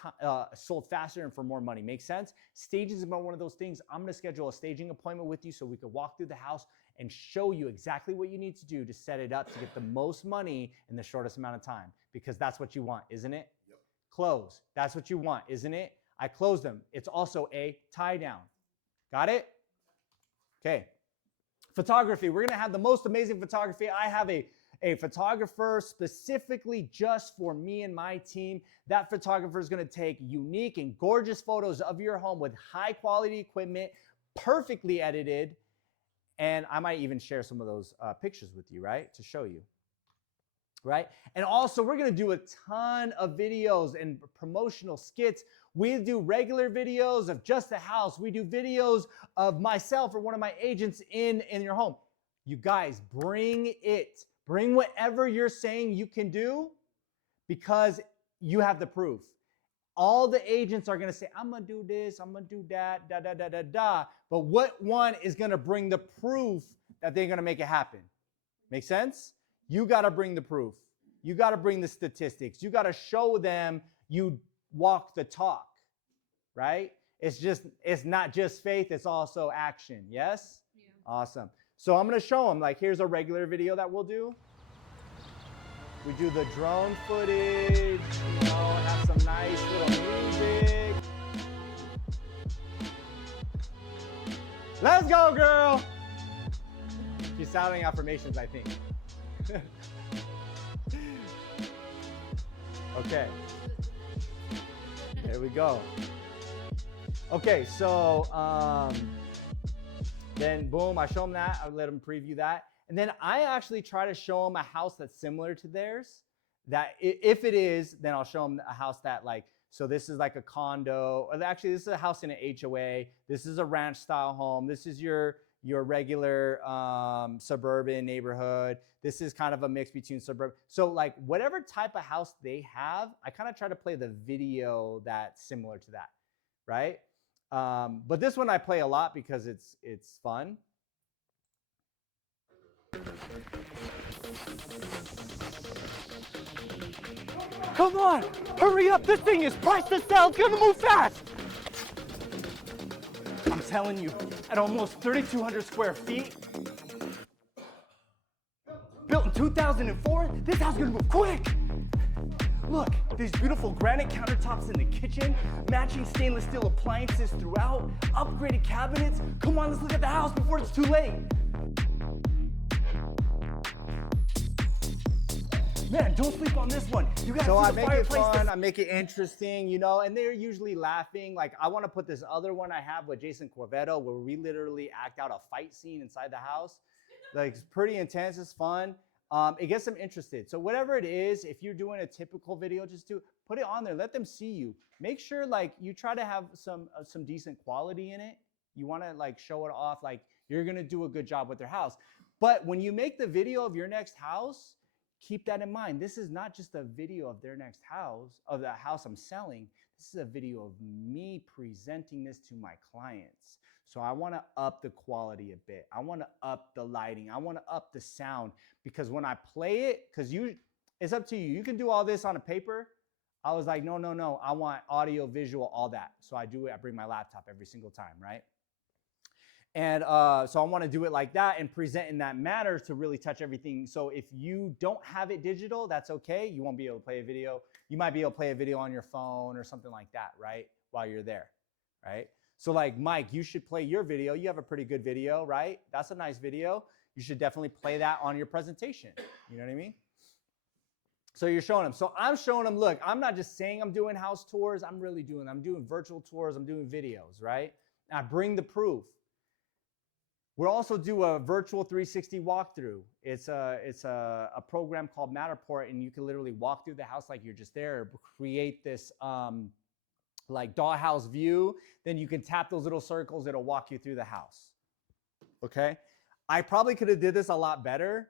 sold faster and for more money. Make sense? Staging is about one of those things. I'm going to schedule a staging appointment with you so we could walk through the house and show you exactly what you need to do to set it up to get the most money in the shortest amount of time, because that's what you want, isn't it? Yep. Close. That's what you want, isn't it? I closed them. It's also a tie down. Got it? Okay. Photography. We're going to have the most amazing photography. I have a photographer specifically just for me and my team. That photographer is going to take unique and gorgeous photos of your home with high quality equipment, perfectly edited. And I might even share some of those pictures with you, right? To show you, right? And also we're going to do a ton of videos and promotional skits. We do regular videos of just the house. We do videos of myself or one of my agents in your home. You guys, bring it. Bring whatever you're saying you can do, because you have the proof. All the agents are going to say, I'm going to do this, I'm going to do that, da, da, da, da, da. But what one is going to bring the proof that they're going to make it happen? Make sense? You got to bring the proof. You got to bring the statistics. You got to show them you walk the talk, right? It's not just faith, it's also action. Yes? Yeah. Awesome. So I'm going to show them, like, here's a regular video that we'll do. We do the drone footage, have some nice little music. Let's go, girl. She's shouting affirmations, I think. Okay. There we go. Okay, so then boom, I show them that. I let them preview that. And then I actually try to show them a house that's similar to theirs. That if it is, then I'll show them a house that, like, so this is like a condo. Or actually, this is a house in an HOA. This is a ranch style home. This is your regular suburban neighborhood. This is kind of a mix between suburban. So like whatever type of house they have, I kind of try to play the video that's similar to that, right? But this one I play a lot because it's fun. Come on, hurry up. This thing is priced to sell. It's gonna move fast. I'm telling you, at almost 3,200 square feet, built in 2004, this house is gonna move quick. Look, These beautiful granite countertops in the kitchen, matching stainless steel appliances throughout, upgraded cabinets. Come on, let's look at the house before it's too late. Man, don't sleep on this one. You gotta see the fireplace. So I make it fun, I make it interesting, you know, and they're usually laughing. Like, I want to put this other one I have with Jason Corvetto where we literally act out a fight scene inside the house. Like, it's pretty intense, it's fun. It gets them interested. So whatever it is, if you're doing a typical video, just put it on there. Let them see you. Make sure like you try to have some decent quality in it. You want to like show it off like you're going to do a good job with their house. But when you make the video of your next house, keep that in mind. This is not just a video of their next house, of the house I'm selling. This is a video of me presenting this to my clients. So I want to up the quality a bit. I want to up the lighting. I want to up the sound because when I play it, it's up to you. You can do all this on a paper. I was like, no. I want audio, visual, all that. So I do it. I bring my laptop every single time, right? And so I want to do it like that and present in that manner to really touch everything. So if you don't have it digital, that's okay. You won't be able to play a video. You might be able to play a video on your phone or something like that, right? While you're there, right? So like, Mike, you should play your video. You have a pretty good video, right? That's a nice video. You should definitely play that on your presentation. You know what I mean? So you're showing them. So I'm showing them, look, I'm not just saying I'm doing house tours. I'm doing virtual tours. I'm doing videos, right? And I bring the proof. We'll also do a virtual 360 walkthrough. It's a program called Matterport, and you can literally walk through the house like you're just there, create this like dollhouse view. Then you can tap those little circles. It'll walk you through the house. Okay? I probably could have did this a lot better,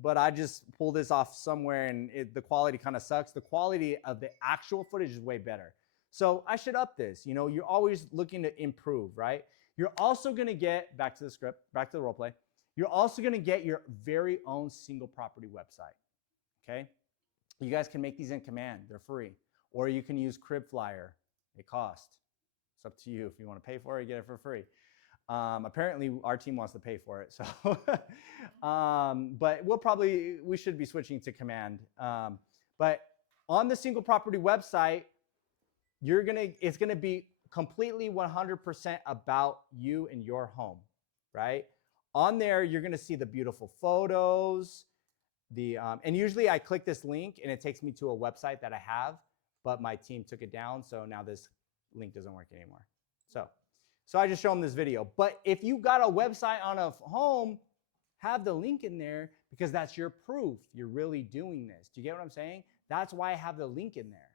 but I just pulled this off somewhere, and the quality kind of sucks. The quality of the actual footage is way better. So I should up this. You know, you're always looking to improve, right? You're also going to get, back to the script, back to the role play, you're also going to get your very own single property website, okay? You guys can make these in Command. They're free. Or you can use Cribflyer. They cost. It's up to you. If you want to pay for it, get it for free. Apparently, our team wants to pay for it. So, but we should be switching to Command. But on the single property website, it's going to be completely 100% about you and your home, right? On there, you're gonna see the beautiful photos, and usually I click this link and it takes me to a website that I have, but my team took it down, so now this link doesn't work anymore. So I just show them this video. But if you got a website on a home, have the link in there because that's your proof. You're really doing this. Do you get what I'm saying? That's why I have the link in there.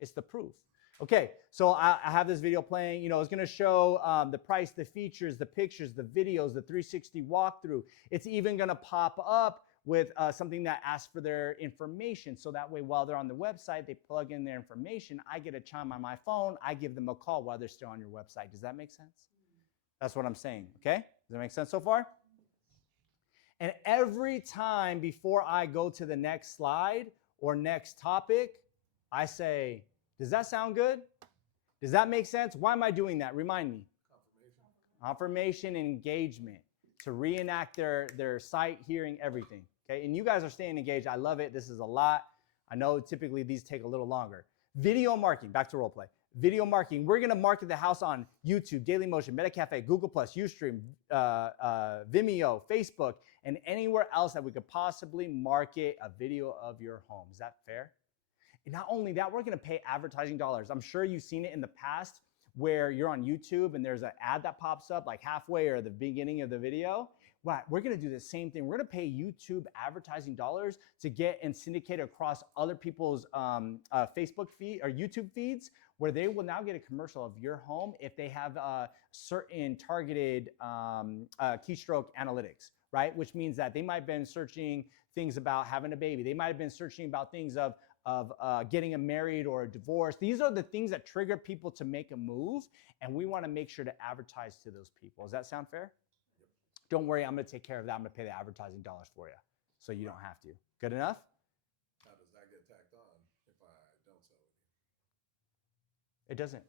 It's the proof. Okay, so I have this video playing. You know, it's going to show the price, the features, the pictures, the videos, the 360 walkthrough. It's even going to pop up with something that asks for their information. So that way, while they're on the website, they plug in their information. I get a chime on my phone. I give them a call while they're still on your website. Does that make sense? That's what I'm saying, okay? Does that make sense so far? And every time before I go to the next slide or next topic, I say, does that sound good? Does that make sense? Why am I doing that? Remind me. Confirmation and engagement to reenact their sight, hearing, everything. Okay, and you guys are staying engaged. I love it. This is a lot. I know typically these take a little longer. Video marketing, back to role play. Video marketing. We're gonna market the house on YouTube, Dailymotion, MetaCafe, Google+, Ustream, Vimeo, Facebook, and anywhere else that we could possibly market a video of your home. Is that fair? And not only that, we're gonna pay advertising dollars. I'm sure you've seen it in the past where you're on YouTube and there's an ad that pops up like halfway or the beginning of the video. Well, we're gonna do the same thing. We're gonna pay YouTube advertising dollars to get and syndicate across other people's Facebook feed or YouTube feeds, where they will now get a commercial of your home if they have certain targeted keystroke analytics, right? Which means that they might have been searching things about having a baby. They might have been searching about things of getting married or a divorce. These are the things that trigger people to make a move, and we want to make sure to advertise to those people. Does that sound fair? Yep. Don't worry, I'm going to take care of that. I'm going to pay the advertising dollars for you, so you don't have to. Good enough? How does that get tacked on if I don't sell it? It doesn't.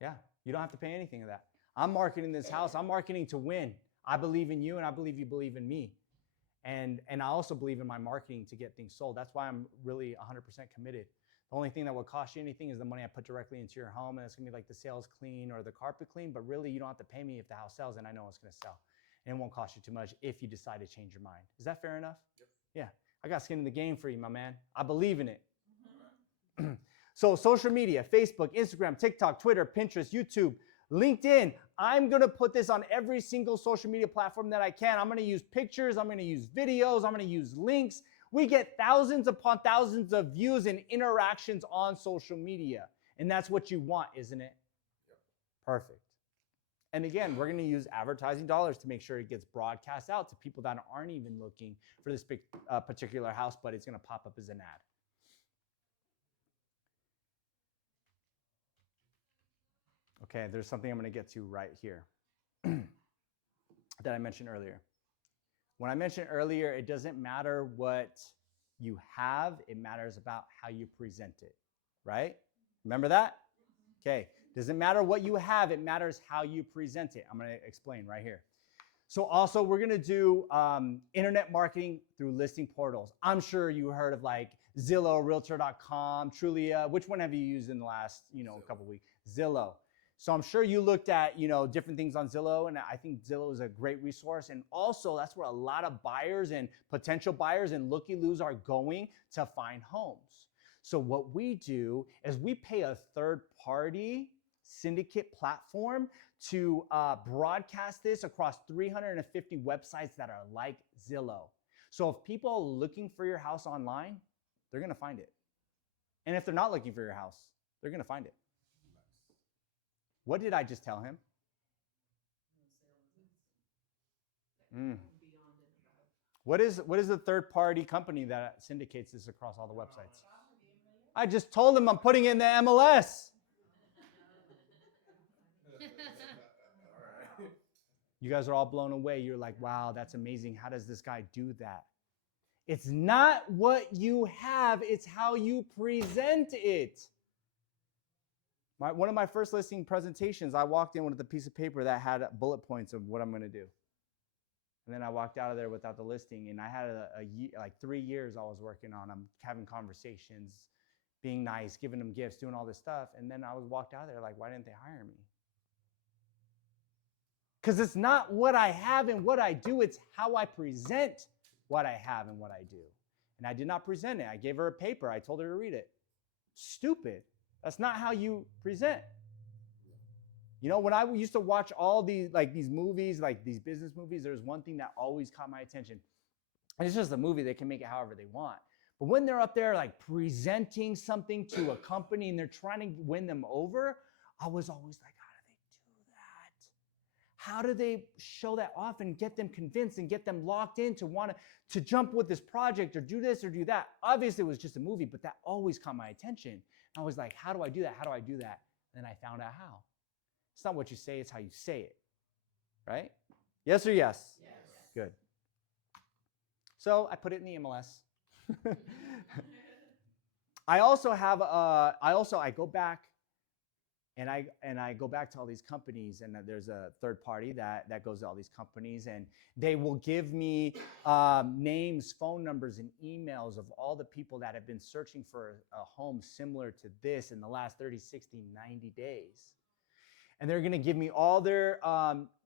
Yeah, you don't have to pay anything of that. I'm marketing this house. I'm marketing to win. I believe in you, and I believe you believe in me. And I also believe in my marketing to get things sold. That's why I'm really 100% committed. The only thing that would cost you anything is the money I put directly into your home, and it's gonna be like the sales clean or the carpet clean, but really you don't have to pay me if the house sells and I know it's gonna sell. And it won't cost you too much if you decide to change your mind. Is that fair enough? Yep. Yeah, I got skin in the game for you, my man. I believe in it. So social media, Facebook, Instagram, TikTok, Twitter, Pinterest, YouTube, LinkedIn. I'm gonna put this on every single social media platform that I can. I'm gonna use pictures, I'm gonna use videos, I'm gonna use links. We get thousands upon thousands of views and interactions on social media. And that's what you want, isn't it? Yep. Perfect. And again, we're gonna use advertising dollars to make sure it gets broadcast out to people that aren't even looking for this particular house, but it's gonna pop up as an ad. Okay, there's something I'm gonna get to right here that I mentioned earlier. When I mentioned earlier, it doesn't matter what you have, it matters about how you present it, right? Remember that? Okay, doesn't matter what you have, it matters how you present it. I'm gonna explain right here. So also we're gonna do internet marketing through listing portals. I'm sure you heard of like Zillow, Realtor.com, Trulia. Which one have you used in the last, couple weeks? Zillow. So I'm sure you looked at, different things on Zillow, and I think Zillow is a great resource. And also that's where a lot of buyers and potential buyers and looky-loos are going to find homes. So what we do is we pay a third-party syndicate platform to broadcast this across 350 websites that are like Zillow. So if people are looking for your house online, they're gonna find it. And if they're not looking for your house, they're gonna find it. What did I just tell him? What is the third-party company that syndicates this across all the websites? I just told him I'm putting it in the MLS. All right. You guys are all blown away. You're like, wow, that's amazing. How does this guy do that? It's not what you have, it's how you present it. One of my first listing presentations, I walked in with a piece of paper that had bullet points of what I'm going to do. And then I walked out of there without the listing, and I had a year, like 3 years I was working on them, having conversations, being nice, giving them gifts, doing all this stuff. And then I was walked out of there like, why didn't they hire me? Because it's not what I have and what I do, it's how I present what I have and what I do. And I did not present it. I gave her a paper. I told her to read it. Stupid. That's not how you present. When I used to watch all these movies, like these business movies, there's one thing that always caught my attention. And it's just a movie, they can make it however they want. But when they're up there like presenting something to a company and they're trying to win them over, I was always like, how do they show that off and get them convinced and get them locked in to want to jump with this project or do this or do that? Obviously, it was just a movie, but that always caught my attention. I was like, how do I do that? How do I do that? And then I found out how. It's not what you say, it's how you say it. Right? Yes or yes? Yes. Good. So I put it in the MLS. I go back and I go back to all these companies, and there's a third party that goes to all these companies, and they will give me names, phone numbers, and emails of all the people that have been searching for a home similar to this in the last 30, 60, 90 days. And they're gonna give me all their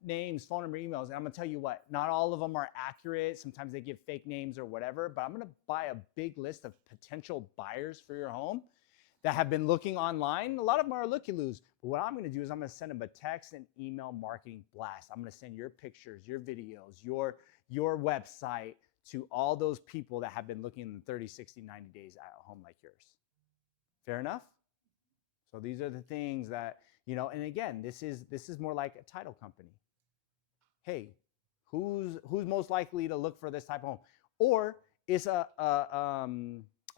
names, phone number, emails, and I'm gonna tell you what, not all of them are accurate. Sometimes they give fake names or whatever, but I'm gonna buy a big list of potential buyers for your home that have been looking online. A lot of them are looky-loos. But what I'm gonna do is I'm gonna send them a text and email marketing blast. I'm gonna send your pictures, your videos, your website to all those people that have been looking in 30, 60, 90 days at a home like yours. Fair enough? So these are the things that, and again, this is more like a title company. Hey, who's most likely to look for this type of home? Or it's a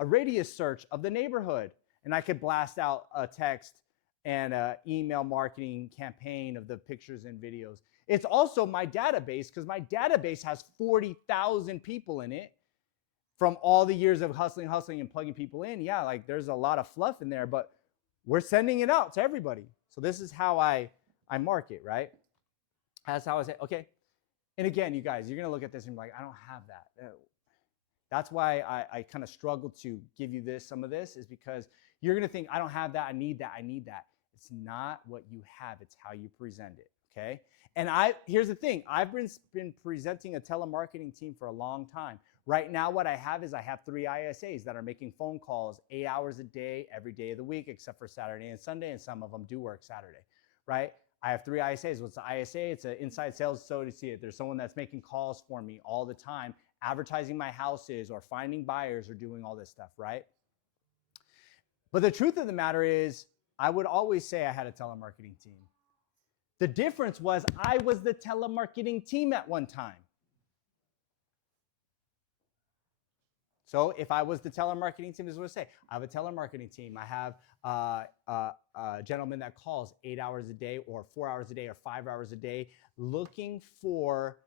radius search of the neighborhood. And I could blast out a text and an email marketing campaign of the pictures and videos. It's also my database, because my database has 40,000 people in it from all the years of hustling, and plugging people in. Yeah, like there's a lot of fluff in there, but we're sending it out to everybody. So this is how I market, right? That's how I say, okay. And again, you guys, you're going to look at this and be like, I don't have that. That's why I kind of struggle to give you some of this, is because You're going to think, I don't have that, I need that, I need that. It's not what you have, it's how you present it, okay? And here's the thing, I've been presenting a telemarketing team for a long time. Right now, what I have is I have 3 ISAs that are making phone calls 8 hours a day, every day of the week, except for Saturday and Sunday, and some of them do work Saturday, right? I have 3 ISAs. What's the ISA? It's an inside sales associate. There's someone that's making calls for me all the time, advertising my houses or finding buyers or doing all this stuff, right? But the truth of the matter is, I would always say I had a telemarketing team. The difference was I was the telemarketing team at one time. So if I was the telemarketing team, this is what I say. I have a telemarketing team. I have a gentleman that calls 8 hours a day or 4 hours a day or 5 hours a day looking for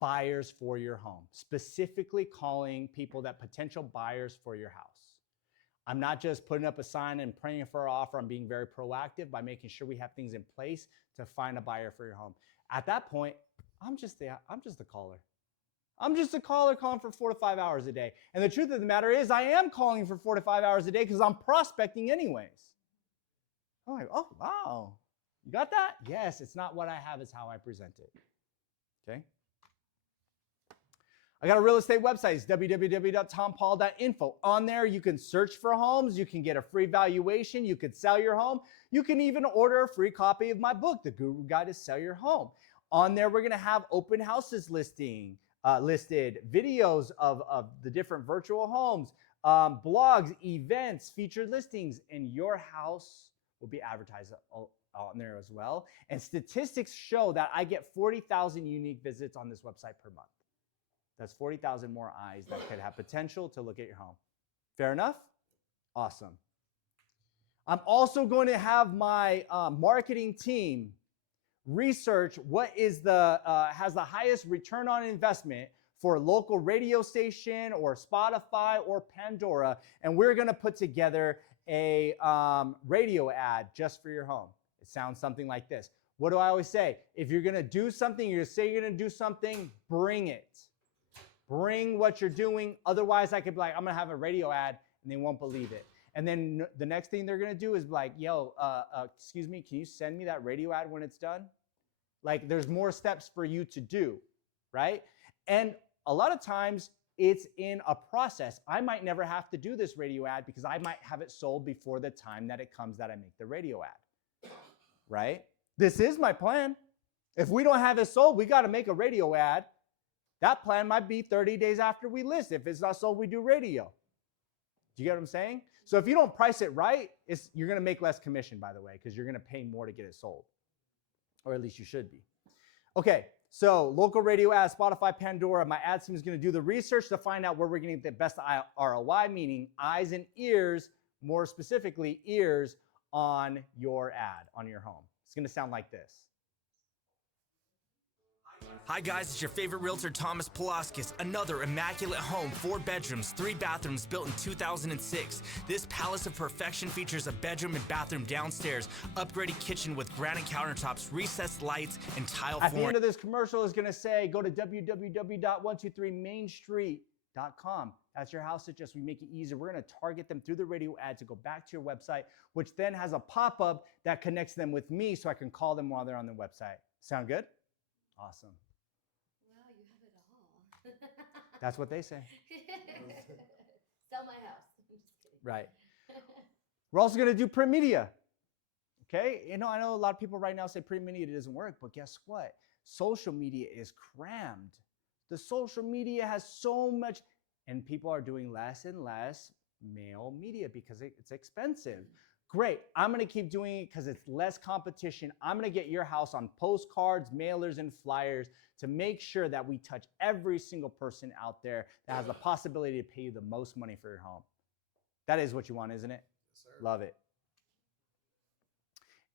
buyers for your home, specifically calling people that potential buyers for your house. I'm not just putting up a sign and praying for an offer. I'm being very proactive by making sure we have things in place to find a buyer for your home. At that point, I'm just the caller. I'm just a caller calling for 4 to 5 hours a day. And the truth of the matter is I am calling for 4 to 5 hours a day because I'm prospecting anyways. I'm like, oh, wow. You got that? Yes, it's not what I have, it's how I present it. Okay? I got a real estate website. It's www.tompaul.info. On there, you can search for homes. You can get a free valuation. You could sell your home. You can even order a free copy of my book, The Guru Guide to Sell Your Home. On there, we're going to have open houses listed, videos of the different virtual homes, blogs, events, featured listings, and your house will be advertised on there as well. And statistics show that I get 40,000 unique visits on this website per month. That's 40,000 more eyes that could have potential to look at your home. Fair enough? Awesome. I'm also going to have my marketing team research what is has the highest return on investment for a local radio station or Spotify or Pandora, and we're going to put together a radio ad just for your home. It sounds something like this. What do I always say? If you're going to do something, you're going to say you're going to do something, bring it. Bring what you're doing. Otherwise, I could be like, I'm going to have a radio ad, and they won't believe it. And then the next thing they're going to do is be like, yo, excuse me, can you send me that radio ad when it's done? Like, there's more steps for you to do, right? And a lot of times, it's in a process. I might never have to do this radio ad because I might have it sold before the time that it comes that I make the radio ad, right? This is my plan. If we don't have it sold, we got to make a radio ad. That plan might be 30 days after we list. If it's not sold, we do radio. Do you get what I'm saying? So if you don't price it right, you're going to make less commission, by the way, because you're going to pay more to get it sold. Or at least you should be. Okay, so local radio ads, Spotify, Pandora. My ad team is going to do the research to find out where we're getting the best ROI, meaning eyes and ears, more specifically ears on your ad, on your home. It's going to sound like this. Hi guys, it's your favorite realtor, Thomas Paulauskas. Another immaculate home, 4 bedrooms, 3 bathrooms, built in 2006. This palace of perfection features a bedroom and bathroom downstairs, upgraded kitchen with granite countertops, recessed lights, and tile flooring. At the end of this commercial is going to say, go to www.123mainstreet.com. That's your house address. We make it easier. We're going to target them through the radio ad to go back to your website, which then has a pop-up that connects them with me so I can call them while they're on the website. Sound good? Awesome. Wow, you have it all. That's what they say. Sell my house. I'm just kidding. Right. We're also going to do print media. Okay? I know a lot of people right now say print media doesn't work, but guess what? Social media is crammed. The social media has so much, and people are doing less and less mail media because it's expensive. Great, I'm gonna keep doing it because it's less competition. I'm gonna get your house on postcards, mailers, and flyers to make sure that we touch every single person out there that has the possibility to pay you the most money for your home. That is what you want, isn't it? Yes, sir. Love it.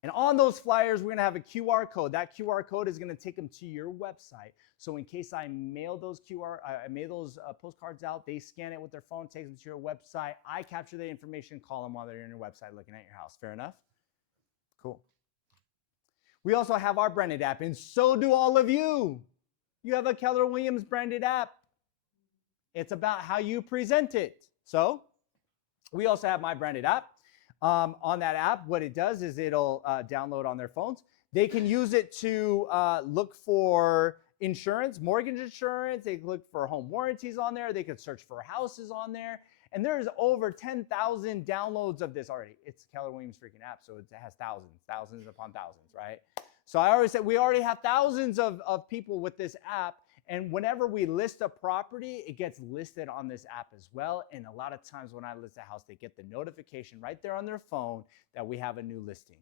And on those flyers, we're gonna have a QR code. That QR code is gonna take them to your website. So in case I mail those postcards out, they scan it with their phone, takes them to your website. I capture the information, call them while they're in your website looking at your house. Fair enough? Cool. We also have our branded app, and so do all of you. You have a Keller Williams branded app. It's about how you present it. So we also have my branded app. on that app. What it does is it'll download on their phones. They can use it to look for insurance, mortgage insurance. They can look for home warranties on there. They could search for houses on there. And there's over 10,000 downloads of this already. It's Keller Williams freaking app, so it has thousands upon thousands, right? So I already said we already have thousands of people with this app. And whenever we list a property, it gets listed on this app as well. And a lot of times when I list a house, they get the notification right there on their phone that we have a new listing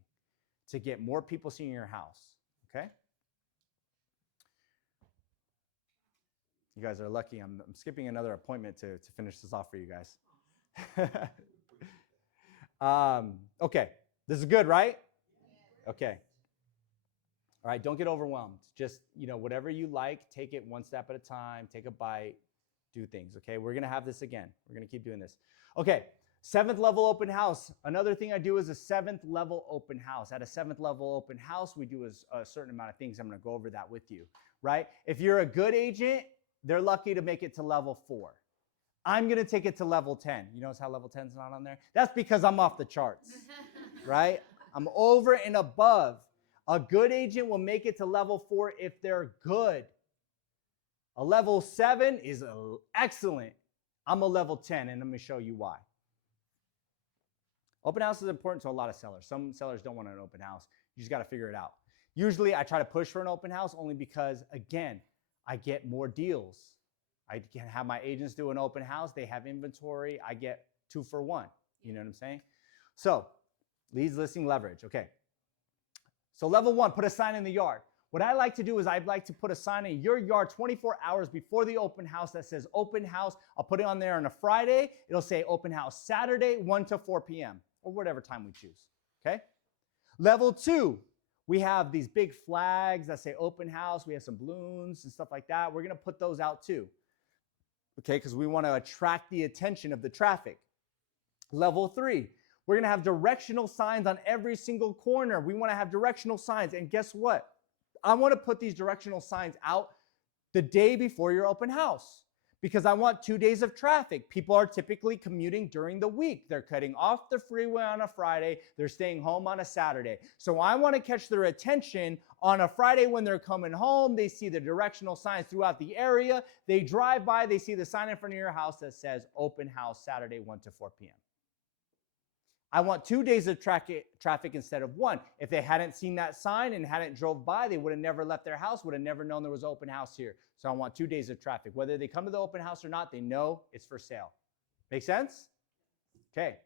to get more people seeing your house, okay? You guys are lucky. I'm skipping another appointment to finish this off for you guys. Okay, this is good, right? Okay. All right, don't get overwhelmed. Just, whatever you like, take it one step at a time, take a bite, do things, okay? We're going to have this again. We're going to keep doing this. Okay, 7th level open house. Another thing I do is a 7th level open house. At a 7th level open house, we do a certain amount of things. I'm going to go over that with you, right? If you're a good agent, they're lucky to make it to level 4. I'm going to take it to level 10. You notice how level 10 is not on there? That's because I'm off the charts, right? I'm over and above. A good agent will make it to level 4 if they're good. A level 7 is excellent. I'm a level 10, and let me show you why. Open house is important to a lot of sellers. Some sellers don't want an open house. You just got to figure it out. Usually, I try to push for an open house only because, again, I get more deals. I can have my agents do an open house. They have inventory. I get 2 for 1. You know what I'm saying? So, leads, listing, leverage. Okay. So level 1, put a sign in the yard. What I like to do is I'd like to put a sign in your yard 24 hours before the open house that says open house. I'll put it on there on a Friday. It'll say open house Saturday, 1 to 4 p.m. or whatever time we choose, okay? Level 2, we have these big flags that say open house. We have some balloons and stuff like that. We're going to put those out too, okay, because we want to attract the attention of the traffic. Level 3, we're going to have directional signs on every single corner. We want to have directional signs. And guess what? I want to put these directional signs out the day before your open house because I want 2 days of traffic. People are typically commuting during the week. They're cutting off the freeway on a Friday. They're staying home on a Saturday. So I want to catch their attention on a Friday when they're coming home. They see the directional signs throughout the area. They drive by. They see the sign in front of your house that says open house Saturday, 1 to 4 p.m. I want 2 days of traffic instead of 1. If they hadn't seen that sign and hadn't drove by, they would have never left their house, would have never known there was an open house here. So I want 2 days of traffic. Whether they come to the open house or not, they know it's for sale. Make sense? Okay.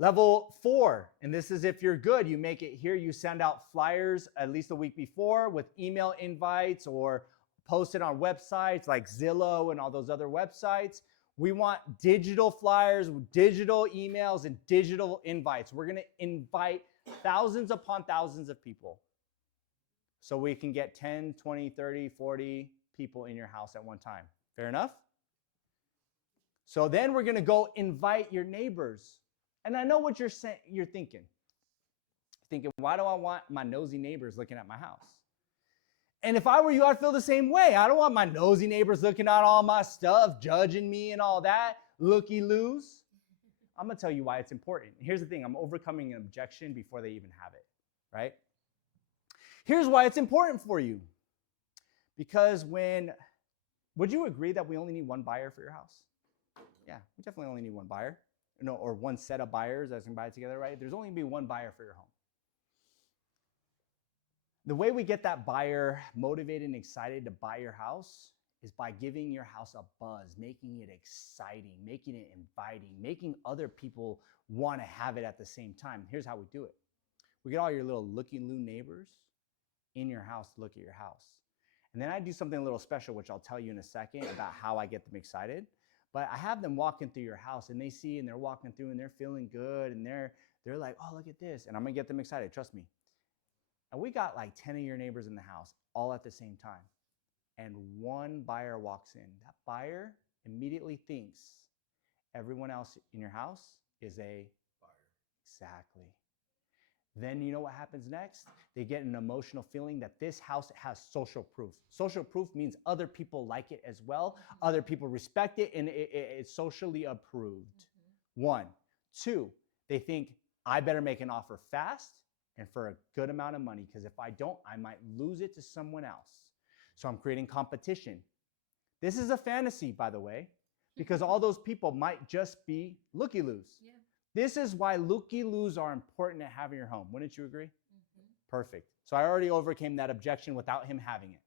Level 4, and this is if you're good, you make it here, you send out flyers at least a week before with email invites or post it on websites like Zillow and all those other websites. We want digital flyers, digital emails, and digital invites. We're going to invite thousands upon thousands of people so we can get 10, 20, 30, 40 people in your house at one time. Fair enough? So then we're going to go invite your neighbors. And I know what you're thinking. Thinking, why do I want my nosy neighbors looking at my house? And if I were you, I'd feel the same way. I don't want my nosy neighbors looking at all my stuff, judging me and all that, looky-loos. I'm going to tell you why it's important. Here's the thing. I'm overcoming an objection before they even have it, right? Here's why it's important for you. Because would you agree that we only need one buyer for your house? Yeah, we definitely only need one buyer, or one set of buyers that can buy it together, right? There's only going to be one buyer for your home. The way we get that buyer motivated and excited to buy your house is by giving your house a buzz, making it exciting, making it inviting, making other people want to have it at the same time. Here's how we do it. We get all your little looky-loo neighbors in your house to look at your house. And then I do something a little special, which I'll tell you in a second about how I get them excited. But I have them walking through your house and they see and they're walking through and they're feeling good and they're like, oh, look at this. And I'm going to get them excited. Trust me. And we got like 10 of your neighbors in the house all at the same time. And one buyer walks in. That buyer immediately thinks everyone else in your house is a buyer. Exactly. Then you know what happens next? They get an emotional feeling that this house has social proof. Social proof means other people like it as well. Other people respect it and it's socially approved. 1. 2, They think I better make an offer fast and for a good amount of money, because if I don't, I might lose it to someone else. So I'm creating competition. This is a fantasy, by the way, because all those people might just be looky-loos. Yeah. This is why looky-loos are important to have in your home. Wouldn't you agree? Perfect. So I already overcame that objection without him having it.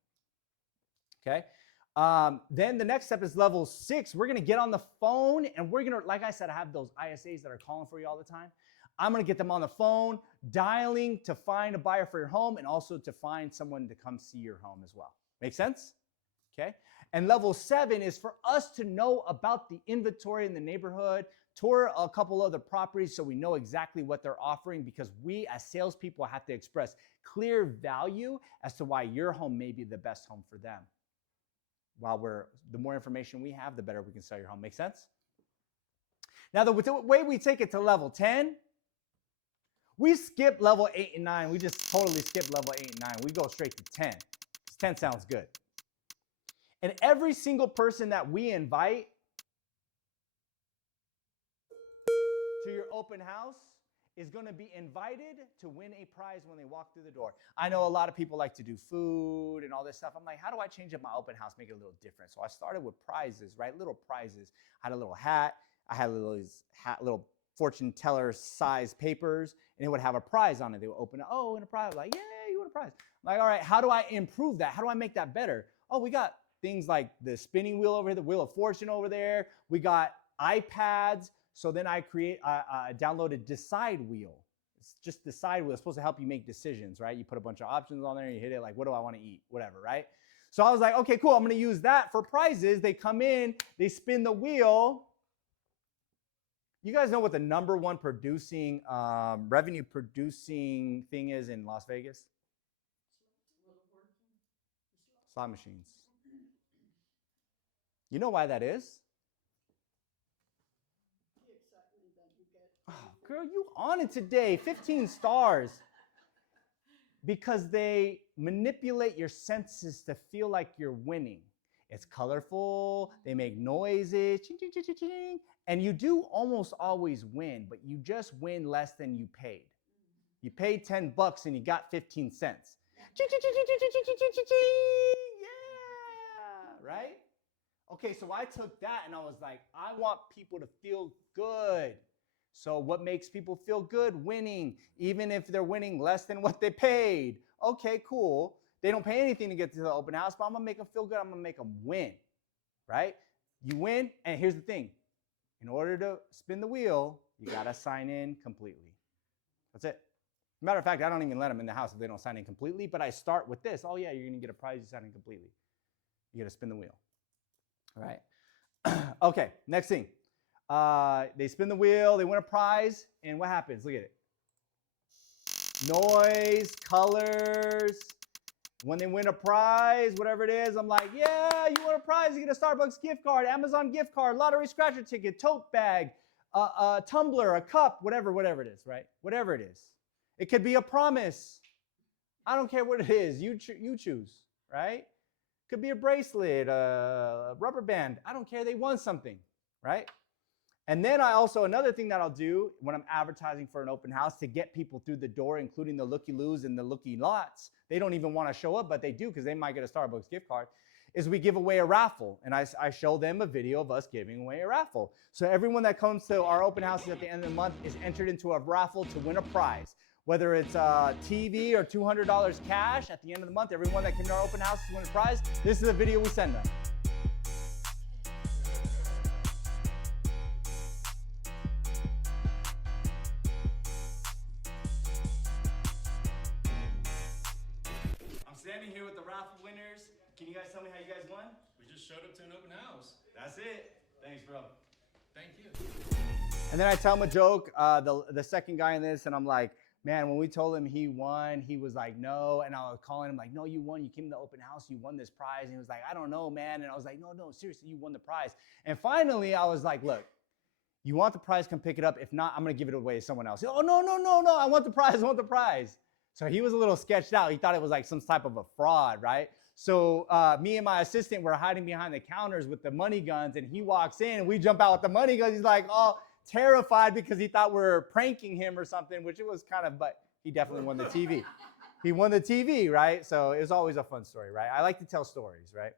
Okay. Then the next step is level 6. We're going to get on the phone and we're going to, like I said, I have those ISAs that are calling for you all the time. I'm going to get them on the phone, dialing to find a buyer for your home and also to find someone to come see your home as well. Make sense? Okay. And level 7 is for us to know about the inventory in the neighborhood, tour a couple other properties so we know exactly what they're offering, because we as salespeople have to express clear value as to why your home may be the best home for them. The more information we have, the better we can sell your home. Make sense? Now, the way we take it to level 10, we skip level 8 and 9. We just totally skip level 8 and 9. We go straight to 10. 10 sounds good. And every single person that we invite to your open house is going to be invited to win a prize when they walk through the door. I know a lot of people like to do food and all this stuff. I'm like, how do I change up my open house, make it a little different? So I started with prizes, right? Little prizes. I had a little hat. I had little fortune teller size papers, and it would have a prize on it. They would open it. Oh, and a prize. Like, yeah, you won a prize. I'm like, all right, how do I improve that? How do I make that better? Oh, we got things like the spinning wheel over here, the wheel of fortune over there. We got iPads. So then I downloaded Decide Wheel. It's just Decide Wheel. It's supposed to help you make decisions, right? You put a bunch of options on there, you hit it like, what do I want to eat? Whatever, right? So I was like, okay, cool. I'm going to use that for prizes. They come in, they spin the wheel. You guys know what the number one revenue producing thing is in Las Vegas? Slot machines. You know why that is? Oh, girl, you on it today. 15 stars. Because they manipulate your senses to feel like you're winning. It's colorful. They make noises. Ching, ching, ching, ching, ching. And you do almost always win, but you just win less than you paid. You paid $10 and you got 15 cents. Ching, ching, ching, ching, ching, ching, ching, ching, ching. Yeah. Right? Okay, so I took that and I was like, I want people to feel good. So what makes people feel good? Winning, even if they're winning less than what they paid. Okay, cool. They don't pay anything to get to the open house, but I'm going to make them feel good. I'm going to make them win, right? You win, and here's the thing. In order to spin the wheel, you got to sign in completely. That's it. Matter of fact, I don't even let them in the house if they don't sign in completely, but I start with this. Oh, yeah, you're going to get a prize. You sign in completely. You got to spin the wheel. All right. Okay, next thing. They spin the wheel, they win a prize, and what happens? Look at it. Noise, colors. When they win a prize, whatever it is, I'm like, yeah, you won a prize. You get a Starbucks gift card, Amazon gift card, lottery scratcher ticket, tote bag, a tumbler, a cup, whatever it is, right? Whatever it is. It could be a promise. I don't care what it is. You choose, right? Could be a bracelet, a rubber band. I don't care. They won something, right? And then another thing that I'll do when I'm advertising for an open house to get people through the door, including the looky-loos and the looky-lots, they don't even want to show up, but they do because they might get a Starbucks gift card, is we give away a raffle. And I show them a video of us giving away a raffle. So everyone that comes to our open houses at the end of the month is entered into a raffle to win a prize. Whether it's a TV or $200 cash at the end of the month, everyone that came to our open house to win a prize, this is a video we send them. I'm standing here with the raffle winners. Can you guys tell me how you guys won? We just showed up to an open house. That's it. Thanks, bro. Thank you. And then I tell him a joke, the second guy in this, and I'm like, man, when we told him he won, he was like, no. And I was calling him like, no, you won. You came to the open house. You won this prize. And he was like, I don't know, man. And I was like, no, seriously, you won the prize. And finally, I was like, look, you want the prize, come pick it up. If not, I'm going to give it away to someone else. Oh, no. I want the prize. So he was a little sketched out. He thought it was like some type of a fraud, right? So me and my assistant were hiding behind the counters with the money guns. And he walks in and we jump out with the money guns. He's like, oh, terrified because he thought we were pranking him or something, which it was kind of, but he definitely won the TV. He won the TV, right? So it was always a fun story, right? I like to tell stories, right?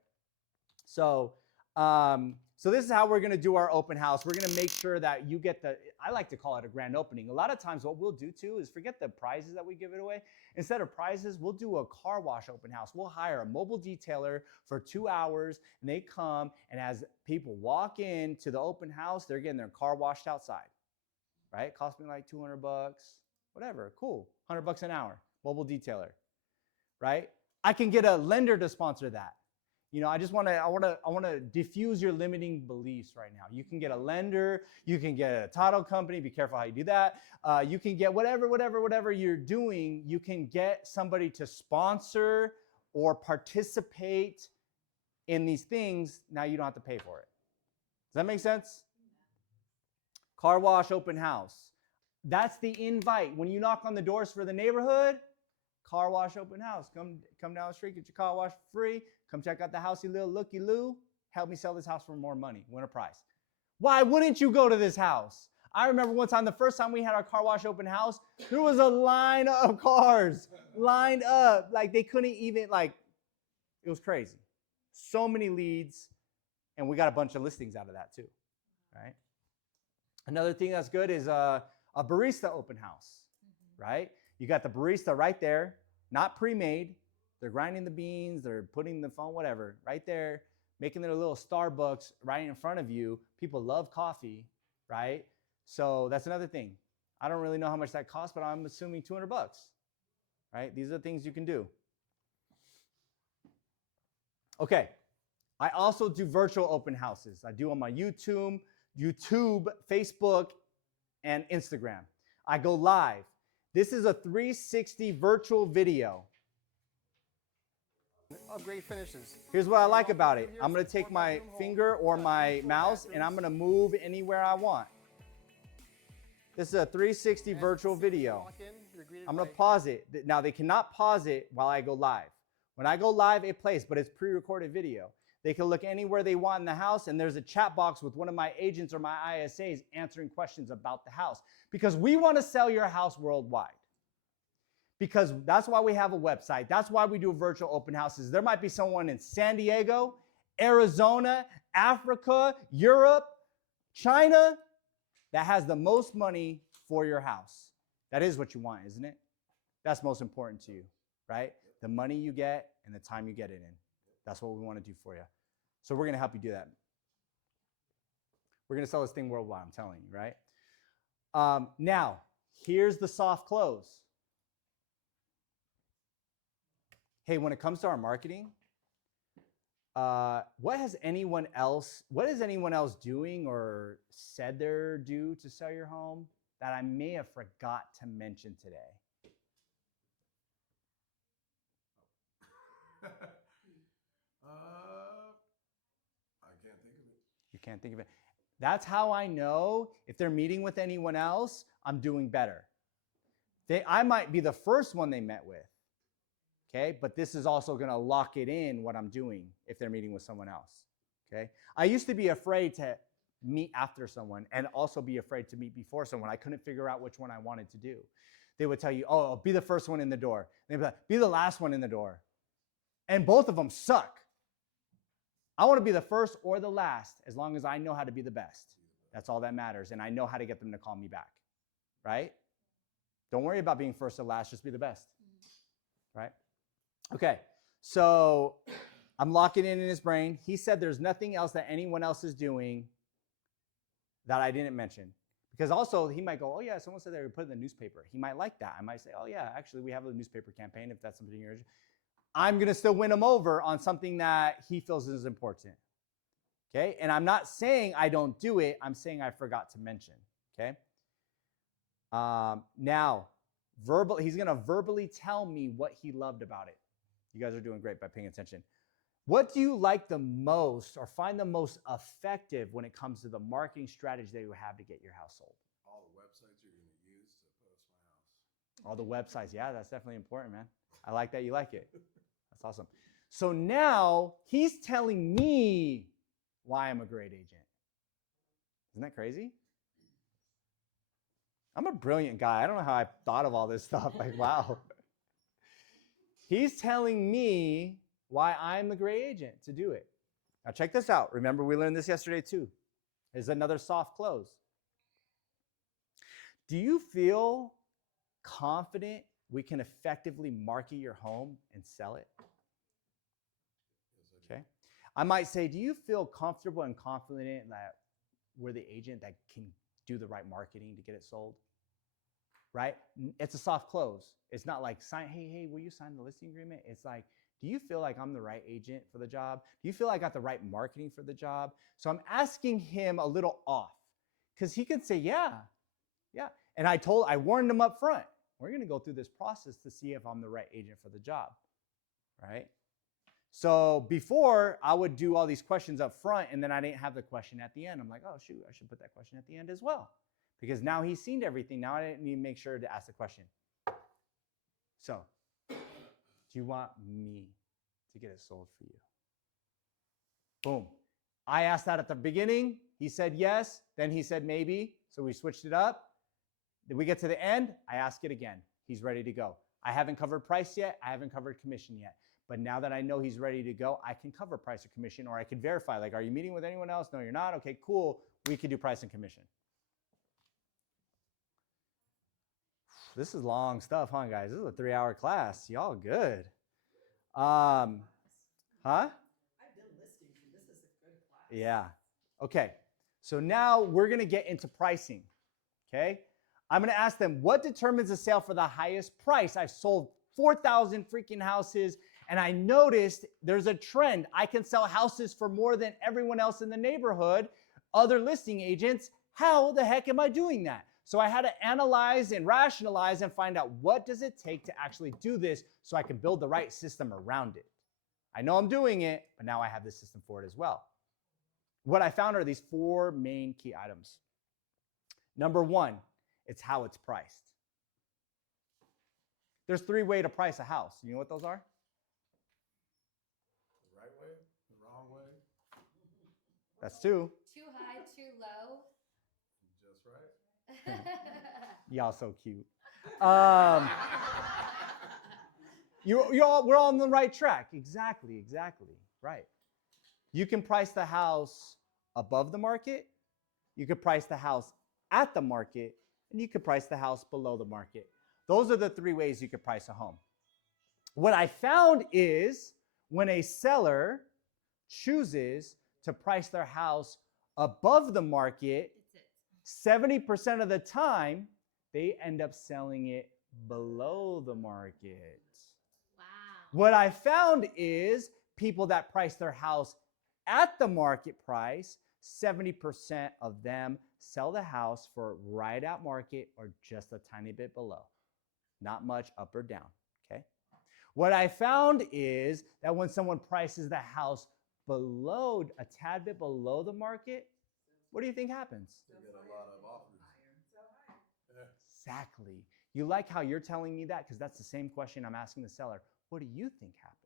So, so this is how we're going to do our open house. We're going to make sure that you get I like to call it a grand opening. A lot of times what we'll do too is forget the prizes that we give it away. Instead of prizes, we'll do a car wash open house. We'll hire a mobile detailer for 2 hours, and they come, and as people walk in to the open house, they're getting their car washed outside, right? It cost me like $200, whatever, cool, $100 an hour, mobile detailer, right? I can get a lender to sponsor that. You know, I want to diffuse your limiting beliefs right now. You can get a lender, you can get a title company. Be careful how you do that. You can get whatever you're doing. You can get somebody to sponsor or participate in these things. Now you don't have to pay for it. Does that make sense? Car wash open house. That's the invite. When you knock on the doors for the neighborhood, car wash open house. Come down the street, get your car wash for free. Come check out the house, you little looky-loo. Help me sell this house for more money. Win a prize. Why wouldn't you go to this house? I remember one time, the first time we had our car wash open house, there was a line of cars lined up. Like they couldn't even, it was crazy. So many leads, and we got a bunch of listings out of that too, right? Another thing that's good is a barista open house, right? You got the barista right there, not pre-made. They're grinding the beans, they're putting the phone, whatever, right there, making their little Starbucks right in front of you. People love coffee, right? So that's another thing. I don't really know how much that costs, but I'm assuming $200, right? These are the things you can do. Okay, I also do virtual open houses. I do on my YouTube, Facebook, and Instagram. I go live. This is a 360 virtual video. Oh, great finishes. Here's what I like about it. I'm going to take my finger or my mouse and I'm going to move anywhere I want. This is a 360 virtual video. I'm going to pause it. Now, they cannot pause it while I go live. When I go live, it plays, but it's pre-recorded video. They can look anywhere they want in the house, and there's a chat box with one of my agents or my ISAs answering questions about the house. Because we want to sell your house worldwide. Because that's why we have a website. That's why we do virtual open houses. There might be someone in San Diego, Arizona, Africa, Europe, China that has the most money for your house. That is what you want, isn't it? That's most important to you, right? The money you get and the time you get it in. That's what we want to do for you. So we're going to help you do that. We're going to sell this thing worldwide, I'm telling you, right? Now, here's the soft close. Hey, when it comes to our marketing, what is anyone else doing or said they're due to sell your home that I may have forgot to mention today? I can't think of it. You can't think of it. That's how I know if they're meeting with anyone else, I'm doing better. I might be the first one they met with. Okay, but this is also going to lock it in what I'm doing if they're meeting with someone else. Okay, I used to be afraid to meet after someone and also be afraid to meet before someone. I couldn't figure out which one I wanted to do. They would tell you, oh, be the first one in the door. They'd be like, be the last one in the door. And both of them suck. I want to be the first or the last as long as I know how to be the best. That's all that matters. And I know how to get them to call me back. Right? Don't worry about being first or last. Just be the best. Right? Okay, so I'm locking in his brain. He said there's nothing else that anyone else is doing that I didn't mention. Because also he might go, oh yeah, someone said they would put it in the newspaper. He might like that. I might say, oh yeah, actually we have a newspaper campaign if that's something you're interested in. I'm going to still win him over on something that he feels is important. Okay, and I'm not saying I don't do it. I'm saying I forgot to mention. Okay. Now, he's going to verbally tell me what he loved about it. You guys are doing great by paying attention. What do you like the most or find the most effective when it comes to the marketing strategy that you have to get your house sold? All the websites you're going to use to post my house. All the websites. Yeah, that's definitely important, man. I like that you like it. That's awesome. So now he's telling me why I'm a great agent. Isn't that crazy? I'm a brilliant guy. I don't know how I thought of all this stuff. Like, wow. He's telling me why I'm the great agent to do it. Now check this out. Remember, we learned this yesterday too. Is another soft close. Do you feel confident we can effectively market your home and sell it? Okay. I might say, do you feel comfortable and confident that we're the agent that can do the right marketing to get it sold? Right? It's a soft close. It's not like, hey, will you sign the listing agreement? It's like, do you feel like I'm the right agent for the job? Do you feel I got the right marketing for the job? So I'm asking him a little off because he could say, yeah. And I warned him up front, we're going to go through this process to see if I'm the right agent for the job, right? So before, I would do all these questions up front, and then I didn't have the question at the end. I'm like, oh, shoot, I should put that question at the end as well. Because now he's seen everything. Now I didn't need to make sure to ask the question. So, do you want me to get it sold for you? Boom. I asked that at the beginning. He said yes. Then he said maybe. So we switched it up. Then we get to the end. I ask it again. He's ready to go. I haven't covered price yet. I haven't covered commission yet. But now that I know he's ready to go, I can cover price or commission, or I could verify, like, are you meeting with anyone else? No, you're not. Okay, cool. We could do price and commission. This is long stuff, huh, guys? This is a 3-hour class. Y'all good. Huh? I've done listings, and this is a good class. Yeah. Okay. So now we're going to get into pricing. Okay. I'm going to ask them, what determines a sale for the highest price? I've sold 4,000 freaking houses, and I noticed there's a trend. I can sell houses for more than everyone else in the neighborhood, other listing agents. How the heck am I doing that? So I had to analyze and rationalize and find out, what does it take to actually do this so I can build the right system around it. I know I'm doing it, but now I have the system for it as well. What I found are these 4 main key items. Number 1, it's how it's priced. There's 3 ways to price a house. You know what those are? The right way, the wrong way. That's 2. Too high, too low. Just right. Y'all so cute. We're all on the right track. Exactly. Right. You can price the house above the market. You could price the house at the market, and you could price the house below the market. Those are the 3 ways you could price a home. What I found is when a seller chooses to price their house above the market, 70% of the time, they end up selling it below the market. Wow. What I found is people that price their house at the market price, 70% of them sell the house for right at market or just a tiny bit below. Not much up or down, okay? What I found is that when someone prices the house below, a tad bit below the market, what do you think happens? They get a lot of offers. Yeah. Exactly. You like how you're telling me that? Because that's the same question I'm asking the seller. What do you think happens?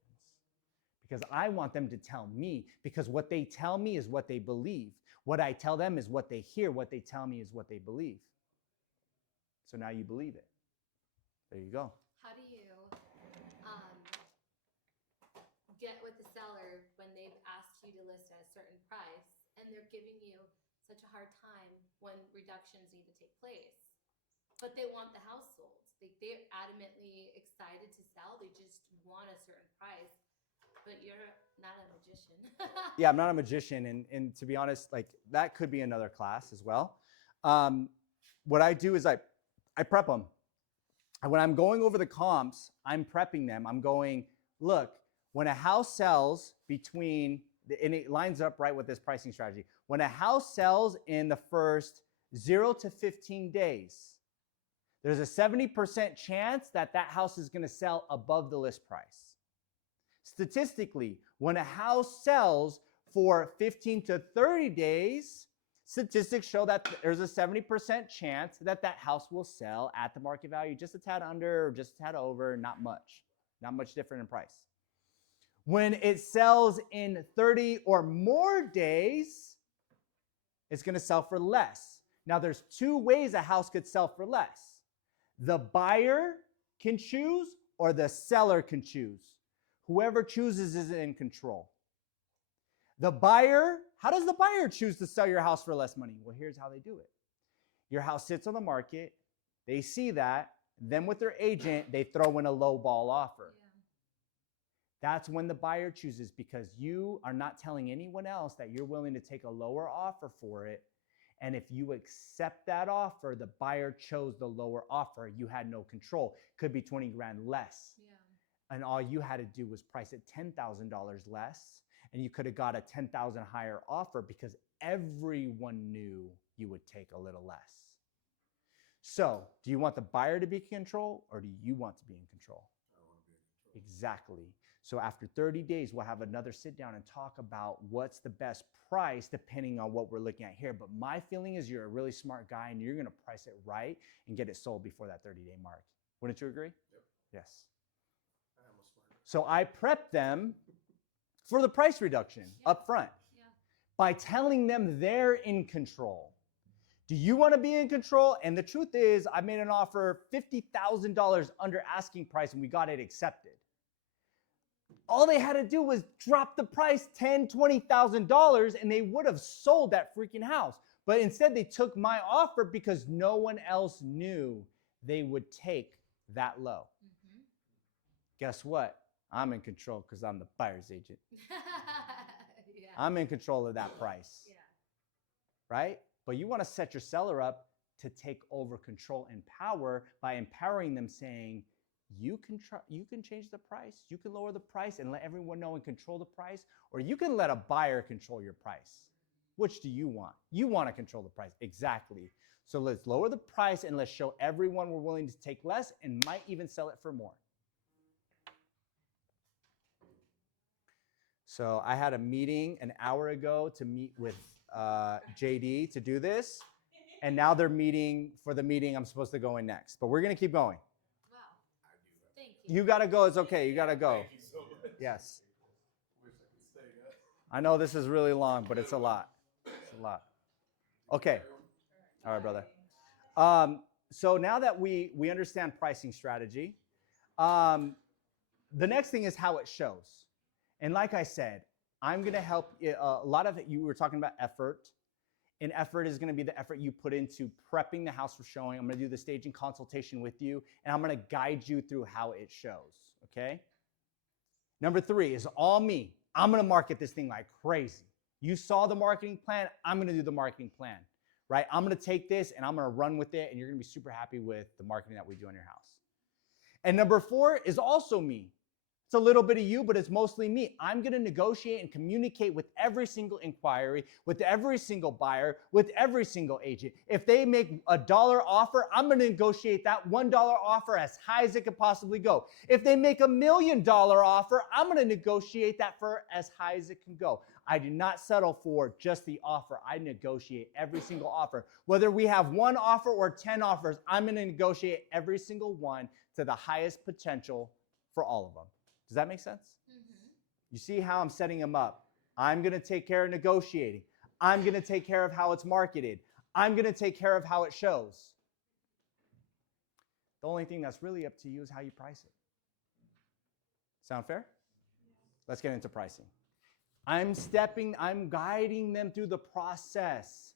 Because I want them to tell me, because what they tell me is what they believe. What I tell them is what they hear. What they tell me is what they believe. So now you believe it. There you go. How do you get with the seller when they've asked you to list at a certain price and they're giving you such a hard time when reductions need to take place, but they want the house sold? They're adamantly excited to sell. They just want a certain price, but you're not a magician. Yeah, I'm not a magician. And to be honest, like that could be another class as well. What I do is I prep them. And when I'm going over the comps, I'm prepping them. I'm going, look, when a house sells between, and it lines up right with this pricing strategy. When a house sells in the first 0 to 15 days, there's a 70% chance that that house is going to sell above the list price. Statistically, when a house sells for 15 to 30 days, statistics show that there's a 70% chance that that house will sell at the market value, just a tad under or just a tad over, not much different in price. When it sells in 30 or more days, it's going to sell for less. Now, there's two ways a house could sell for less. The buyer can choose or the seller can choose. Whoever chooses is in control. The buyer, how does the buyer choose to sell your house for less money? Well, here's how they do it. Your house sits on the market. They see that. Then with their agent, they throw in a low ball offer. That's when the buyer chooses, because you are not telling anyone else that you're willing to take a lower offer for it. And if you accept that offer, the buyer chose the lower offer. You had no control. Could be 20 grand less. Yeah. And all you had to do was price it $10,000 less. And you could have got a 10,000 higher offer because everyone knew you would take a little less. So, do you want the buyer to be in control or do you want to be in control? I want to be in control. Exactly. So after 30 days, we'll have another sit down and talk about what's the best price depending on what we're looking at here. But my feeling is you're a really smart guy and you're going to price it right and get it sold before that 30-day mark. Wouldn't you agree? Yep. Yes. I am a smart guy. So I prepped them for the price reduction up front by telling them they're in control. Do you want to be in control? And the truth is, I made an offer $50,000 under asking price and we got it accepted. All they had to do was drop the price $10,000, $20,000 and they would have sold that freaking house. But instead they took my offer because no one else knew they would take that low. Mm-hmm. Guess what? I'm in control because I'm the buyer's agent. Yeah. I'm in control of that price. Yeah. Right? But you want to set your seller up to take over control and power by empowering them, saying, you can change the price, you can lower the price and let everyone know and control the price, or you can let a buyer control your price. Which do you want? You want to control the price. Exactly. So let's lower the price and let's show everyone we're willing to take less and might even sell it for more. So I had a meeting an hour ago to meet with JD to do this. And now they're meeting for the meeting I'm supposed to go in next. But we're going to keep going. Wow. Thank you. You got to go. It's okay. You got to go. Thank you so much. Yes. Wish I could stay, guys. I know this is really long, but it's a lot. It's a lot. Okay. All right, brother. So now that we understand pricing strategy, the next thing is how it shows. And like I said, I'm going to help a lot of it. You were talking about effort. And effort is going to be the effort you put into prepping the house for showing. I'm going to do the staging consultation with you, and I'm going to guide you through how it shows, okay? Number 3 is all me. I'm going to market this thing like crazy. You saw the marketing plan. I'm going to do the marketing plan, right? I'm going to take this, and I'm going to run with it, and you're going to be super happy with the marketing that we do on your house. And number 4 is also me. It's a little bit of you, but it's mostly me. I'm going to negotiate and communicate with every single inquiry, with every single buyer, with every single agent. If they make a $1 offer, I'm going to negotiate that $1 offer as high as it could possibly go. If they make $1 million offer, I'm going to negotiate that for as high as it can go. I do not settle for just the offer. I negotiate every single offer. Whether we have 1 offer or 10 offers, I'm going to negotiate every single one to the highest potential for all of them. Does that make sense? Mm-hmm. You see how I'm setting them up. I'm going to take care of negotiating. I'm going to take care of how it's marketed. I'm going to take care of how it shows. The only thing that's really up to you is how you price it. Sound fair? Let's get into pricing. I'm guiding them through the process.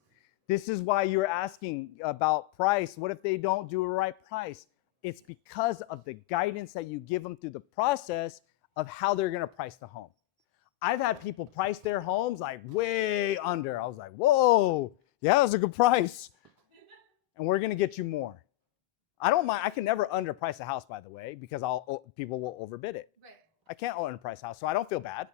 This is why you're asking about price. What if they don't do a right price? It's because of the guidance that you give them through the process of how they're going to price the home. I've had people price their homes like way under. I was like, whoa, yeah, that's a good price. And we're going to get you more. I don't mind. I can never underprice a house, by the way, because people will overbid it. Right. I can't underprice a house, so I don't feel bad.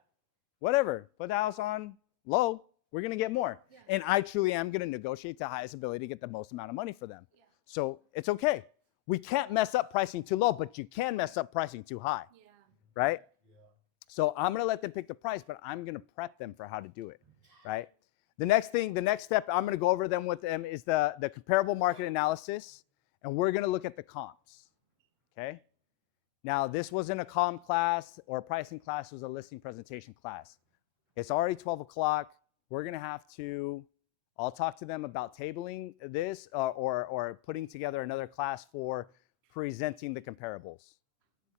Whatever. Put the house on low. We're going to get more. Yeah. And I truly am going to negotiate to the highest ability to get the most amount of money for them. Yeah. So it's okay. We can't mess up pricing too low, but you can mess up pricing too high, right? Yeah. So I'm going to let them pick the price, but I'm going to prep them for how to do it, right? The next step I'm going to go over with them is the comparable market analysis, and we're going to look at the comps, okay? Now, this wasn't a comp class or a pricing class. It was a listing presentation class. It's already 12 o'clock. We're going to have to I'll talk to them about tabling this or putting together another class for presenting the comparables.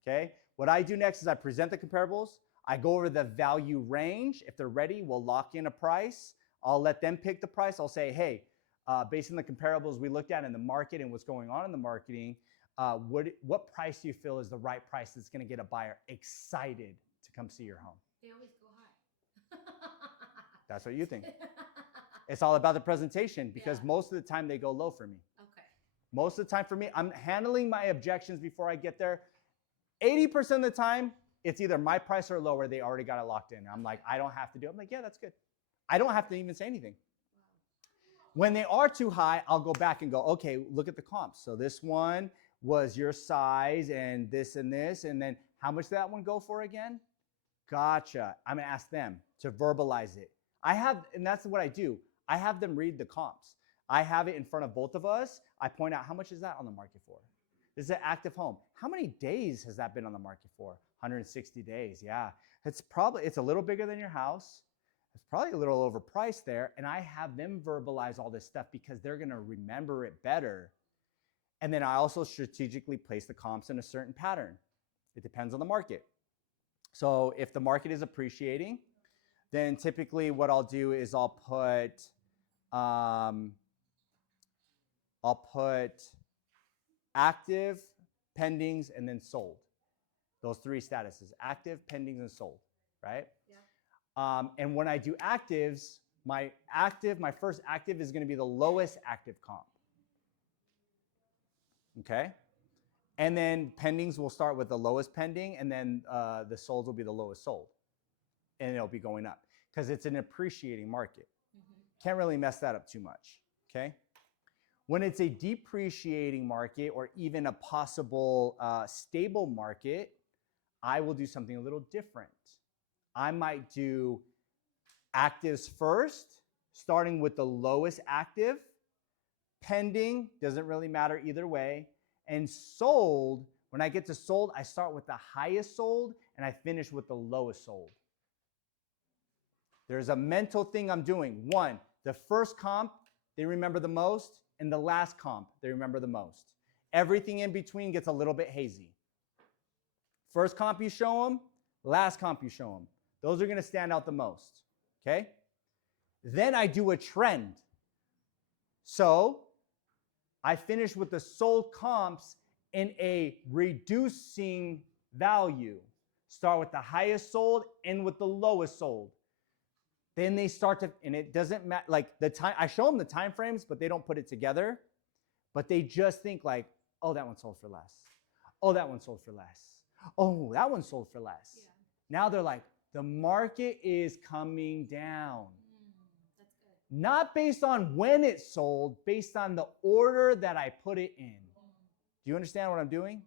Okay? What I do next is I present the comparables. I go over the value range. If they're ready, we'll lock in a price. I'll let them pick the price. I'll say, hey, based on the comparables we looked at in the market and what's going on in the marketing, what price do you feel is the right price that's going to get a buyer excited to come see your home? They always go high. That's what you think. It's all about the presentation because most of the time they go low for me. Okay. Most of the time for me, I'm handling my objections before I get there. 80% of the time, it's either my price or lower. They already got it locked in. I'm like, I don't have to do it. I'm like, yeah, that's good. I don't have to even say anything. When they are too high, I'll go back and go, okay, look at the comps. So this one was your size and this, and then how much did that one go for again? Gotcha. I'm going to ask them to verbalize it. And that's what I do. I have them read the comps. I have it in front of both of us. I point out, how much is that on the market for? This is an active home. How many days has that been on the market for? 160 days, yeah. It's a little bigger than your house. It's probably a little overpriced there. And I have them verbalize all this stuff because they're going to remember it better. And then I also strategically place the comps in a certain pattern. It depends on the market. So if the market is appreciating, then typically what I'll do is I'll put active, pendings, and then sold. Those three statuses: active, pendings, and sold, right? Yeah. And when I do actives, my first active is going to be the lowest active comp. Okay? And then pendings will start with the lowest pending, and then the solds will be the lowest sold. And it'll be going up because it's an appreciating market. Can't really mess that up too much, okay? When it's a depreciating market or even a possible stable market, I will do something a little different. I might do actives first, starting with the lowest active. Pending, doesn't really matter either way. And sold, when I get to sold, I start with the highest sold and I finish with the lowest sold. There's a mental thing I'm doing. One, the first comp, they remember the most, and the last comp, they remember the most. Everything in between gets a little bit hazy. First comp you show them, last comp you show them. Those are going to stand out the most, okay? Then I do a trend. So I finish with the sold comps in a reducing value. Start with the highest sold, end with the lowest sold. Then they start to, and it doesn't matter, like the time, I show them the time frames, but they don't put it together. But they just think like, oh, that one sold for less. Oh, that one sold for less. Oh, that one sold for less. Yeah. Now they're like, the market is coming down. That's good. Not based on when it sold, based on the order that I put it in. Do you understand what I'm doing?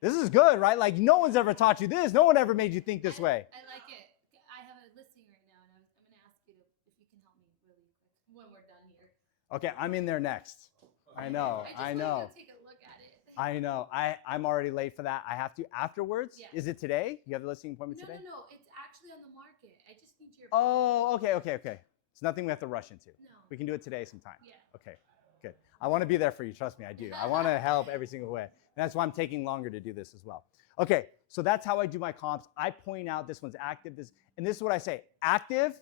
This is good, right? Like no one's ever taught you this. No one ever made you think this way. I like it. I have a listing right now, and I'm going to ask you if you can help me really quick when we're done here. Okay, I'm in there next. I know. I just want to take a look at it. I know. I'm already late for that. I have to afterwards. Yeah. Is it today? You have the listing appointment today? No. It's actually on the market. I just need your. Oh, okay. It's nothing we have to rush into. No. We can do it today sometime. Yeah. Okay, good. I want to be there for you. Trust me, I do. I want to help every single way. And that's why I'm taking longer to do this as well. Okay, so that's how I do my comps. I point out this one's active, and this is what I say. Active,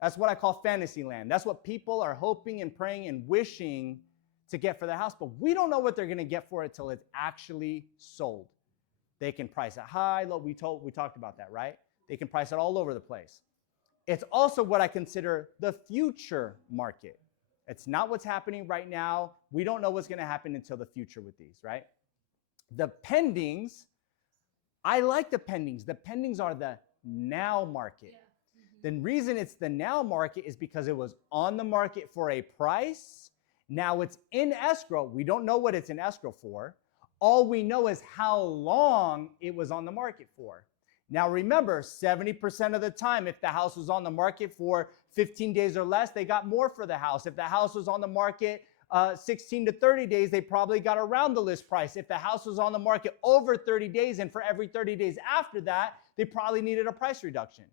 that's what I call fantasy land. That's what people are hoping and praying and wishing to get for their house, but we don't know what they're going to get for it till it's actually sold. They can price it high, low. We talked about that, right? They can price it all over the place. It's also what I consider the future market. It's not what's happening right now. We don't know what's going to happen until the future with these, right? The pendings, I like the pendings. The pendings are the now market. Yeah. The reason it's the now market is because it was on the market for a price. Now it's in escrow. We don't know what it's in escrow for. All we know is how long it was on the market for. Now remember, 70% of the time, if the house was on the market for 15 days or less, they got more for the house. If the house was on the market 16 to 30 days, they probably got around the list price. If the house was on the market over 30 days and for every 30 days after that, they probably needed a price reduction.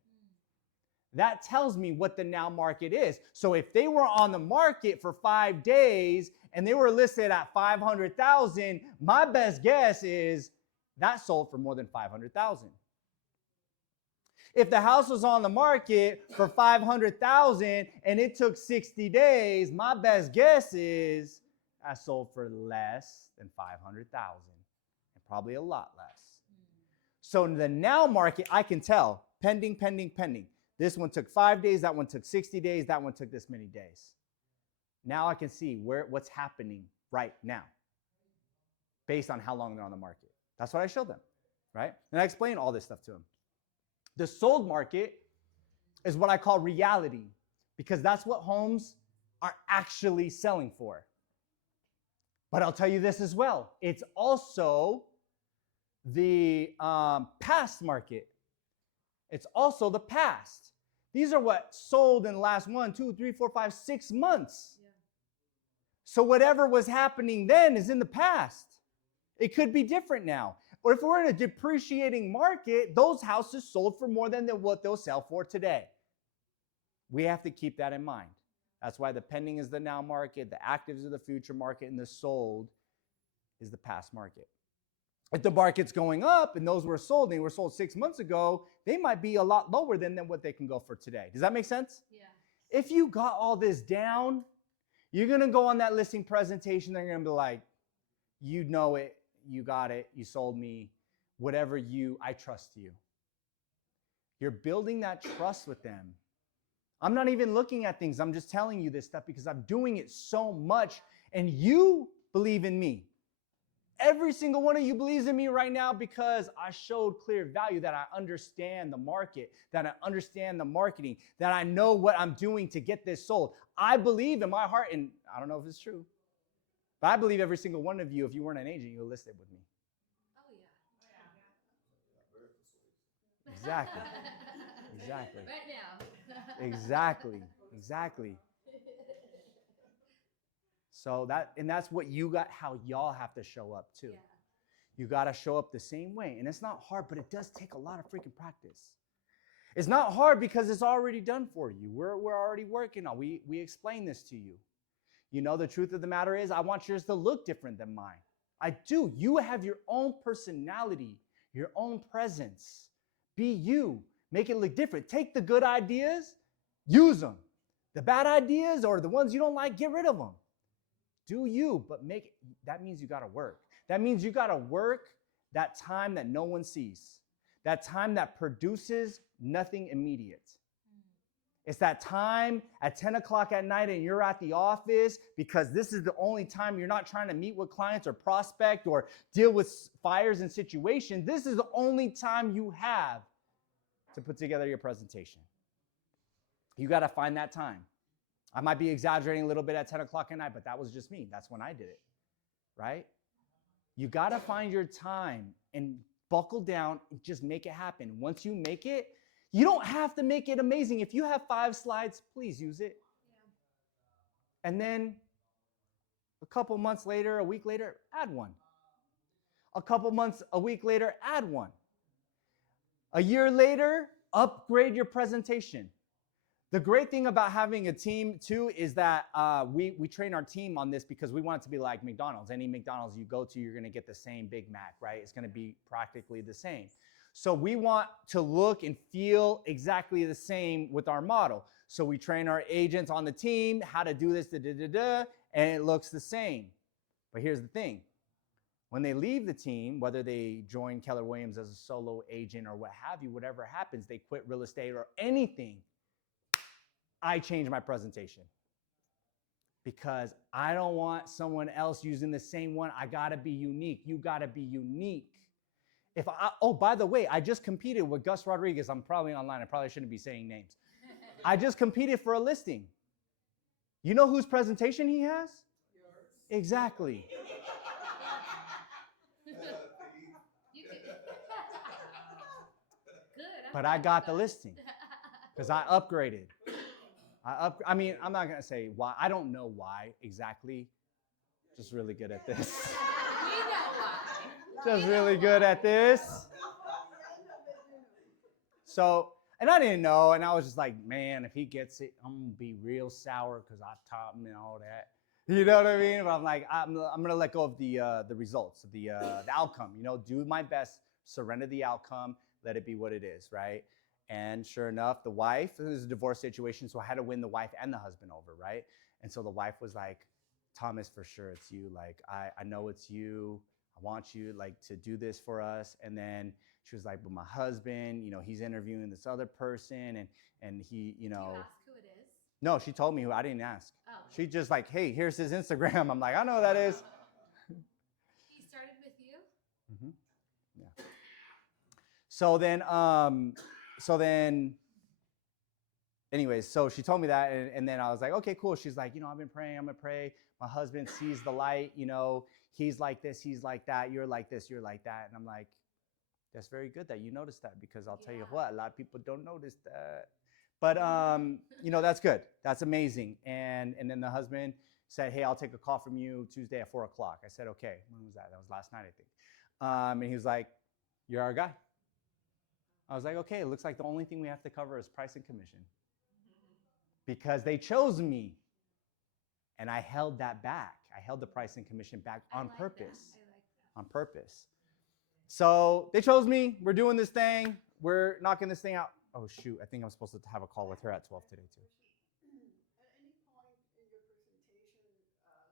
that tells me what the now market is. So if they were on the market for 5 days and they were listed at 500,000, my best guess is that sold for more than 500,000. If the house was on the market for 500,000 and it took 60 days, my best guess is that sold for less than 500,000, and probably a lot less. So in the now market, I can tell pending, pending, pending. This one took 5 days, that one took 60 days, that one took this many days. Now I can see what's happening right now based on how long they're on the market. That's what I showed them, right? And I explained all this stuff to them. The sold market is what I call reality, because that's what homes are actually selling for. But I'll tell you this as well. It's also the past market. It's also the past. These are what sold in the last 1, 2, 3, 4, 5, 6 months. Yeah. So whatever was happening then is in the past. It could be different now. Or if we're in a depreciating market, those houses sold for more than what they'll sell for today. We have to keep that in mind. That's why the pending is the now market, the actives are the future market, and the sold is the past market. If the market's going up and those were sold, and they were sold 6 months ago, they might be a lot lower than what they can go for today. Does that make sense? Yeah. If you got all this down, you're going to go on that listing presentation, they're going to be like, you know it, you got it, you sold me, whatever I trust you. You're building that trust with them. I'm not even looking at things. I'm just telling you this stuff because I'm doing it so much, and you believe in me. Every single one of you believes in me right now because I showed clear value, that I understand the market, that I understand the marketing, that I know what I'm doing to get this sold. I believe in my heart, and I don't know if it's true, but I believe every single one of you, if you weren't an agent, you would list it with me. Oh, yeah. Exactly. Exactly. Right now. Exactly. So that's what how y'all have to show up too. Yeah. You got to show up the same way. And it's not hard, but it does take a lot of freaking practice. It's not hard because it's already done for you. We're already working on it. We explain this to you. You know, the truth of the matter is I want yours to look different than mine. I do. You have your own personality, your own presence. Be you. Make it look different. Take the good ideas, use them. The bad ideas or the ones you don't like, get rid of them. Do you, but that means you got to work. That means you got to work that time that no one sees. That time that produces nothing immediate. It's that time at 10 o'clock at night and you're at the office because this is the only time you're not trying to meet with clients or prospect or deal with fires and situations. This is the only time you have to put together your presentation. You got to find that time. I might be exaggerating a little bit at 10 o'clock at night, but that was just me. That's when I did it, right? You got to find your time and buckle down and just make it happen. Once you make it, you don't have to make it amazing. If you have 5 slides, please use it. Yeah. And then a couple months later, a week later, add one. A couple months, a week later, add one. A year later, upgrade your presentation. The great thing about having a team too is that we train our team on this because we want it to be like McDonald's. Any McDonald's you go to, you're going to get the same Big Mac, right? It's going to be practically the same. So we want to look and feel exactly the same with our model. So we train our agents on the team how to do this, and it looks the same. But here's the thing. When they leave the team, whether they join Keller Williams as a solo agent or what have you, whatever happens, they quit real estate or anything, I change my presentation. Because I don't want someone else using the same one. I gotta be unique. You gotta be unique. By the way, I just competed with Gus Rodriguez. I'm probably online. I probably shouldn't be saying names. I just competed for a listing. You know whose presentation he has? Yours. Exactly. But I got the listing because I upgraded. I'm not going to say why. I don't know why exactly. Just really good at this. We know why. Just really good at this. So And I didn't know, and I was just like, man, if he gets it, I'm gonna be real sour because I taught him and all that. You know what I mean? But I'm like, I'm gonna let go of the results, the outcome. You know, do my best, surrender the outcome, let it be what it is, right? And sure enough, the wife, it was a divorce situation, so I had to win the wife and the husband over, right? And so the wife was like, Thomas, for sure it's you. Like, I know it's you. I want you like to do this for us. And then she was like, but my husband, you know, he's interviewing this other person, and he, you know. Do you ask who it is? No, she told me who. I didn't ask. Oh. She just like, hey, here's his Instagram. I'm like, I know who that is. He started with you? Mm-hmm. Yeah. So then, anyways, so she told me that, and then I was like, okay, cool. She's like, you know, I've been praying, I'm gonna pray. My husband sees the light, you know, he's like this, he's like that, you're like this, you're like that. And I'm like, that's very good that you noticed that, because I'll tell you what, a lot of people don't notice that. But you know, that's good. That's amazing. And then the husband said, hey, I'll take a call from you Tuesday at 4:00. I said, okay. When was that? That was last night, I think. And he was like, you're our guy. I was like, okay, it looks like the only thing we have to cover is price and commission. Because they chose me. And I held that back. I held the price and commission back on purpose. I like that. On purpose. So they chose me. We're doing this thing. We're knocking this thing out. Oh, shoot. I think I'm supposed to have a call with her at 12 today, too. At any point in your presentation, like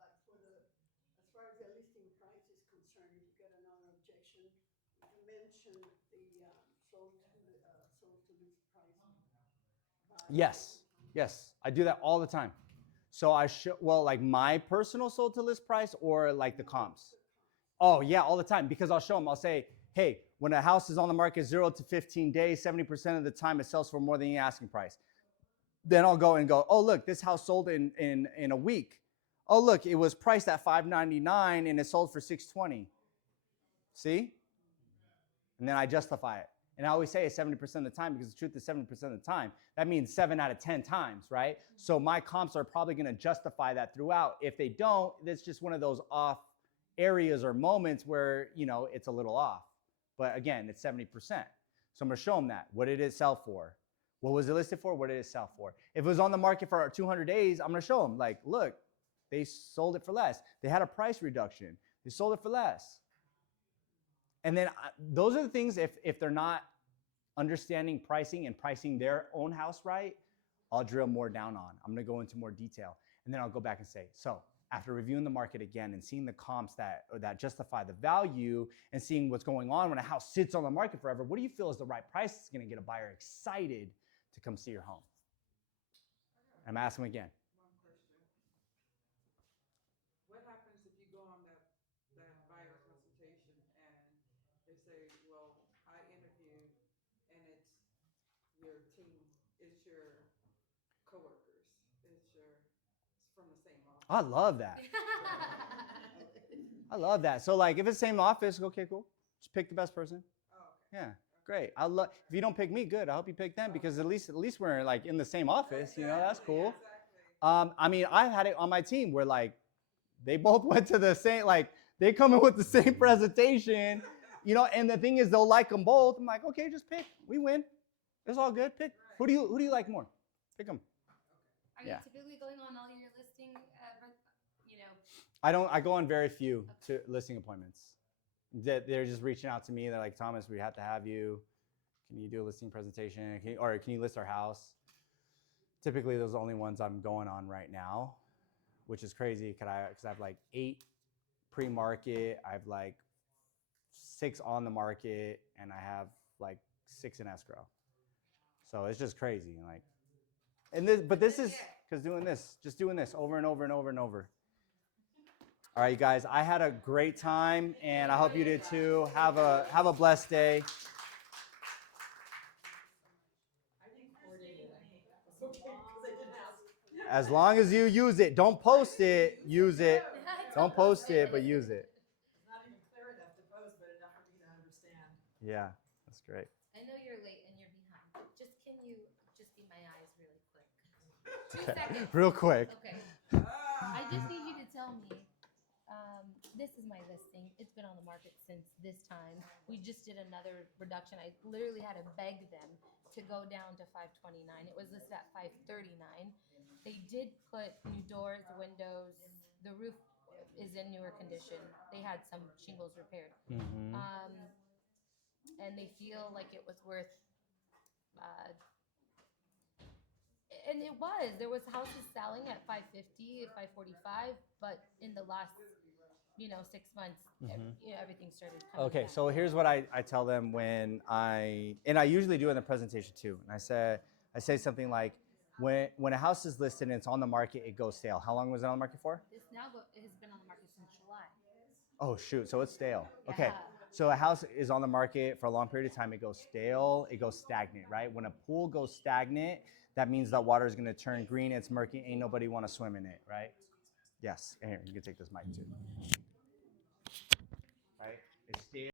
as far as the listing price is concerned, if you get another objection, you mention the sold to list price. Yes. Yes. I do that all the time. So I show, well, like my personal sold to list price or like the comps? Oh, yeah, all the time. Because I'll show them. I'll say, hey, when a house is on the market 0 to 15 days, 70% of the time it sells for more than the asking price. Then I'll go and go, oh, look, this house sold in a week. Oh, look, it was priced at $599 and it sold for $620. See? And then I justify it. And I always say it's 70% of the time, because the truth is 70% of the time. That means 7 out of 10 times, right? So my comps are probably going to justify that throughout. If they don't, it's just one of those off areas or moments where, you know, it's a little off. But again, it's 70%. So I'm going to show them that. What did it sell for? What was it listed for? What did it sell for? If it was on the market for 200 days, I'm going to show them, like, look, they sold it for less. They had a price reduction. They sold it for less. And then those are the things, if they're not understanding pricing and pricing their own house right, I'll drill more down on. I'm going to go into more detail. And then I'll go back and say, so after reviewing the market again and seeing the comps that justify the value and seeing what's going on when a house sits on the market forever, what do you feel is the right price that's going to get a buyer excited to come see your home? I'm asking them again. One question. What happens if you go on that buyer consultation and they say, well, I interviewed and it's your team, it's your coworkers, it's from the same office? I love that. I love that. So like if it's the same office, okay, cool. Just pick the best person. Oh, okay. Yeah, great. I love. If you don't pick me, good. I hope you pick them, because at least we're like in the same office. You know, that's cool. Exactly. I mean, I've had it on my team where like they both went to the same, like they come in with the same presentation, you know. And the thing is, they'll like them both. I'm like, okay, just pick. We win. It's all good. Pick. Who do you like more? Pick them. Are you typically going on all your listing, you know? I go on very few to listing appointments. They're just reaching out to me. They're like, Thomas, we have to have you. Can you do a listing presentation? Can you list our house? Typically, those are the only ones I'm going on right now, which is crazy because I have like 8 pre-market. I have like 6 on the market, and I have like 6 in escrow. So it's just crazy. Like, but this is because just doing this over and over and over and over. All right, you guys, I had a great time, and I hope you did too. Have a blessed day. As long as you use it, don't post it, use it. Don't post it, but use it. It's not even clear enough to post, but enough for me to understand. Yeah, that's great. I know you're late and you're behind, but can you just be my eyes really quick? 2 seconds. Real quick. Okay. I just need you to tell me this is my listing. It's been on the market since this time. We just did another reduction. I literally had to beg them to go down to 529. It was listed at 539. They did put new doors, windows. The roof is in newer condition. They had some shingles repaired. Mm-hmm. And they feel like it was worth and it was. There was houses selling at 550, 545, but in the last 6 months, everything started coming Okay, back. so here's what I tell them when I usually do in the presentation too. And I say something like, when a house is listed and it's on the market, it goes stale. How long was it on the market for? This has been on the market since July. Oh shoot, so it's stale. Yeah. Okay, so a house is on the market for a long period of time. It goes stale, it goes stagnant, right? When a pool goes stagnant, that means that water is gonna turn green, it's murky, ain't nobody wanna swim in it, right? Yes, and here, you can take this mic too. Right? It's stale.